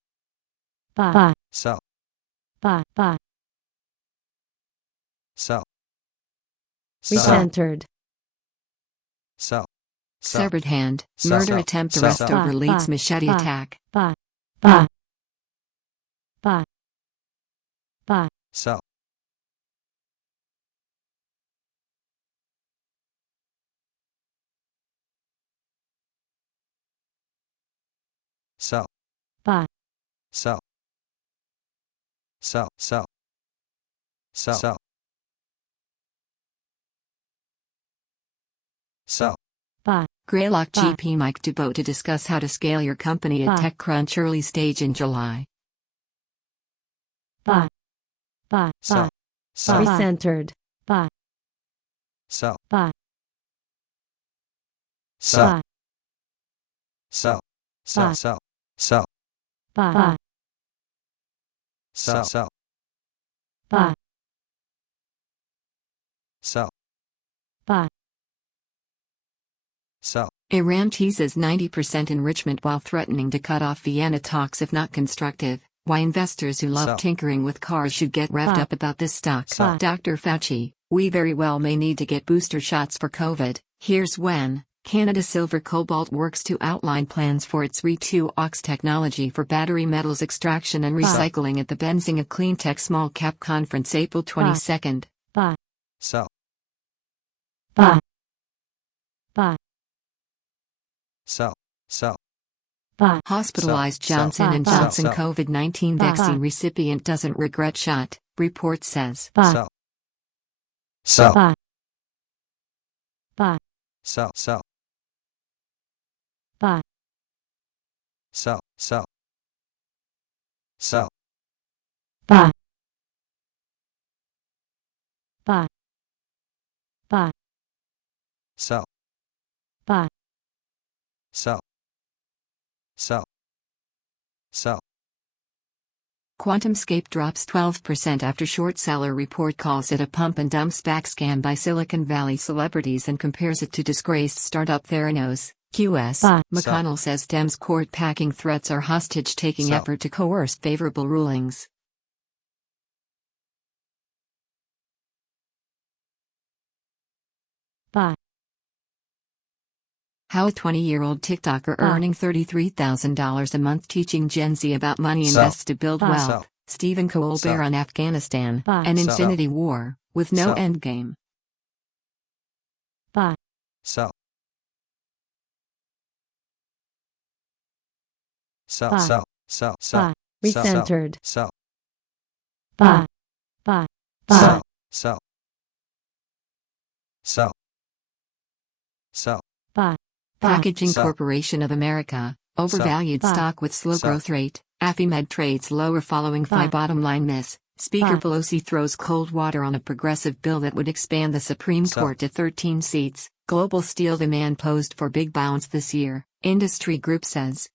Buy. Sell. Buy. Buy. Sell. Recentered. Sell. Severed hand, Sell. murder Sell. attempt Sell. arrest Sell. over Buy. Leeds Buy. machete Buy. attack. Buy. Buy. Buy. Buy. Sell. Sell. Buy. Sell. Sell. Sell. Sell. Sell. Sell. Buy. Greylock Buy. GP Mike DeVoe to discuss how to scale your company at Buy. TechCrunch early stage in July. Buy. Buy. Sell. Buy. Sell. Recentered. Buy. Sell. Buy. Sell. Buy. Sell. Buy. Sell. Sell. Sell. Buy. Sell. Sell. Buy. Sell. Buy. Sell. Iran teases 90% enrichment while threatening to cut off Vienna talks if not constructive. Why investors who love Sell. tinkering with cars should get revved Buy. up about this stock. Sell. Dr. Fauci, we very well may need to get booster shots for COVID. Here's when. Canada Silver Cobalt works to outline plans for its Re2Ox technology for battery metals extraction and recycling at the Benzinga Cleantech Small Cap Conference April 22. Sell. Buy. Sell. Sell. Buy. Hospitalized Sell. Johnson & Sell. Johnson Sell. COVID-19 Buy. vaccine recipient doesn't regret shot, report says. Buy. Sell. Sell. Buy. Buy. Sell. Sell. Buy. Sell. Sell. Sell. Buy. Buy. Buy. Sell. Buy. Sell. Sell. Sell. QuantumScape drops 12% after short seller report calls it a pump and dump SPAC scam by Silicon Valley celebrities and compares it to disgraced startup Theranos, QS. Buy. McConnell says Dems court packing threats are hostage-taking Sell. effort to coerce favorable rulings. Buy. How a 20-year-old TikToker earning $33,000 a month teaching Gen Z about money Sell. invests to build Buy. wealth. Sell. Stephen Colbert Sell. on Afghanistan, Buy. an Sell. infinity war, with no Sell. endgame. Buy. Sell. Sell. Buy. Sell. Sell. Sell. Buy. Recentered. Sell. Buy. Buy. Buy. Sell. Sell. Sell. Sell. Buy. Packaging Sell. Corporation of America, overvalued Buy. stock with slow Sell. growth rate. Affimed trades lower following Buy. bottom line miss. Speaker Buy. Pelosi throws cold water on a progressive bill that would expand the Supreme Sell. Court to 13 seats. Global steel demand posed for big bounce this year, industry group says.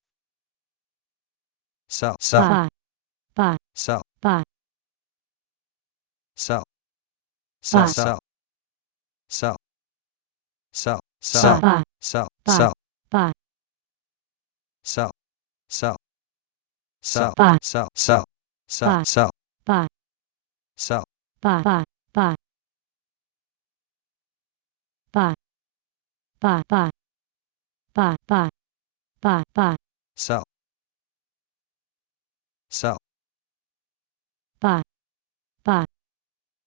Sell. Sell. Buy. Buy. Sell. Buy. Sell. Sell. Buy. Sell. Sell. Sell. Sell. Sell. Buy. Sell. Buy. Sell. Buy. Sell. Sell. Sell. Buy. Sell. Sell. Buy. Sell. Sell. Buy. Sell. Buy. Buy. Buy. Buy. Buy. Buy. Buy. Buy. Buy. Buy. Sell. Sell. Buy. Buy.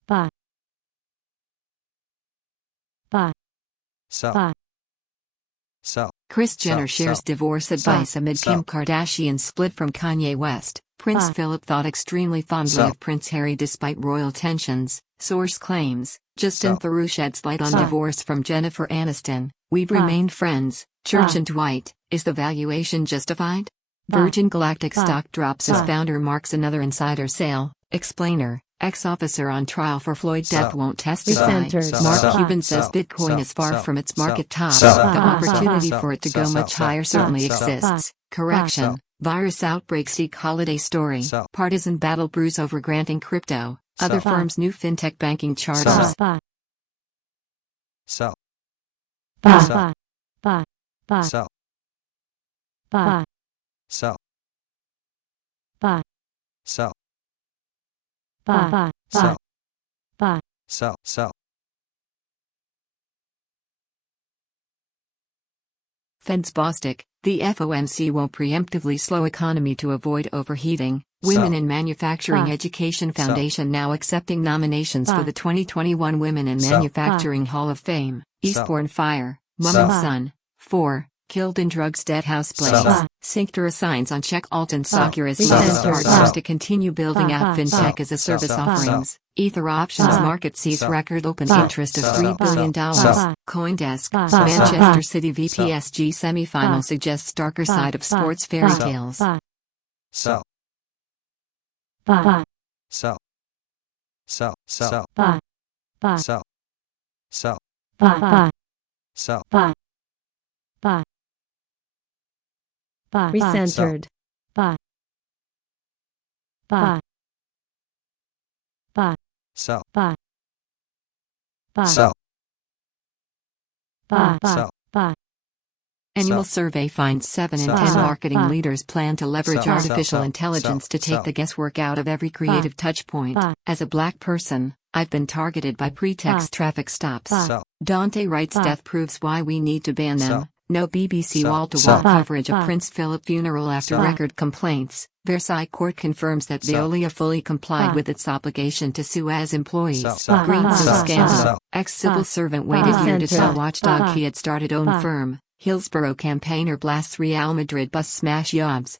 Buy. Buy. Sell. Buy. Sell. Kris Sell. Jenner shares Sell. divorce advice amid Sell. Kim Kardashian's split from Kanye West. Prince Buy. Philip thought extremely fondly Sell. of Prince Harry despite royal tensions, source claims. Justin Sell. Theroux sheds light on Buy. divorce from Jennifer Aniston. We've Buy. remained friends. Church Buy. and Dwight, is the valuation justified? Buy. Virgin Galactic Buy. stock drops as Buy. founder marks another insider sale. Explainer, ex-officer on trial for Floyd death Sell. won't testify. Recentered. Mark Sell. Cuban says Sell. Bitcoin Sell. is far Sell. from its Sell. market top. Sell. The Sell. opportunity Sell. for it to Sell. go much Sell. higher Sell. certainly Sell. exists. Correction. Sell. Virus outbreak seek holiday story. Sell. Partisan battle brews over granting crypto. Other Sell. firms' new fintech banking charters. Sell. Buy. Sell. Buy. Sell. Buy. Buy. Buy. Sell. Buy. Sell. Buy. Sell. Buy. Buy. Sell. Buy. Sell. Sell. Fed's Bostic, the FOMC won't preemptively slow economy to avoid overheating. Women Sell. in Manufacturing Buy. Education Sell. Foundation now accepting nominations Buy. for the 2021 Women in Sell. Manufacturing Hall of Fame. Sell. Eastbourne fire, mum Sell. and son. 4. Killed in drugs dead house blaze. Sell. Synctera signs on check Alton Sell. Sakura as Recentered. latest partners Sell. to continue building Sell. out Sell. fintech as a Sell. service Sell. offerings. Ether options Sell. market sees Sell. record open Sell. interest of Sell. $3 billion. Sell. CoinDesk, Sell. Manchester Sell. City VPSG semifinal Sell. suggests darker Sell. side of Sell. sports fairy Sell. tales. Buy. Sell. Buy. Sell. Sell. Sell. Buy. Buy. Sell. Sell. Buy. Buy. Sell. Buy. Buy. Buy. Recentered. Buy. Buy. Buy. Sell. Buy. Buy. Sell. Buy. Sell. Buy. Annual Sell. survey finds 7 in Sell. 10 Sell. marketing Sell. leaders plan to leverage Sell. artificial Sell. intelligence Sell. to take Sell. the guesswork out of every creative touchpoint. Sell. As a black person, I've been targeted by pretext traffic stops. Sell. Sell. Dante writes Ba. death proves why we need to ban them. Sell. No BBC Sell. wall-to-wall Sell. coverage of Ba. Prince Philip funeral after Sell. record complaints. Versailles court confirms that Sell. Veolia fully complied Ba. with its obligation to sue as employees. Sell. Greens is Sell. scandal. Sell. Ex-civil Ba. servant Ba. waited year to Center. sell watchdog Ba. he had started own Ba. firm. Hillsborough campaigner blasts Real Madrid bus smash jobs.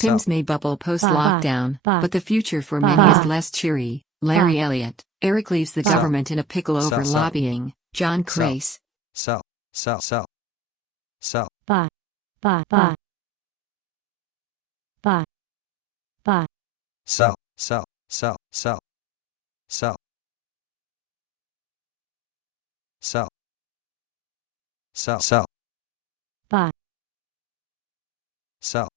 Pims may bubble post-lockdown, Ba. but the future for Ba. many is Ba. less cheery. Larry Elliott. Eric leaves the Ba. government in a pickle over Sell. lobbying. John Sell. Crace. Sell. Sell. Sell. Sell. Ba. Ba. Ba. Ba. Ba. Sell. Sell. Sell. Sell. Sell. Sell. Sell. Sell. Ba. Sell.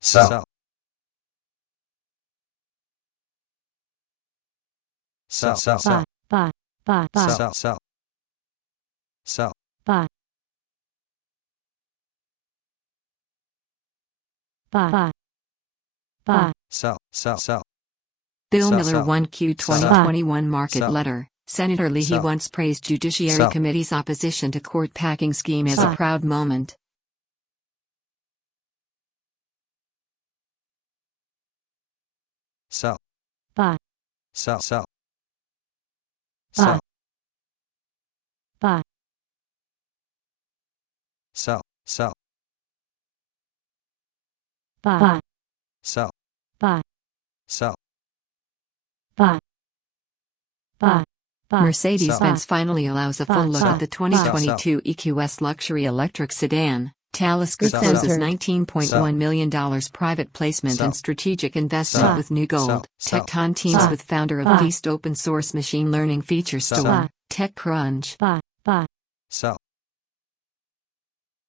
Sell. Sell. Sell. Sell. Ba. Ba. Ba. Sell. Sell. Sell. Ba. Ba. Ba. Ba. Sell. Sell. Sell. Bill Sell. Miller Sell. 1Q 2021 Market Sell. Letter. Senator Leahy Sell. once praised Judiciary Sell. Committee's opposition to court packing scheme as a Sell. proud moment. Sell. Ba. Sell. Sell. Ba. Sell. Ba. Sell. Sell. Ba. Sell. Ba. Sell. Ba. Ba. Ba. Mercedes-Benz finally allows a full look at the 2022 EQS luxury electric sedan. Talisker Sell. closes Sell. $19.1 million private placement Sell. and strategic investment Sell. with New Gold. Sell. Tecton teams Sell. with founder of Sell. Feast open source machine learning feature Sell. store. TechCrunch. Ba. Ba. Sell.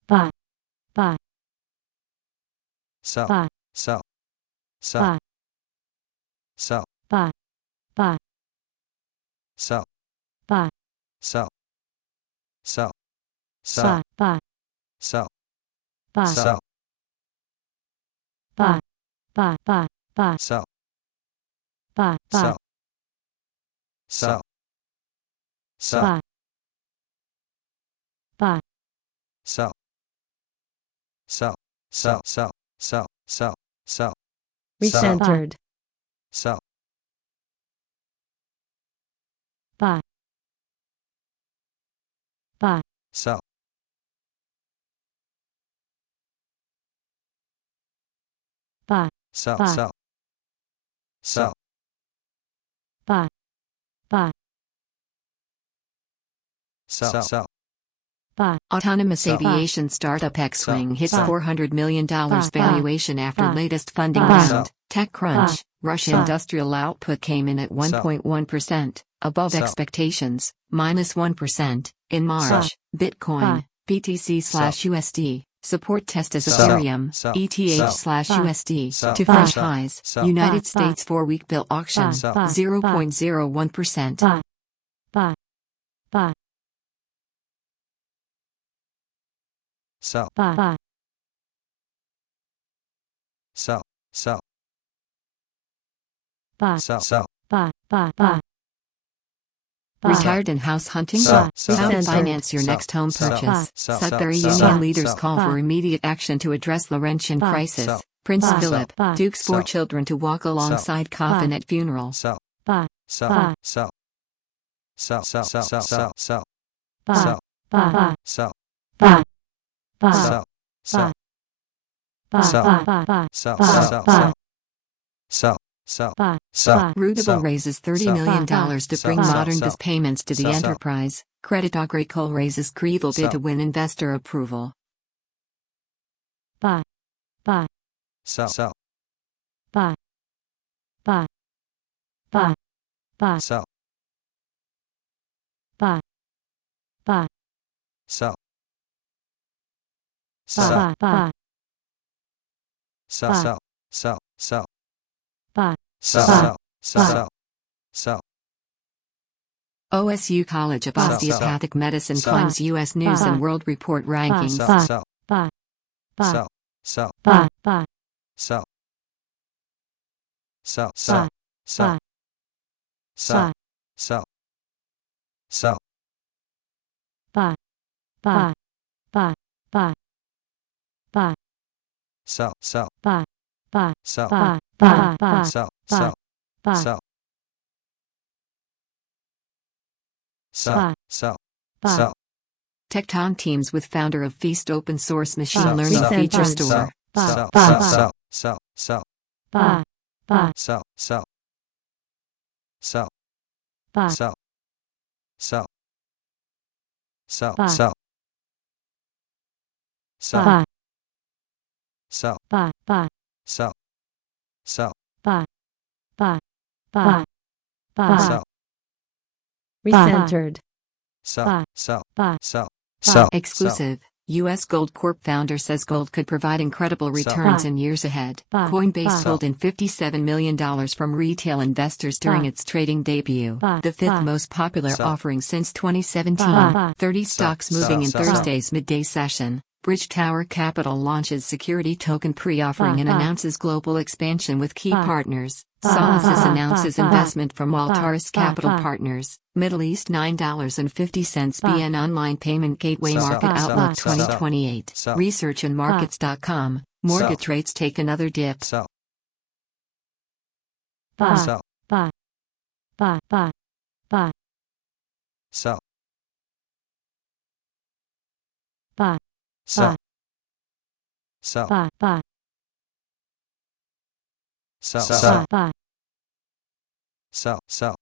Ba. Ba. Sell. Ba. Sell. Sell. Ba. Sell. Ba. Ba. Sell. Ba. Sell. Sell. Sell. Ba. Ba. Sell. Ba. Sell. Ba. Ba. Ba. Ba. Sell. Ba. Ba. Sell. Sell. Sell. Ba. Ba. Sell. Sell. Sell. Sell. Sell. Sell. Sell. Recentered. Sell. Ba. Ba. Sell. Ba. Sell. Ba. Sell. Sell. Ba. Ba. Sell. Sell. Ba. Autonomous Sell. aviation startup X-Wing hits Sell. $400 million valuation after Sell. latest funding Sell. round. TechCrunch. Russia Sell. industrial output came in at 1.1%, above Sell. expectations, -1%. In March, Bitcoin, BTC/USD, support test as Sell. Ethereum, Sell. ETH/USD, Sell. to fresh Sell. highs. Sell. United Sell. States 4-week bill auction, Sell. 0.01%. Ba. Ba. Ba. Sell. Ba. Ba. Sell. Sell. Ba. Sell. Sell. Ba. Ba. Ba. Ba. Retired and house hunting? Sell. Sell. How to Recentered. finance your Sell. next home Sell. purchase. Sell. Sudbury Sell. Union Sell. leaders Sell. call for immediate action to address Laurentian Sell. crisis. Sell. Prince Sell. Philip, Sell. Duke's 4 Sell. children to walk alongside coffin at funeral. Sell. Ba. Sell. Ba. Sell. Sell. Sell. Sell. Sell. Sell. Sell. Ba. Sell. Ba. Sell. Ba. Ba. Sell. Sell. Ba. Sell. Ba. Ba. Ba. Sell. Ba. Sell. Ba. Sell. Sell. Ba. Sell. Ba. Rootable Sell. raises $30 Sell. million to Sell. bring Sell. modern Sell. BIS payments to the Sell. Sell. enterprise. Credit Agricole raises Crevel bid Sell. to win investor approval. Ba. Ba. Sell. Sell. Ba. Ba. Ba. Ba. Sell. Ba. Ba. Sell. Ba. Sell. Ba. Sell. Sell. Sell. Sell. Ba. Sell. Ba. Sell. Sell. Sell. OSU College of Sell. Osteopathic Medicine Sell. climbs U.S. News Sell. and World Report rankings. Sell. Ba. Sell. Ba. Ba. Sell. Sell. Ba. Ba. Sell. Sell. Ba. Sell. sell, sell, sell, sell, buy, buy, buy, buy, buy, sell, sell, buy, buy, sell, buy, buy, buy, sell, buy, sell, buy, sell, sell, buy, sell, buy, sell, Tecton teams with founder of Feast open source machine buy, learning sell, feature recentered, store. buy, sell, buy, sell, buy, sell, sell, sell, buy, buy, sell, sell, sell, buy, sell, sell, sell, buy, sell, sell, buy, sell, buy, buy, sell, sell, buy, buy, buy, buy, sell, recentered, sell, buy, sell, buy, sell, buy, sell, Exclusive. U.S. Gold Corp founder says gold could provide incredible returns Buy. in years ahead. Buy. Coinbase Buy. pulled in $57 million from retail investors during Buy. its trading debut, Buy. the fifth Buy. most popular Sell. offering since 2017. Buy. 30 Sell. stocks Sell. moving in Sell. Thursday's midday session. Bridge Tower Capital launches security token pre-offering Buy. and Buy. announces global expansion with key Buy. partners. Buy. Solasis Buy. announces Buy. investment from Buy. Altaris Buy. Capital Buy. Partners. Middle East $9.50 Buy. BN Online Payment Gateway Sell. Market Sell. Outlook Sell. 2028. Sell. Researchandmarkets.com. Mortgage rates take another dip. sell, Buy. sell, Buy. Buy. Buy. Buy. sell, Buy. sell, sell, Buy. Buy. sell, Buy. sell, Buy. sell, sell,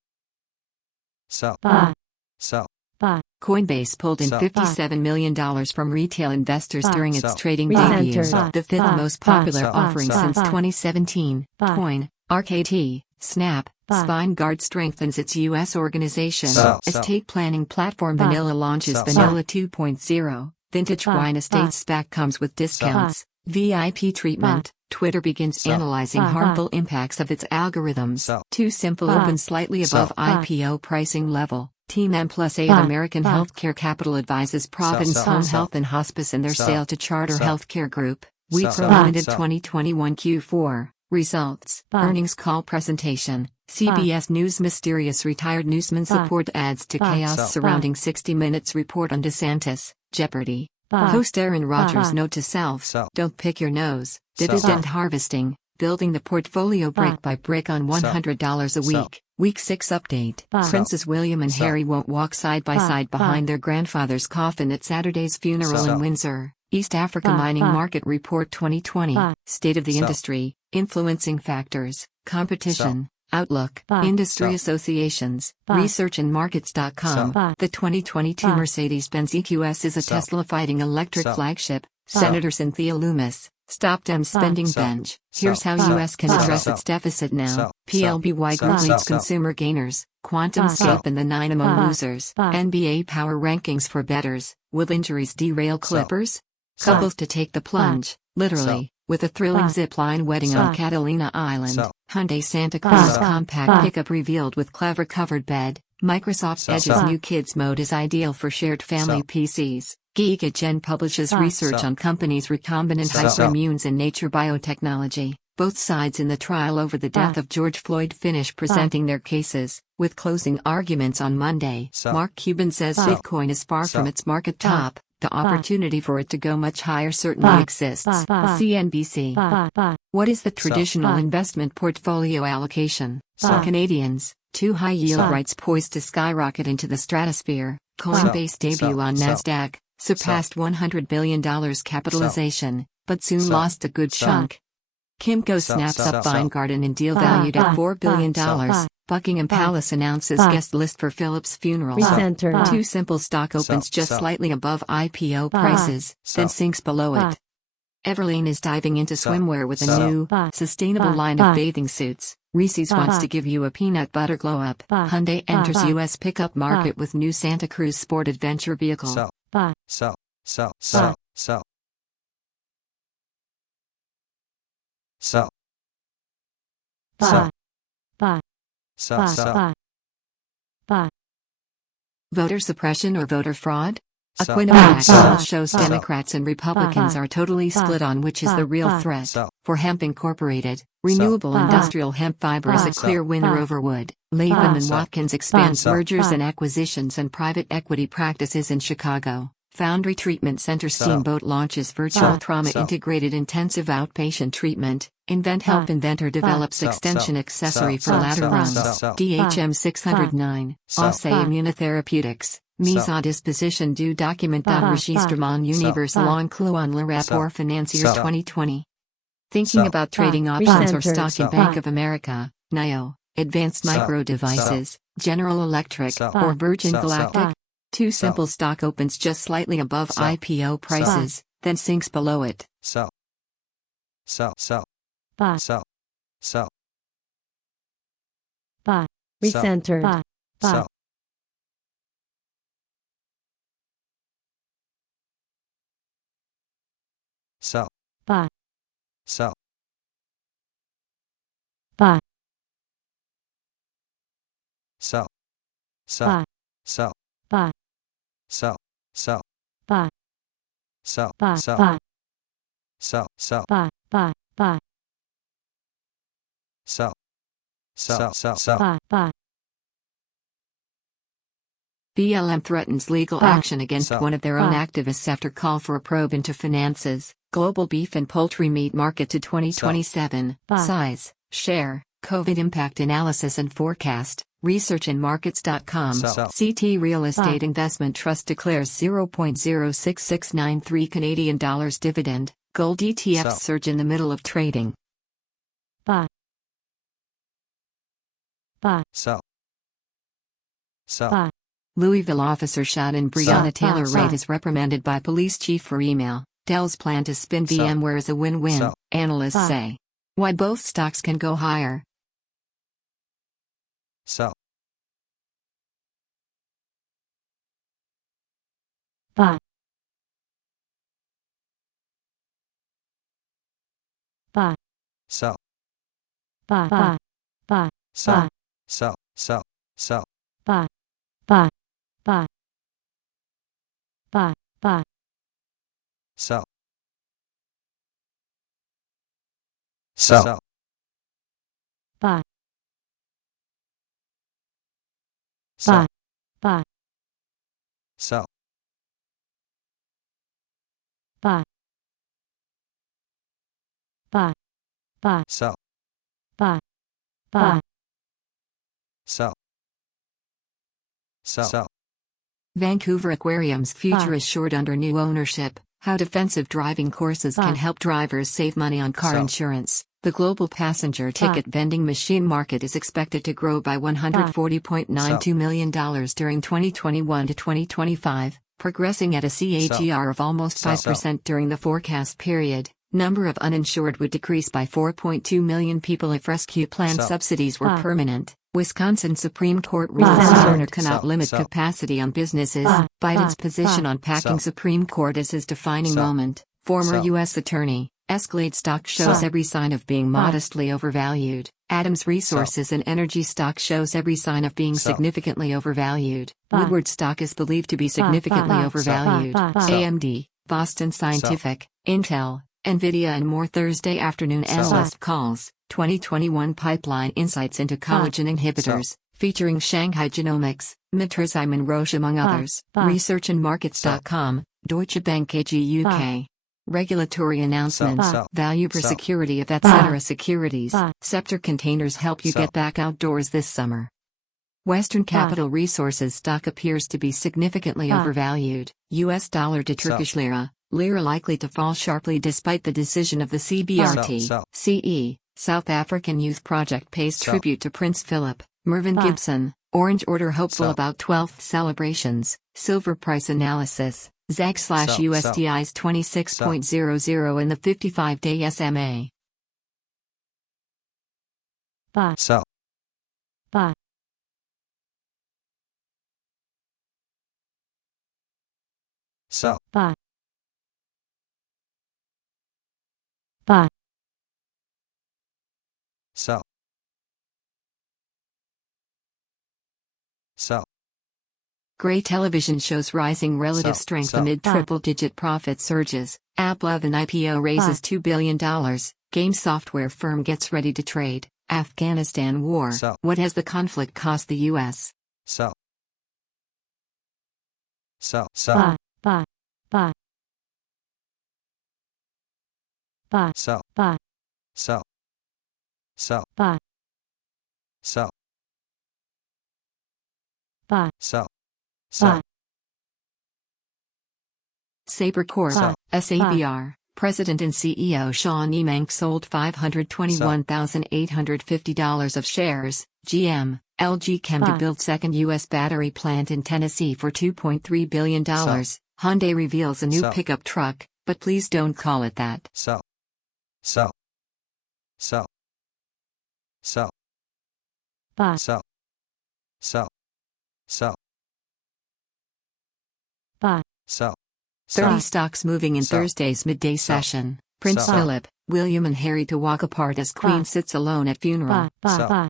sell, Buy. sell, Buy. Coinbase pulled in Sell. $57 million from retail investors Buy. during its Sell. trading Recentered. debut, Sell. the fifth Buy. most Buy. popular Sell. offering Sell. since Buy. 2017. Buy. Coin, RKT, Snap, Buy. SpineGuard strengthens its U.S. organization. Sell. Sell. Estate planning platform Buy. Vanilla launches Sell. Vanilla 2.0. Vintage Buy. Wine Buy. Estate SPAC comes with discounts. VIP treatment. Twitter begins Sell. analyzing Buy. harmful impacts of its algorithms. Sell. Too Simple Buy. opens slightly Sell. above Buy. IPO pricing level. Team M+A Buy. at American Buy. Healthcare Capital advises Providence Sell. Home Sell. Health and Hospice in their Sell. sale to Charter Sell. Healthcare Group. Sell. Wipro Buy. Limited Sell. 2021 Q4 results. Buy. Earnings call presentation. CBS News mysterious retired newsman Buy. support adds to Buy. chaos Sell. surrounding 60 Minutes report on DeSantis. Jeopardy! Buy. Host Aaron Rodgers Buy. note to self: Sell. don't pick your nose. Sell. Dividend harvesting. Building the portfolio brick by brick on $100 a Sell. week. Week 6 update. Buy. Princes William and Sell. Harry won't walk side by Buy. side Buy. behind their grandfather's coffin at Saturday's funeral Sell. in Windsor. East Africa Buy. Mining Buy. Market Report 2020. Buy. State of the Sell. industry. Influencing factors. Competition. Outlook. Buy. Industry Sell. associations. Buy. Researchandmarkets.com. Buy. The 2022 Buy. Mercedes-Benz EQS is a Sell. Tesla fighting electric Sell. flagship. Buy. Senator Cynthia Loomis. Stop Dems spending Sell. bench. Sell. Here's how Buy. U.S. can Buy. address Sell. its deficit now. Sell. PLBY Sell. Group Sell. leads Sell. consumer gainers. Quantum Buy. Scape and the Dynamo Buy. losers. Buy. NBA power rankings for bettors. Will injuries derail Clippers? Sell. Couples to take the plunge, literally, with a thrilling Buy. zip-line wedding on Buy. Catalina Island. Sell. Hyundai Santa Buy. Cruz Sell. compact Buy. pickup revealed with clever covered bed. Microsoft Sell. Edge's Sell. new kids mode is ideal for shared family Sell. PCs. GigaGen publishes Sell. research Sell. on companies recombinant Sell. hyperimmunes in Nature Biotechnology. Both sides in the trial over the death Buy. of George Floyd finish presenting their cases, with closing arguments on Monday. Sell. Mark Cuban says Buy. Bitcoin is far Sell. from its market Buy. top. The opportunity for it to go much higher certainly Buy. exists. Buy. Buy. CNBC. Buy. Buy. What is the traditional Buy. investment portfolio allocation? Sell. Canadians, two high-yield Buy. rights poised to skyrocket into the stratosphere. Coinbase debut Sell. on Sell. Nasdaq surpassed $100 billion capitalization, but soon Sell. lost a good Sell. chunk. Kimco Sell. snaps Sell. up Sell. Vine Garden in deal Buy. valued at Buy. $4 billion. Buy. Buckingham Buy. Palace announces Buy. guest list for Philip's funeral. Recentered. Too Simple stock opens just Sell. slightly above IPO Buy. prices, then Sell. sinks below Buy. it. Everlane is diving into Sell. swimwear with a Sell. new, Buy. sustainable Buy. line Buy. of bathing suits. Reese's Buy. wants Buy. to give you a peanut butter glow up. Buy. Hyundai Buy. enters Buy. U.S. pickup market with new Santa Cruz Sport Adventure vehicle. Sell. Buy. Sell. Sell. Sell. Sell. Sell. Buy. Sell. Buy. Sell. Buy. Sell. Buy. Buy. Voter suppression or voter fraud? A sell, Quinnipiac sell, poll shows sell, Democrats and Republicans are totally split on which is the real threat. sell, For hemp incorporated, renewable industrial hemp fiber is a clear winner over wood. Latham and Watkins expands mergers and acquisitions and private equity practices in Chicago. Foundry Treatment Center Steamboat launches virtual trauma-integrated intensive outpatient treatment. Invent Help Inventor develops extension accessory for ladder rungs. DHM 609. Assay Immunotherapeutics. Mise à disposition du document d'enregistrement universe l'enclos en le rapport financier 2020. Thinking about trading options or stock in Bank of America, NIO, Advanced Micro Devices, General Electric, or Virgin Galactic? Two simple stock opens just slightly above IPO prices, then sinks below it. sell, sell, sell, Buy. sell, sell, Buy. Recenter. Buy. Buy. sell, sell, Buy. sell, Buy. sell, sell, Buy. sell, Buy. sell, sell, Buy. sell, Buy. sell, Buy. sell, sell, Buy. Buy. Buy. sell, sell, sell, sell, Buy. Buy. BLM threatens legal Buy. action against Sell. one of their own Buy. activists after call for a probe into finances. Global beef and poultry meat market to 2027. Buy. Size, share, COVID impact analysis and forecast. Researchandmarkets.com. Sell. CT Real Estate Investment Trust declares 0.06693 Canadian dollars dividend. Gold ETFs Sell. surge in the middle of trading. Buy. Buy. sell, sell, Buy. Louisville officer shot in Breonna Taylor Sell. raid is reprimanded by police chief for email. Dell's plan to spin Sell. VMware is a win-win, Sell. analysts Buy. say. Why both stocks can go higher. sell, Buy. Buy. sell, Buy. Buy. Buy. sell, Buy. sell, sell, sell, Buy. Buy. Buy. Buy. Buy. sell, sell, Buy. sell, Buy. sell, Buy. Buy. Buy. sell, Buy. Buy. sell, sell, Vancouver Aquarium's future Buy. is short under new ownership. How defensive driving courses Buy. can help drivers save money on car Sell. insurance. The global passenger ticket vending machine market is expected to grow by $140.92 million during 2021 to 2025, progressing at a CAGR of almost 5% during the forecast period. Number of uninsured would decrease by 4.2 million people if rescue plan Sell. subsidies were Buy. permanent. Wisconsin Supreme Court rules Buy. Turner cannot Sell. limit Sell. capacity on businesses. Buy. Biden's Buy. position Buy. on packing Sell. Supreme Court as his defining Sell. moment. Former Sell. U.S. Attorney. Escalade stock shows Buy. every sign of being Buy. modestly overvalued. Adams Resources and Energy stock shows every sign of being Sell. significantly overvalued. Buy. Woodward stock is believed to be significantly Buy. overvalued. Buy. Buy. AMD, Boston Scientific, Intel, Nvidia and more Thursday afternoon Sell. analyst calls. 2021 pipeline insights into collagen inhibitors, featuring Shanghai Genomics, Mitrazime and Roche among others. Buy. Researchandmarkets.com, Deutsche Bank AG UK. Regulatory announcements, Sell. value per Sell. security of Buy. etc. securities. Buy. Scepter containers help you Sell. get back outdoors this summer. Western Buy. Capital Resources stock appears to be significantly Buy. overvalued. US dollar to Sell. Turkish lira, lira likely to fall sharply despite the decision of the CBRT. Sell. CE, South African Youth Project pays Sell. tribute to Prince Philip. Mervyn Buy. Gibson, Orange Order hopeful Sell. about 12th celebrations. Silver price analysis. ZAG/USDI's 26.00 in the 55-day SMA. Buy. sell, Buy. sell, Buy. Buy. sell, sell, Gray Television shows rising relative strength amid triple-digit profit surges. Apple an IPO raises $2 billion. Game software firm gets ready to trade. Afghanistan war. What has the conflict cost the U.S.? Sell. Buy. Sell. Buy. Sell. Buy. Sell. Sell. Buy. Sell. Buy. Sell. Buy. Sabre Corp. SABR. President and CEO Sean Emank sold $521,850 of shares. GM, LG Chem to build second U.S. battery plant in Tennessee for $2.3 billion. Hyundai reveals a new pickup truck, but please don't call it that. Sell. Sell. Sell. Sell. Buy. Sell. Sell. Sell. Buy. Sell. 30 stocks moving in Thursday's midday session. Prince Philip, William and Harry to walk apart as Queen sits alone at funeral. Buy.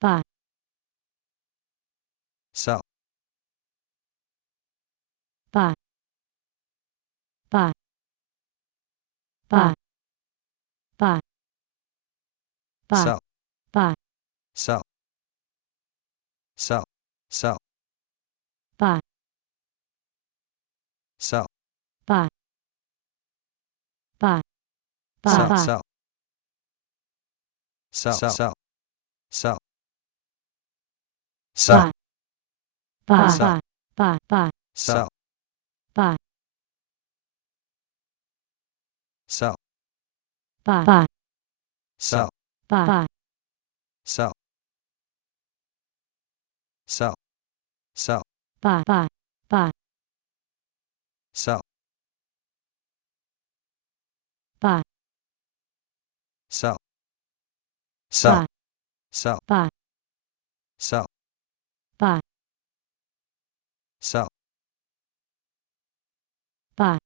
Buy. Sell. Buy. Buy. Buy. Buy. Buy. Sell. Buy. Sell. Sell. Sell. Buy. Sell. Buy. Buy. Sell. Buy. Sell. Sell. Sell. Sell. Sell. Buy. Sell. Buy. Buy. Sell. Buy. Sell. Buy. Sell. Buy. Sell. Sell. Sell. Buy. Buy. Sell. Buy. Sell. Sell. Sell. Buy. Sell. Buy. Sell. Buy.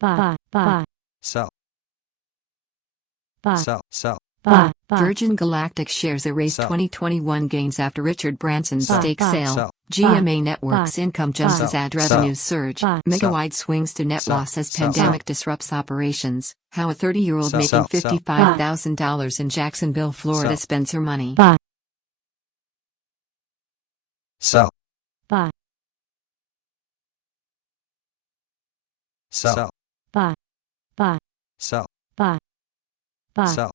Buy. Buy. Sell. Buy. Sell. Sell. Buy. Virgin Galactic shares erase Sell. 2021 gains after Richard Branson's Sell. stake Buy. sale. Sell. GMA Networks income jumps Buy. as ad Sell. revenues surge. Buy. Megawide swings to net Sell. loss as Sell. pandemic disrupts operations. How a 30-year-old Sell. making Sell. $55,000 in Jacksonville, Florida Sell. spends her money. Buy. Sell. Buy. Sell. Buy. Buy. Sell. Buy. Buy. Sell.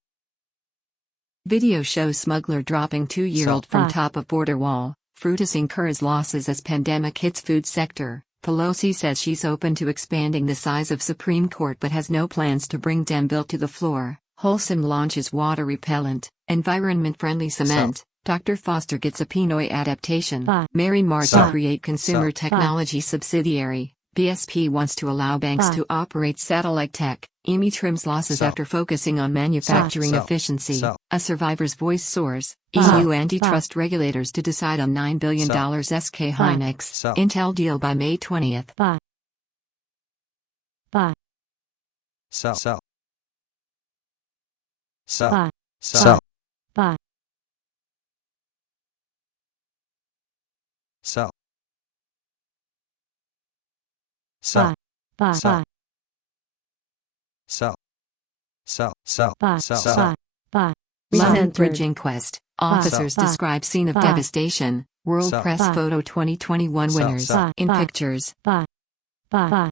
Video shows smuggler dropping 2-year-old from Buy. top of border wall. Fruitus incurs losses as pandemic hits food sector. Pelosi says she's open to expanding the size of Supreme Court but has no plans to bring Dem bill to the floor. Wholesome launches water repellent, environment-friendly cement. Dr. Foster gets a Pinoy adaptation. Buy. Mary Mart to Sell. create consumer Sell. technology subsidiary. BSP wants to allow banks Buy. to operate satellite tech. EMI trims losses Sell. after focusing on manufacturing Sell. efficiency. Sell. A survivor's voice soars. Buy. EU antitrust regulators to decide on $9 billion SK Hynix. Sell. Intel deal by May 20th. Buy. Buy. Sell. Sell. Sell. Buy. Sell. Buy. Sell. Buy. Sell. Buy. Sell. Sell. Sell. Sell. Buy. Sell. Buy. Sell. Buy. London Recentered. Bridge inquest. Officers Buy. describe scene of Buy. devastation. World Sell. Press Buy. Photo 2021 Sell. winners. Sell. In Buy. pictures. Buy. Buy.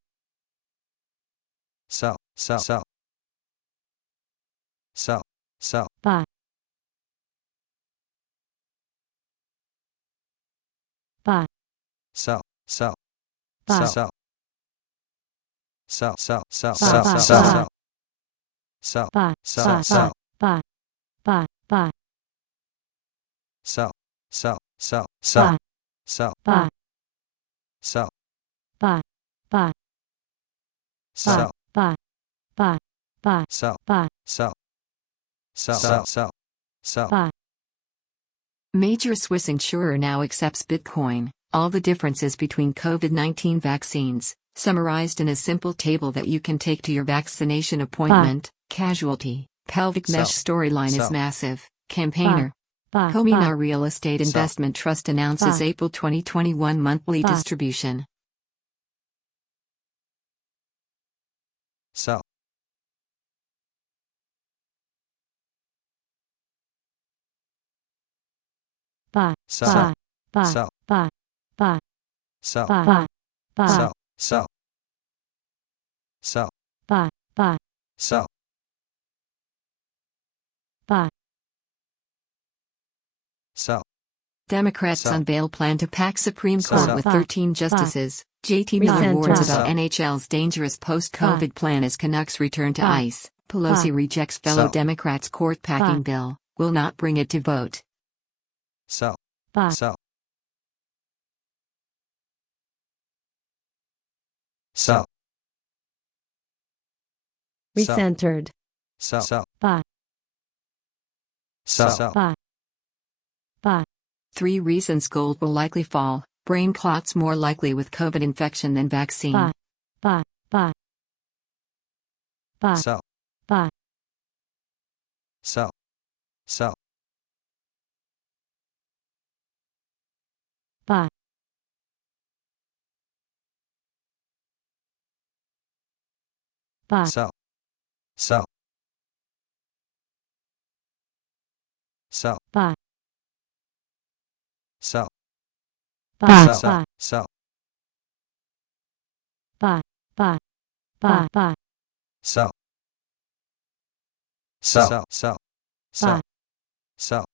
Sell. Sell. Sell. Sell. Sell. Buy. Buy. Sell. Sell. Buy. Sell. Sell. Sell. Sell. Buy. Sell. Buy. Sell. Buy. Sell. Sell. Buy. Sell. Buy. Sell. Buy. Buy. Buy. Sell. Sell. Sell. Sell. Sell. Buy. Sell. Buy. Buy. Sell. Buy. Buy. Buy. Sell. Buy. Sell. Sell. Sell. Sell. Sell. Buy. Major Swiss insurer now accepts Bitcoin. All the differences between COVID-19 vaccines, summarized in a simple table that you can take to your vaccination appointment. Casualty, Pelvic Sell. mesh storyline is Sell. massive. Campaigner. Buy. Comina Real Estate Sell. Investment Trust announces Buy. April 2021 monthly Buy. distribution. Sell. Buy. Sell. Buy. Sell. Buy. Buy. Sell. Buy. Buy. Sell. Sell. Sell. Buy. Buy. Sell. Buy. Sell. Democrats Sell. unveil plan to pack Supreme Sell. Court Sell. with Buy. 13 justices. JT Miller Recenter. warns Sell. about NHL's dangerous post-COVID plan as Canucks return to Buy. ice. Pelosi Buy. rejects fellow Sell. Democrats' court packing Buy. bill, will not bring it to vote. Sell. Buy. Sell. Sell. Recentered. Sell. Sell. Buy. Sell. Buy. Buy. 3 reasons gold will likely fall. Brain clots more likely with COVID infection than vaccine. Buy. Buy. Buy. Buy. Sell. Buy. Sell. Sell. Buy. Buy. Sell. Sell. Sell. Buy. Sell. Buy. Sell. Buy. Sell. Buy. Buy. Buy. Buy. Sell. Sell. Sell. Sell. Buy. Sell.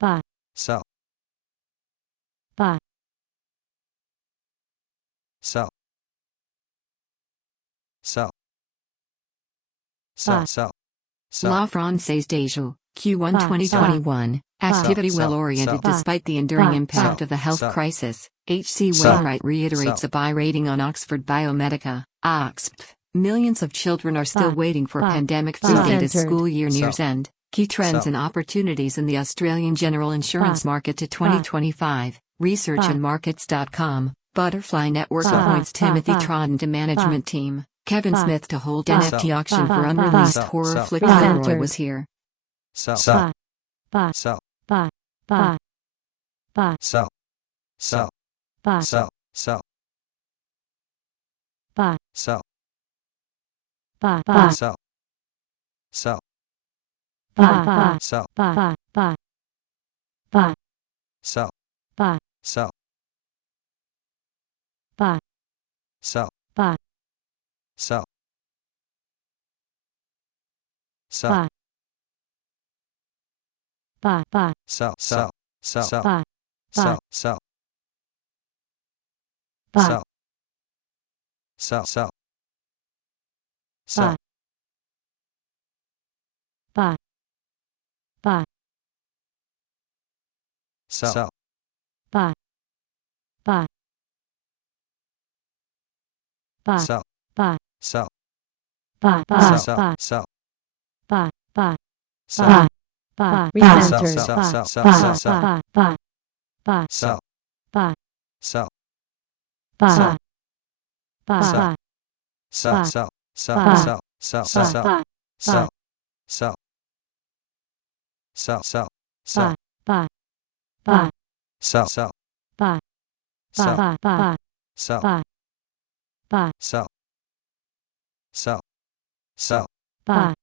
Buy. Sell. Buy. Sell. Sell. Buy. Sell. Sell. Sell. La Française des Jeux, Q1 Buy. 2021. Activity Sell. well-oriented Sell. despite the enduring Buy. impact Sell. of the health Sell. crisis. H.C. Sell. Wainwright reiterates Sell. a buy rating on Oxford Biomedica. OXPF. Millions of children are still Buy. waiting for Buy. pandemic Buy. food aid as Centered. school year nears Sell. end. Key trends Sell. and opportunities in the Australian general insurance Buy. market to 2025. Researchandmarkets.com. Butterfly Network Buy. appoints Buy. Timothy Buy. Trodden to management team. Kevin Buy. Smith to hold Buy. NFT Sell. auction Buy. for Buy. unreleased Sell. horror Sell. flick Sell. Leroy was here. Sell. Buy. Buy. Sell. Buy. Buy. Buy. Sell. Sell. Buy. Sell. Sell. Buy. Sell. Buy. Buy. Sell. Sell. Buy. Buy. Sell. Buy. Buy. Buy. Sell. Buy. Sell. Buy. Sell. Buy. Sell. Sell. Buy. Buy. Buy. Sell. Sell. Sell. Buy. Sell. Sell. Buy. Sell. Sell. Sell. Sell. Buy. Buy. Sell. Buy. Buy. Buy. Sell. Buy. Sell. Buy. Sell. Buy. Sell. Buy. Sell. Buy. Buy. Sell. Buy. Buy. Recentered. Sell. Buy. Sell. Sell. Buy. Sell. Sell. Buy. Buy. Buy. Sell. Buy. Sell. Buy. Buy. Sell. Buy. Sell. Sell. Sell. Buy. Sell. Sell. Sell. Sell. Buy. Sell. Sell. Sell. Sell. Sell. Buy. Buy. Sell. Sell. Buy. Sell. Buy. Buy. Sell. Buy. Buy. Sell. Sell. Sell. Buy.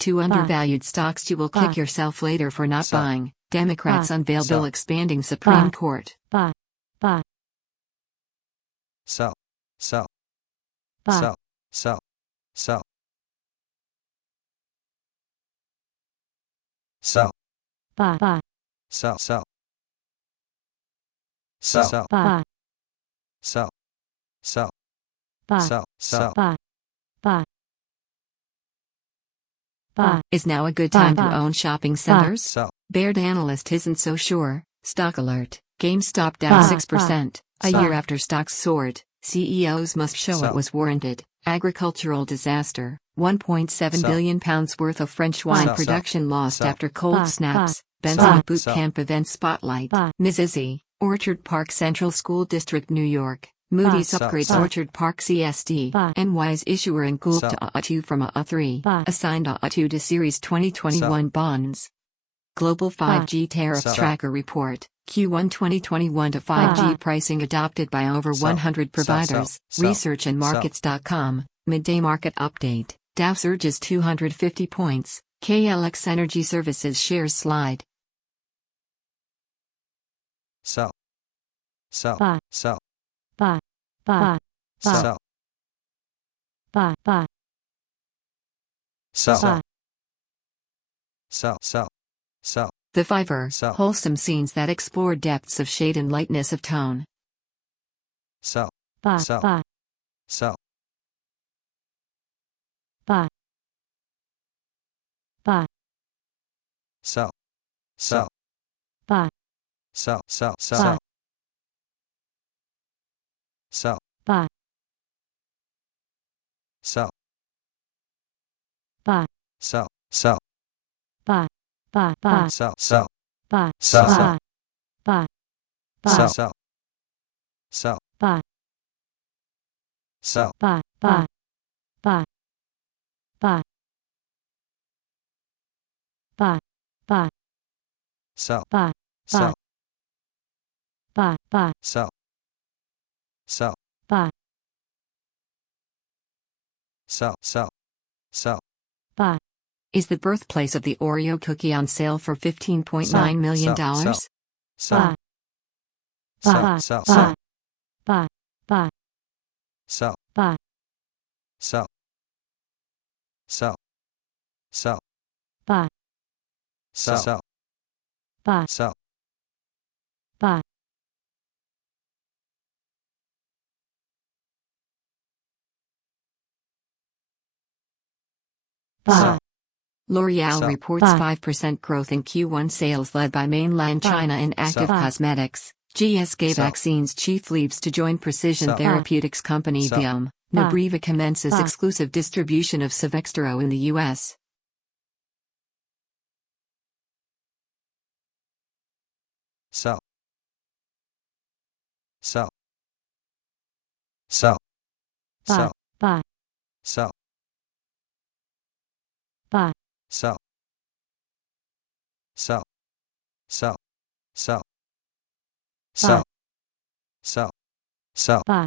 2 undervalued stocks you will Buy. kick yourself later for not Sell. buying. Democrats Buy. unveil Sell. bill expanding Supreme Buy. Court. Buy. Buy. Sell. Sell. Buy. Sell. Sell. Sell. Sell. Buy. Buy. Sell. Sell. Sell. Buy. Sell. Sell. Buy. Sell. Sell. Buy. Buy. Buy. Is now a good Buy. time to Buy. own shopping centers? Sell. Baird analyst isn't so sure. Stock alert. GameStop down Buy. 6%. A Buy. year after stocks soared. CEOs must show Sell. it was warranted. Agricultural disaster. £1.7 Sell. billion worth of French wine Sell. production lost Sell. after cold Buy. snaps. Buy. Benson Boot Sell. Camp event spotlight. Buy. Ms. Izzy, Orchard Park Central School District, New York. Moody's Sell, upgrades sell. Orchard Park CSD, Buy. NY's issuer and Gulf Sell. to A2 from A3, Buy. assigned A2 to Series 2021 bonds. Global 5G Tariff Sell. Tracker Report, Q1 2021 to 5G Buy. pricing adopted by over Sell. 100 Sell, providers, sell, researchandmarkets.com, midday market update, Dow surges 250 points, KLX Energy Services shares slide. Sell. Sell. Buy. Sell. Buy. Buy. Buy. Sell. Buy. Buy. Sell. Buy. Sell. Sell. Sell. The Fiverr, Sell. wholesome scenes that explore depths of shade and lightness of tone. Sell. Buy. Sell. Buy. Sell. Buy. Buy. Sell. Sell. Buy. Sell. Sell. Buy. Sell. Sell. Buy. Sell. Buy. Sell. Sell. Buy. Buy. Buy. Sell. Sell. Buy. Sell. Buy. Buy. Sell. Buy. Sell. Sell. Buy. Sell. Buy. Buy. Buy. Buy. Buy. Buy. Sell. Buy. Sell. Buy. Buy. Sell. Sell. Buy. Sell. Sell. Sell. Buy. Is the birthplace of the Oreo cookie on sale for $15.9 million? Sell. Buy. Sell. Buy. Sell. Buy. Buy. Buy. Sell. Buy. Sell. Sell. Sell. Buy. Sell. Sell. Buy. Sell. Buy. Buy. L'Oreal Sell. reports Buy. 5% growth in Q1 sales led by mainland Buy. China in active Sell. cosmetics. GSK Sell. Vaccines chief leaves to join precision Sell. therapeutics company Sell. Vium. Buy. Nobreva commences Buy. exclusive distribution of Savextero in the U.S. Sell. Sell. Sell. Buy. Sell. Buy. Sell. Buy. Sell. Sell. Sell. Sell. Sell. Sell. Sell. Buy.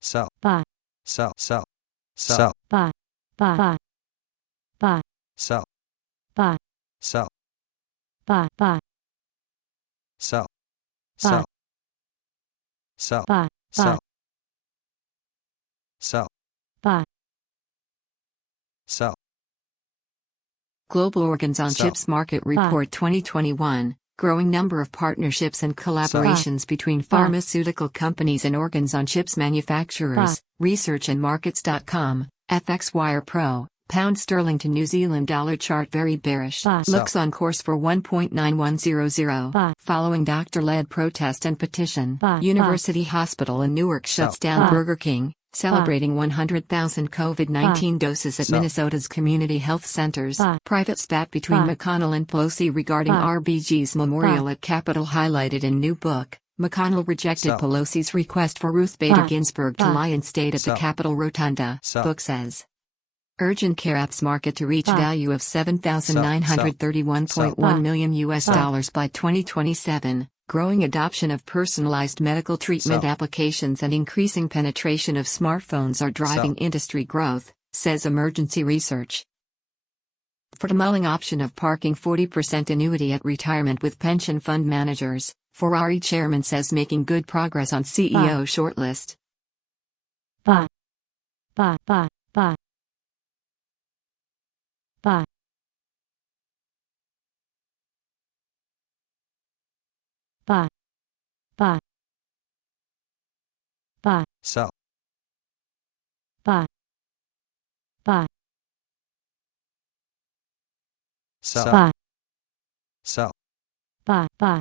Sell. Buy. Sell. Sell. Sell. Buy. Buy. Buy. Sell. Buy. Sell. Buy. Buy. Sell. Buy. Sell. Sell. Buy. Sell. Sell. Buy. Sell. Global Organs on Sell. Chips Market Report 2021. Growing number of partnerships and collaborations between pharmaceutical companies and organs on chips manufacturers. Researchandmarkets.com. FX Wire Pro. Pound sterling to New Zealand dollar chart very bearish. Looks on course for 1.9100. Following doctor-led protest and petition. University Hospital in Newark shuts down Burger King, celebrating 100,000 COVID-19 doses at Minnesota's community health centers. Private spat between McConnell and Pelosi regarding RBG's memorial at Capitol highlighted in new book. McConnell rejected Pelosi's request for Ruth Bader Ginsburg to lie in state at the Capitol Rotunda, book says. Urgent care apps market to reach value of $7,931.1 million US dollars by 2027. Growing adoption of personalized medical treatment applications and increasing penetration of smartphones are driving industry growth, says emergency research. For mulling option of parking 40% annuity at retirement with pension fund managers, Ferrari chairman says making good progress on CEO shortlist. Buy. Buy. Buy. Buy. Buy. Buy. Buy. Buy. Sell. Buy. Buy. Sell. Buy. Sell. Buy. Buy.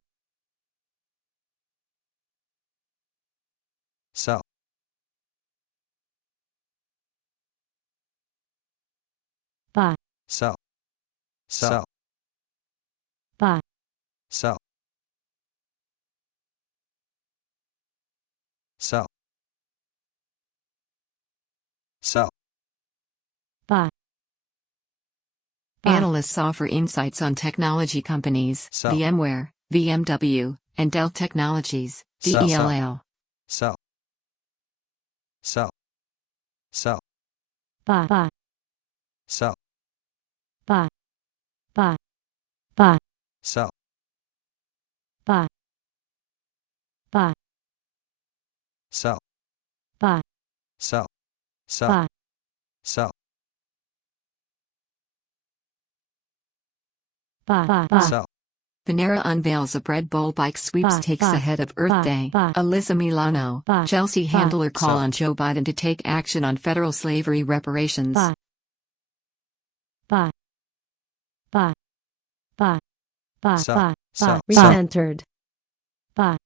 Sell. Buy. Sell. Sell. Buy. Sell. Sell. buy, Analysts offer insights on technology companies, Sell. VMware, VMW, and Dell Technologies, Sell. DELL. Sell. Sell. Sell. buy, Sell. buy, buy, Sell. buy, buy, Sell. buy, Sell. Sell. buy, Sell. buy, Sell. Panera unveils a bread bowl bike sweepstakes buy, ahead of Earth buy, Day. buy, Alyssa Milano, buy, Chelsea buy, handler call sell. on Joe Biden to take action on federal slavery reparations. buy, buy, buy, buy, buy, Sell. buy, Sell. recentered, buy,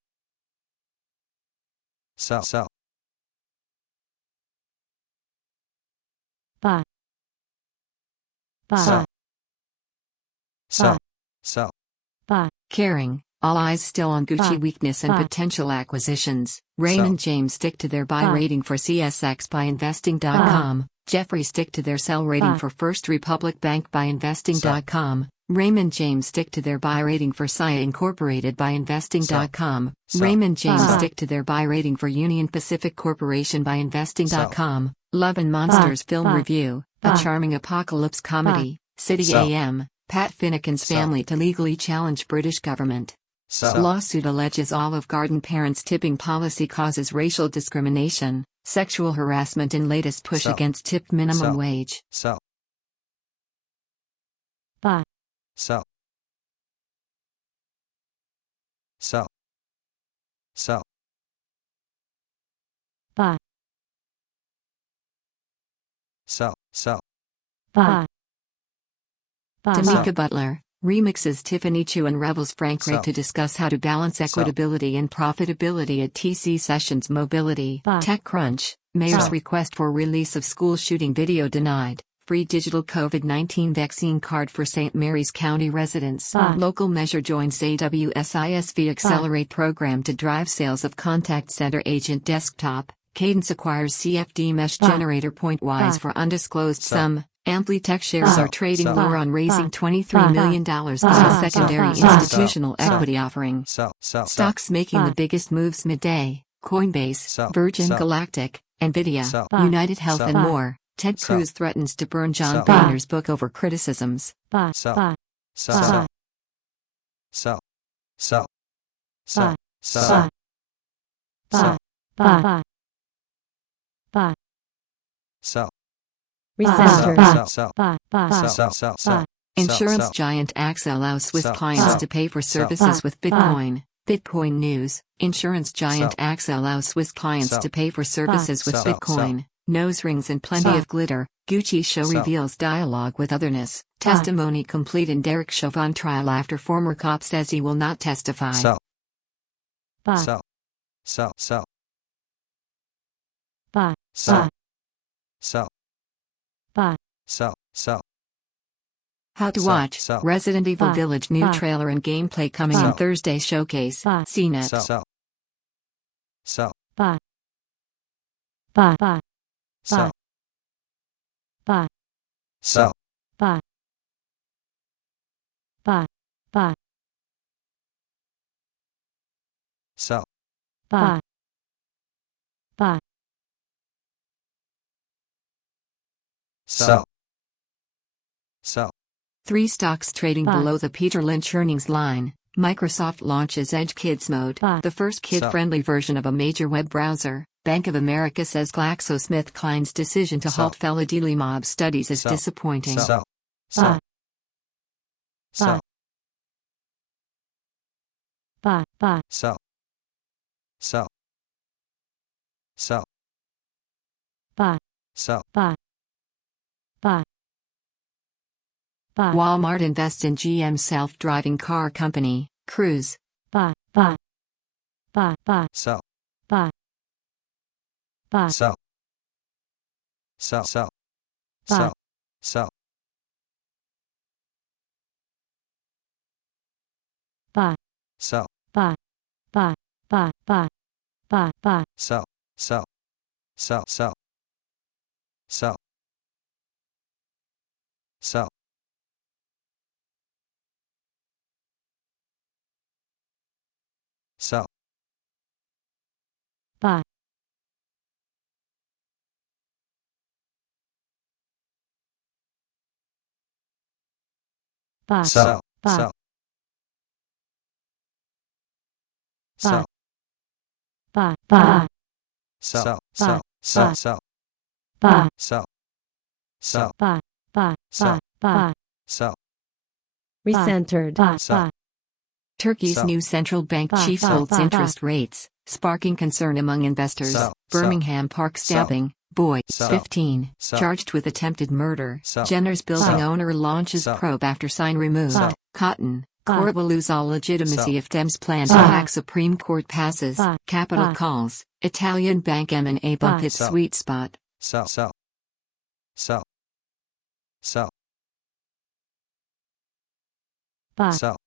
Sell. Sell. buy, buy, Sell. Sell. Sell. buy, Caring, all eyes still on Gucci Buy. weakness and Buy. potential acquisitions. Raymond James stick to their buy Buy. rating for CSX by investing.com. Jeffrey stick to their sell rating Buy. for First Republic Bank by investing.com. Raymond James stick to their buy rating for SIA Incorporated by investing.com. Sell. Raymond James Buy. stick to their buy rating for Union Pacific Corporation by investing.com. Love and Monsters film Buy. review, Buy. a charming apocalypse comedy. City Sell. AM, Pat Finnegan's Sell. family to legally challenge British government. Sell. Lawsuit alleges Olive Garden parents' tipping policy causes racial discrimination, sexual harassment and latest push Sell. against tipped minimum Sell. wage. Sell. buy, Sell. Sell. Sell. buy, Sell. Sell. buy, buy, Tamika Butler remixes Tiffany Chu and Revels Frank Ray Sell. to discuss how to balance equitability and profitability at TC Sessions Mobility. Buy. TechCrunch, Mayor's Sell. request for release of school shooting video denied. Free digital COVID-19 vaccine card for St. Mary's County residents. Buy. Local measure joins AWSISV Accelerate program to drive sales of contact center agent desktop. Cadence acquires CFD mesh Buy. generator Pointwise Buy. for undisclosed Sell. sum. Amplitech shares Buy. are trading Sell. lower on raising Buy. $23 million Buy. by a Buy. secondary Buy. institutional Sell. equity offering. Sell. Sell. Stocks making Buy. the biggest moves midday: Coinbase, Sell. Virgin Sell. Galactic, Nvidia, Sell. Buy. United Health Sell. and Buy. more. Ted Sell. Cruz threatens to burn John Sell. Boehner's book over criticisms. buy, Sell. buy, Sell. Buy. Sell. Sell. Buy. Sell. buy, Sell. buy, buy, buy, Sell. recentered, Sell. Sell. buy, buy, Sell. Sell. buy, Insurance Sell. giant AXA allows Swiss Sell. clients Sell. to pay for Sell. services with Buy. Bitcoin. Bitcoin news. Insurance giant AXA allows Swiss clients Sell. to pay for services with Sell. Bitcoin. Nose rings and plenty Sell. of glitter. Gucci show Sell. reveals dialogue with otherness. Buy. Testimony complete in Derek Chauvin trial after former cop says he will not testify. Sell. buy, Sell. Sell. Sell. buy, Sell. Sell. buy, Sell. Sell. How to Sell. watch Sell. Resident Evil Buy. Village new Buy. trailer and gameplay coming Buy. on Thursday showcase. Buy. CNET. Sell. Sell. Sell. buy, buy, buy, Sell. buy, Sell. buy, buy, buy, Sell. buy, buy, Sell. Sell. 3 stocks trading Buy. below the Peter Lynch earnings line. Microsoft launches Edge Kids Mode, Buy. the first kid-friendly version of a major web browser. Bank of America says GlaxoSmithKline's decision to Sell. halt feladilimab studies is Sell. disappointing. Sell. buy, Sell. buy, buy, Sell. Sell. Sell. buy, Sell. buy, buy, buy, Walmart invests in GM self-driving car company, Cruise. buy, buy, buy, buy, Sell. buy, buy, Sell. Sell. Sell. Buy. Sell. Sell. buy, Sell. buy, buy, buy, buy, buy, buy, Sell. Sell. Sell. Sell. Sell. sell, buy, sell, buy, sell, buy, buy, sell, buy, sell, sell, buy, sell, sell, buy, buy, sell, buy, sell, recentered, sell, Turkey's sell, new central bank Buy, chief buy, holds buy, interest rates, sparking concern among investors. Sell, Birmingham Park sell, stabbing, boy, sell, 15, sell, charged with attempted murder. sell, Jenner's building sell, owner launches sell, probe after sign removed. sell, Cotton, buy, court will lose all legitimacy sell, if Dems plan to buy, hack Supreme Court passes. buy, Capital buy, calls, Italian bank M&A bump buy, its sell, sweet spot. sell, sell, sell, sell, buy, sell,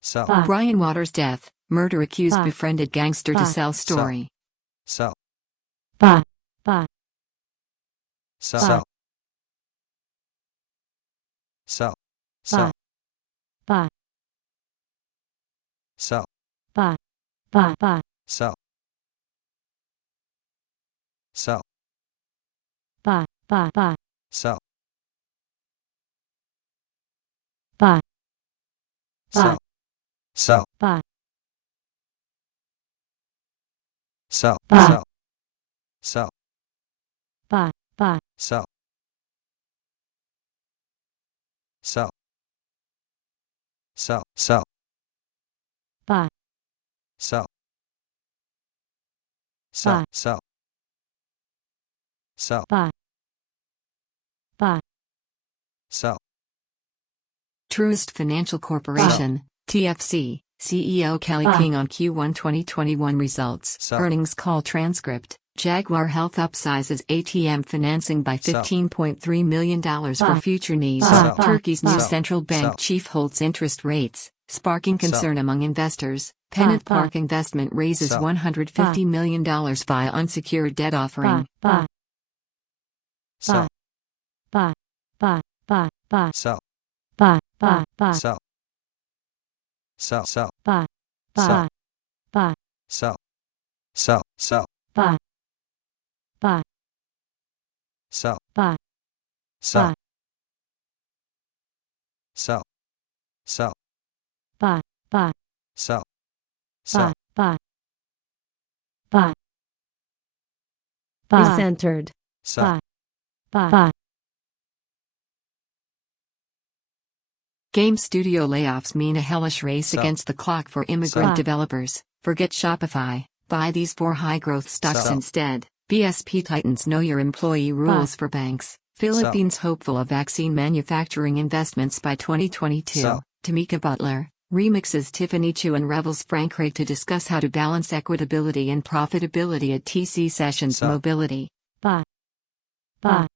sell, buy, Brian Waters' death, murder accused buy, befriended gangster to buy, sell story. sell, buy, buy, sell, buy, sell, buy, buy, sell, buy, buy, buy, sell, sell, buy, buy, buy, sell, buy, sell, sell, buy, sell, buy, sell, sell, buy, buy, sell, sell, sell, sell, buy, sell, sell, buy, sell, sell, buy, buy, sell, Truist Financial Corporation, TFC, CEO Kelly King on Q1 2021 results. Sell. Earnings call transcript. Jaguar Health upsizes ATM financing by Sell. $15.3 million for future needs. Sell. Turkey's new Sell. central bank Sell. chief holds interest rates, sparking Sell. concern among investors. Pennant Sell. Park Investment raises Sell. $150 million via unsecured debt offering. buy, sell, buy, buy, buy, buy, sell, buy, buy, buy, sell, sell, sell, buy, Sell. buy, sell, sell, sell, buy, buy, sell, buy, sell, buy, sell, sell, buy, buy, sell, buy, sell, buy, buy, recentered, sell, buy, buy, Game studio layoffs mean a hellish race Sell. against the clock for immigrant Sell. developers. Forget Shopify. Buy these 4 high-growth stocks Sell. instead. BSP tightens know your employee rules for banks. Philippines hopeful of vaccine manufacturing investments by 2022. Sell. Tamika Butler remixes Tiffany Chu and revels Frank Craig to discuss how to balance equitability and profitability at TC Sessions Sell. Mobility. buy, buy,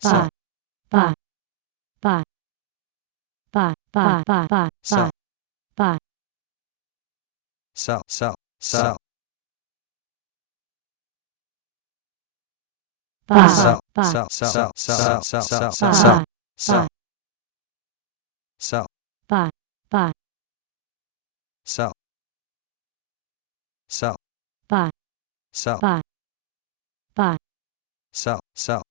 sell, buy, buy, buy, buy, buy, buy, sell, buy, sell, sell, sell, buy, sell, buy, sell, sell, sell, sell, sell, buy, sell, buy, sell, buy, buy, sell, sell, buy, sell, buy, buy, sell, sell,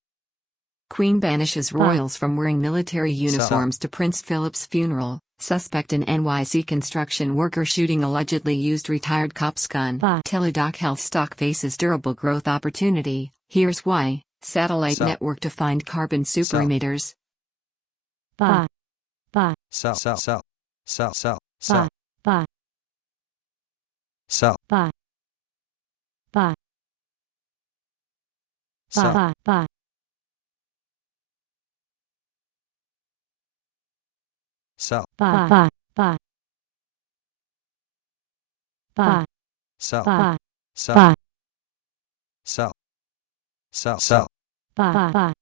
Queen banishes royals from wearing military uniforms to Prince Philip's funeral. Suspect in NYC construction worker shooting allegedly used retired cop's gun. Bye. Teladoc Health stock faces durable growth opportunity. Here's why. Satellite Sell. network to find carbon super-emitters. buy, buy, sell, sell, sell, sell, sell, buy, sell, buy, sell, buy, buy, sell, buy, buy, sell, buy, buy, buy, buy, sell, buy, sell, buy, sell, sell, sell, buy, buy,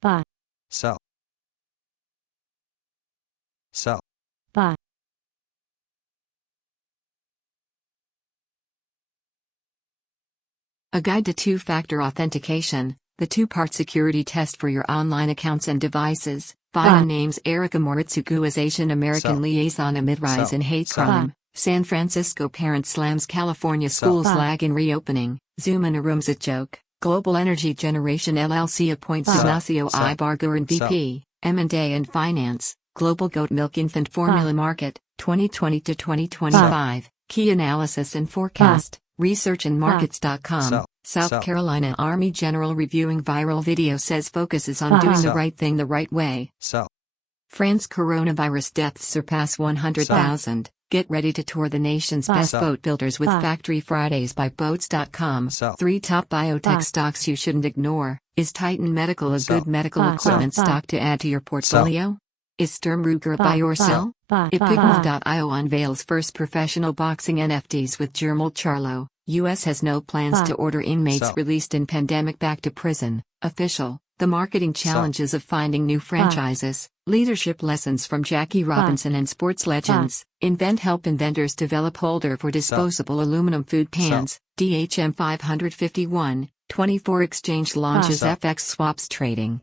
buy, sell, sell, buy, A guide to two-factor authentication, the two-part security test for your online accounts and devices. Biden names Erica Moritsugu as Asian American Sell. liaison amid rise Sell. in hate Sell. crime. San Francisco parent slams California schools lag in reopening. Zoom and a room's a joke. Global Energy Generation LLC appoints Ignacio Ibargüen VP, M&A and Finance, Global Goat Milk Infant Formula Market, 2020 to 2025. Key analysis and forecast. Researchandmarkets.com. South Carolina Army General reviewing viral video says focuses on doing the right thing the right way. France coronavirus deaths surpass 100,000. Get ready to tour the nation's best boat builders with Factory Fridays by Boats.com. 3 top biotech stocks you shouldn't ignore. Is Titan Medical a good medical equipment stock to add to your portfolio? Is Sturm Ruger a buy or sell? Epigma.io unveils first professional boxing NFTs with Jermel Charlo. U.S. has no plans to order inmates released in pandemic back to prison. Official. The marketing challenges of finding new franchises. Leadership lessons from Jackie Robinson and sports legends. Invent help inventors develop holder for disposable aluminum food pans. DHM 551. 24 exchange launches FX swaps trading.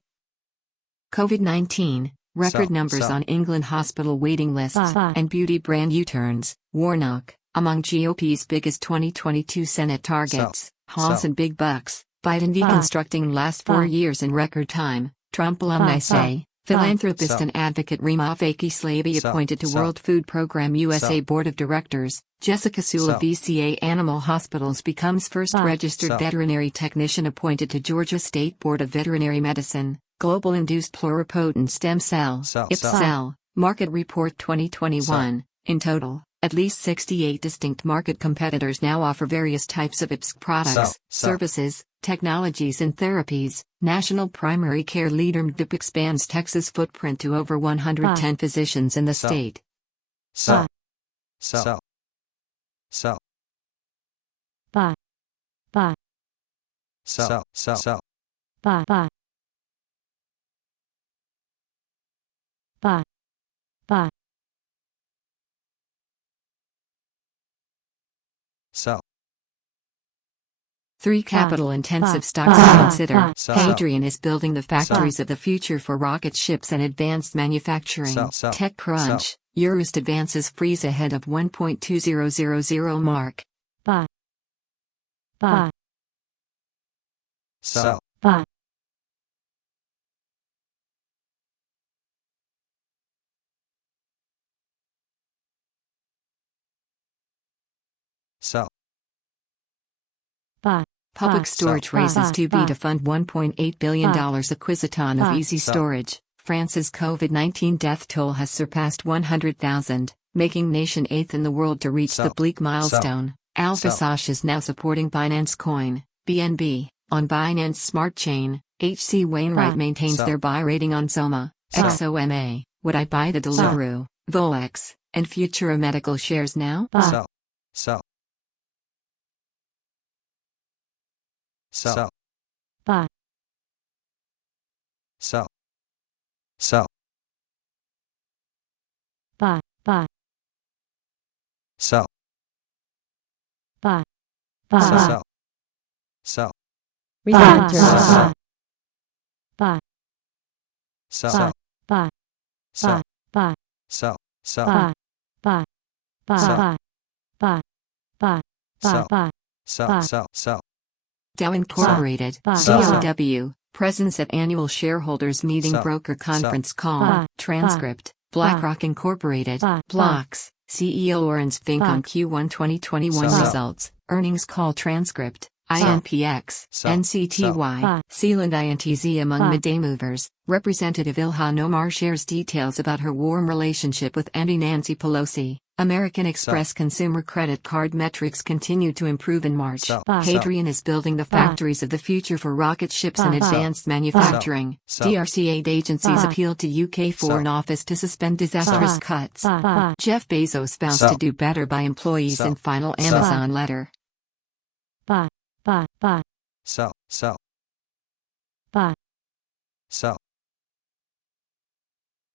COVID-19. Record numbers on England hospital waiting lists and beauty brand U-turns. Warnock, among GOP's biggest 2022 Senate targets. Halls and big bucks. Biden deconstructing last 4 years in record time. Trump alumni say. Philanthropist and advocate Rima Fakhi-Slavi appointed to World Food Program USA Board of Directors. Jessica Sula VCA Animal Hospitals becomes first registered veterinary technician appointed to Georgia State Board of Veterinary Medicine. Global Induced Pluripotent Stem Cell IPSCEL, Market Report 2021. In total, at least 68 distinct market competitors now offer various types of IPSC products, services, technologies and therapies. National primary care leader MDIP expands Texas footprint to over 110 physicians in the state. Sell. Sell. 3 capital-intensive stocks to consider. Hadrian is building the factories of the future for rocket ships and advanced manufacturing. TechCrunch, Eurist advances freeze ahead of 1.2000 mark. Sell. Sell. Public Storage raises 2B to fund $1.8 billion acquisition of Easy Storage. France's COVID-19 death toll has surpassed 100,000, making nation 8th in the world to reach the bleak milestone. AlphaSosh is now supporting Binance Coin, BNB, on Binance Smart Chain. H.C. Wainwright maintains their buy rating on Soma, XOMA. Would I buy the Deliveroo, Volex, and Futura Medical shares now? Sell. Sell. Sell. Sell. Sell. Sell. Sell. Researcher. Sell. Sell. Sell. Sell. Sell. Dow Incorporated, DOW, presence at annual shareholders meeting broker conference call, transcript, BlackRock Incorporated, Blocks, CEO Oren's Fink on Q1 2021 results, earnings call transcript, INPX, NCTY, Sealand INTZ among midday movers. Representative Ilhan Omar shares details about her warm relationship with Auntie Nancy Pelosi. American Express consumer credit card metrics continue to improve in March. Hadrian is building the factories of the future for rocket ships and advanced manufacturing. DRC aid agencies appealed to UK Foreign Office to suspend disastrous cuts. Jeff Bezos vows to do better by employees in final Amazon letter. Sell. Sell. Sell. Sell.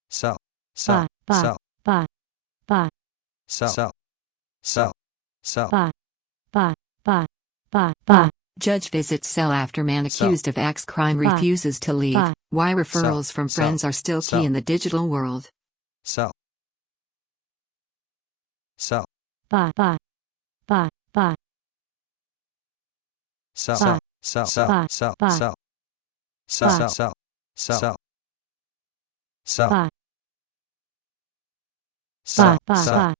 Sell. Sell. Sell. Sell. Sell. Judge visits cell after man accused of axe crime refuses to leave. Why referrals from friends are still key in the digital world. Sell. Sell. buy, buy, buy, buy, sell, buy, sell, buy, sell, buy, sell, sell, sell, sell, sell, sell, buy, sell, buy, sell, buy,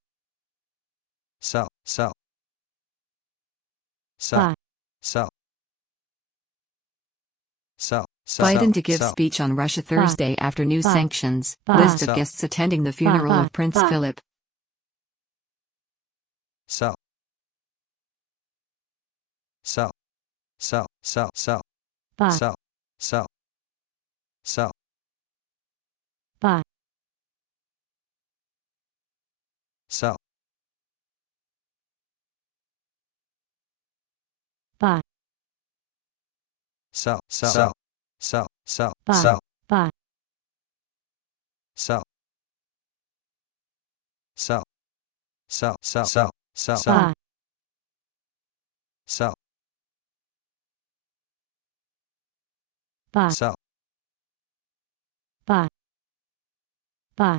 sell, sell, sell, buy. sell, sell, Biden to give sell, speech on Russia Thursday after new Bye. sanctions. Bye. List of Sell. guests attending the funeral Bye. of Prince Bye. Philip. sell, sell, sell, sell, sell, buy, sell, sell, sell, buy, sell, buy, sell, sell, sell, sell, buy, sell, buy, sell, sell, sell, sell, sell, sell, buy, sell, buy, sell, buy, buy.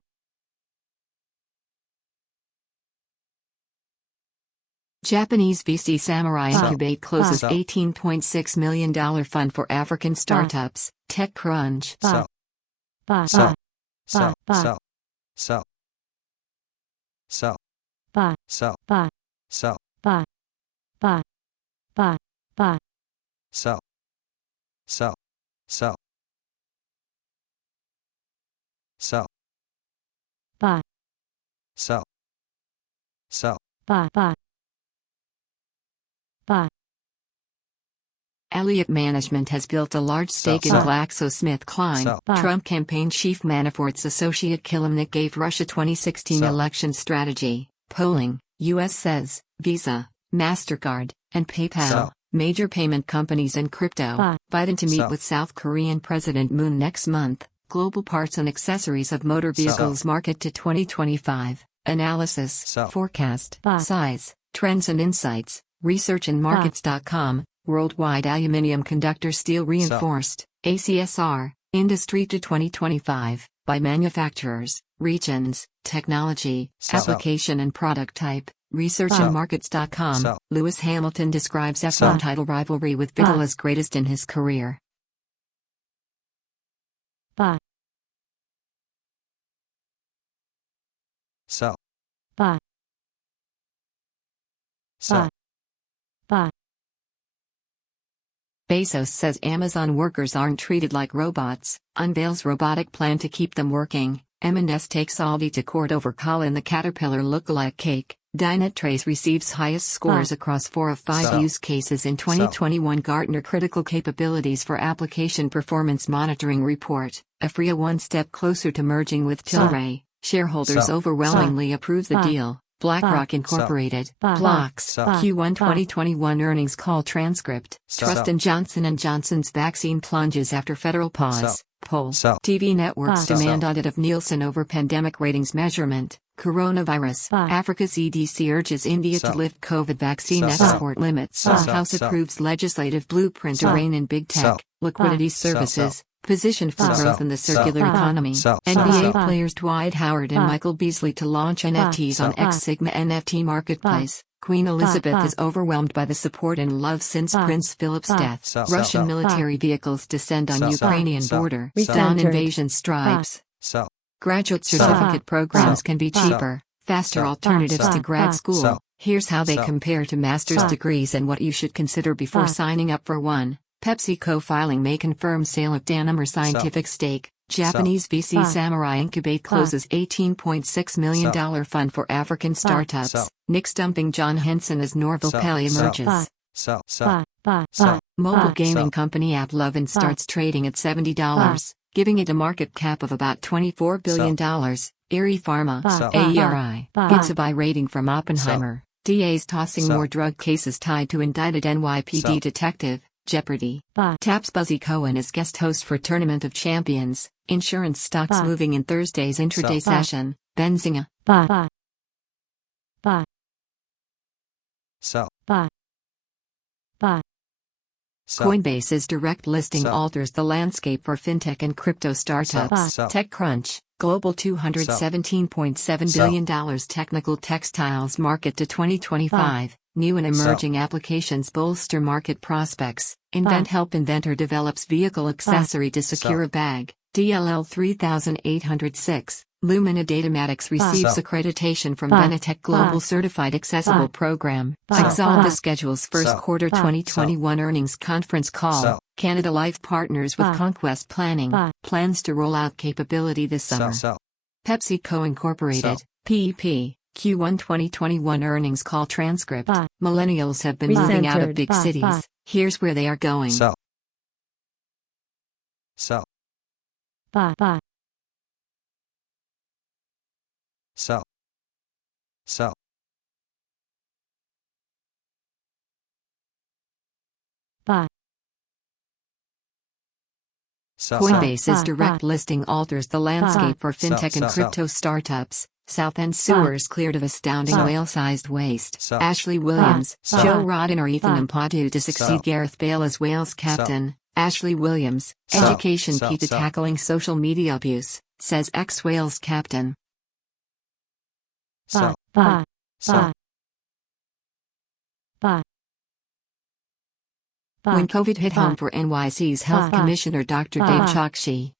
Japanese VC Samurai Bye. Incubate closes Bye. $18.6 million fund for African startups. TechCrunch. sell, Buy, sell, buy, sell, Bye. sell, sell, sell, buy, sell, buy, sell, buy, buy, buy, buy, sell, sell, sell, sell, buy, sell, sell, buy, buy, buy, Elliott Management has built a large stake in Sell. GlaxoSmithKline. Sell. Trump campaign chief Manafort's associate Kilimnik gave Russia 2016 Sell. election strategy. Polling, U.S. says, Visa, MasterCard, and PayPal, Sell. major payment companies in crypto. Bye. Biden to meet Sell. with South Korean President Moon next month. Global parts and accessories of motor Sell. vehicles market to 2025. Analysis, Sell. forecast, Bye. size, trends and insights. Researchandmarkets.com. Worldwide Aluminium Conductor Steel Reinforced, ACSR, Industry to 2025, by manufacturers, regions, technology, Sell. application and product type. Researchandmarkets.com. Sell. Lewis Hamilton describes F1 Sell. title rivalry with Vettel as greatest in his career. buy, sell, buy, sell, buy, Bezos says Amazon workers aren't treated like robots, unveils robotic plan to keep them working. M&S takes Aldi to court over Colin the Caterpillar lookalike cake. Dynatrace receives highest scores across 4 of 5 Sell. use cases in 2021 Gartner Critical Capabilities for Application Performance Monitoring Report. Afria one step closer to merging with Tilray. Shareholders Sell. overwhelmingly approve the Sell. deal. BlackRock Incorporated. Sell. Blocks. Sell. Q1 2021 earnings call transcript. Sell. Trust in Johnson & Johnson's vaccine plunges after federal pause. Sell. Poll. Sell. TV networks Sell. demand audit of Nielsen over pandemic ratings measurement. Coronavirus. Sell. Africa's EDC urges India Sell. to lift COVID vaccine Sell. export limits. Sell. House Sell. approves legislative blueprint to Sell. rein in big tech. Sell. Liquidity Sell. services. Positioned for Sell. growth in the circular Sell. economy. Sell. NBA Sell. players Dwight Howard and Sell. Michael Beasley to launch NFTs on Sell. X Sigma NFT marketplace. Queen Elizabeth Sell. is overwhelmed by the support and love since Sell. Prince Philip's Sell. death. Sell. Russian Sell. military vehicles descend on Sell. Ukrainian Sell. border. Sell. Dawn Recentered. invasion strikes. Sell. Graduate Sell. certificate programs Sell. can be Sell. cheaper, faster Sell. alternatives to Sell. grad school. Sell. Here's how they Sell. compare to master's Sell. degrees and what you should consider before Sell. signing up for one. PepsiCo filing may confirm sale of Danimer Scientific stake. Japanese VC Sell. Samurai Incubate closes $18.6 million fund for African startups. Sell. Knicks dumping John Henson as Norville Sell. Pelly Sell. emerges. Sell. Sell. buy, buy, Sell. buy, Mobile buy, gaming Sell. company AppLovin starts trading at $70, giving it a market cap of about $24 billion. Erie Pharma, Sell. AERI, Sell. gets a buy rating from Oppenheimer. DAs tossing Sell. more drug cases tied to indicted NYPD Sell. detective. Jeopardy! buy, Taps Buzzy Cohen as guest host for Tournament of Champions. Insurance stocks Sell. moving in Thursday's intraday Sell. session. Benzinga. buy, buy, buy, Sell. buy, buy, Sell. Coinbase's direct listing Sell. alters the landscape for fintech and crypto startups. Sell. TechCrunch. Global $217.7 billion technical textiles market to 2025. New and emerging applications bolster market prospects. Invent help inventor develops vehicle accessory to secure a bag. DLL 3806. Lumina Datamatics receives accreditation from Benetech Global Certified Accessible Program. JIGSAW schedules first quarter 2021 earnings conference call. Canada Life partners with Conquest Planning. Plans to roll out capability this summer. PepsiCo Incorporated. PEP. Q1 2021 earnings call transcript. Millennials have been moving out of big cities. Here's where they are going. Sell. Coinbase's direct listing alters the landscape for fintech and crypto startups. Southend sewers cleared of astounding whale-sized waste. Ashley Williams, Joe Rodden or Ethan Ampadu to succeed Gareth Bale as Wales captain. Ashley Williams, education key to tackling social media abuse, says ex-Wales captain. When COVID hit home for NYC's Health Commissioner Dr. Dave Chokshi.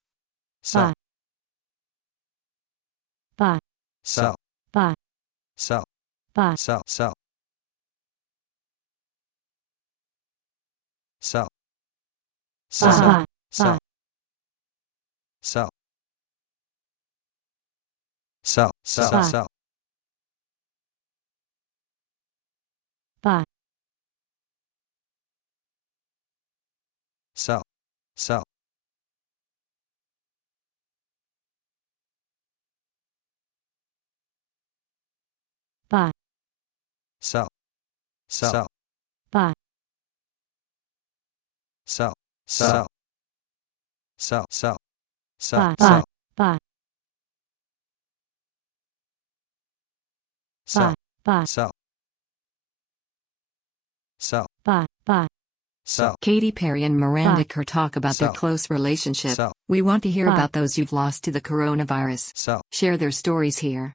Katy Perry and Miranda Kerr talk about their close relationship. We want to hear about those you've lost to the coronavirus. Share their stories here.